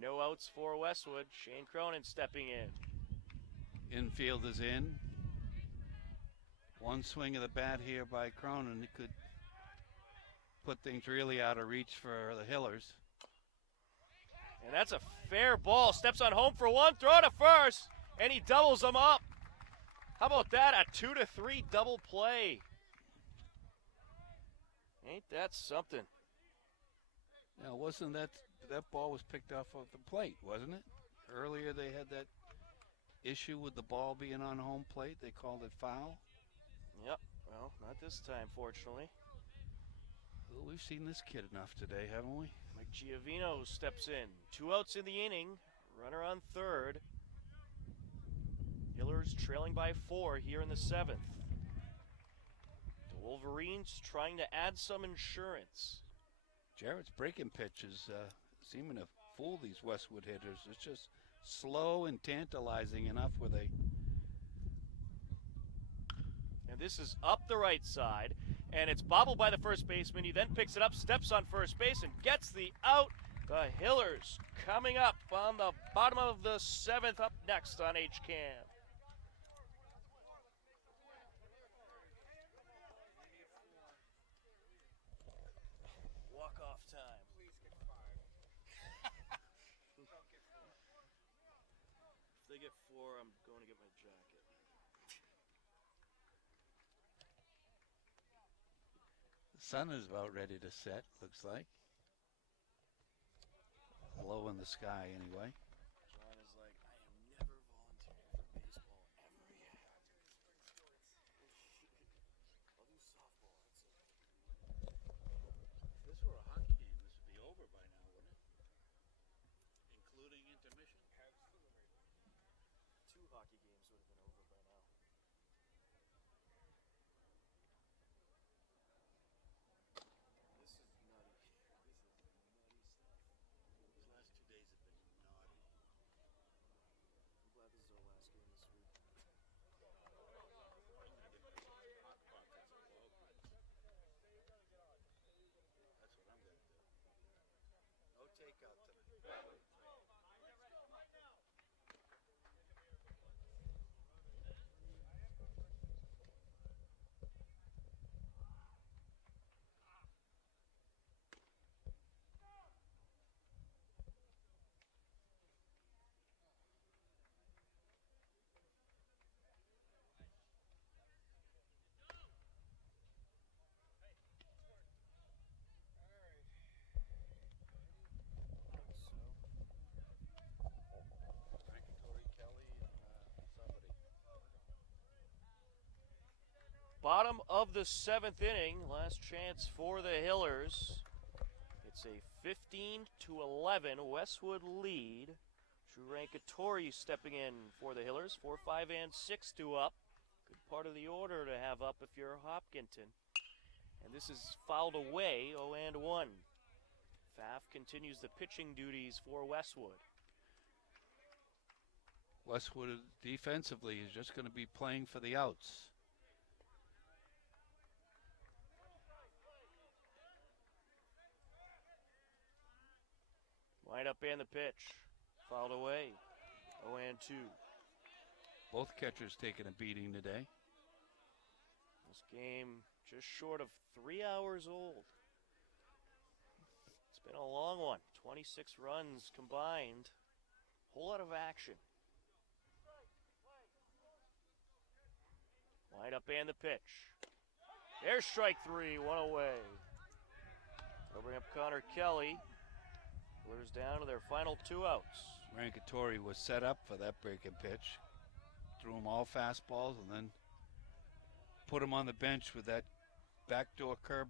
No outs for Westwood. Shane Cronin stepping in. Infield is in. One swing of the bat here by Cronin could put things really out of reach for the Hillers. And that's a fair ball. Steps on home for one. Throw to first. And he doubles them up. How about that? A 2-3 double play. Ain't that something? Now, wasn't that ball was picked off of the plate, wasn't it? Earlier they had that issue with the ball being on home plate. They called it foul. Yep. Well, not this time, fortunately. Well, we've seen this kid enough today, haven't we? Mike Giovino steps in. 2 outs in the inning. Runner on third. Hillers trailing by 4 here in the 7th. The Wolverines trying to add some insurance. Jarrett's breaking pitch is seeming to fool these Westwood hitters. It's just slow and tantalizing enough where they... And this is up the right side, and it's bobbled by the first baseman. He then picks it up, steps on first base, and gets the out. The Hillers coming up on the bottom of the 7th, up next on HCAM. sun is about ready to set, looks like. Low in the sky, anyway. John is like, I am never volunteering for baseball ever again. I'll do softball. That's it. If this were a hockey game, this would be over by now, wouldn't it? Including intermission. Absolutely. 2 hockey games would have been over by now. This is nutty. This is nutty stuff. These last 2 days have been naughty. I'm glad this is our last game this week. Hot pockets of Walgreens. That's what I'm going to do. No takeout tonight. Tori Kelly and somebody. Bottom of the 7th inning, last chance for the Hillers. It's a 15-11 Westwood lead. Drew Rankatori stepping in for the Hillers. 4, 5, and 6 to up. Good part of the order to have up if you're Hopkinton. And this is fouled away, 0-1. Pfaff continues the pitching duties for Westwood. Westwood defensively is just going to be playing for the outs. Wind up and the pitch. Fouled away. 0-2. Both catchers taking a beating today. This game just short of 3 hours old. It's been a long one. 26 runs combined. Whole lot of action. Wind up and the pitch. There's strike 3, 1 away. They'll bring up Connor Kelly. Hillers down to their final 2 outs. Rankatori was set up for that breaking pitch. Threw him all fastballs and then put him on the bench with that backdoor curve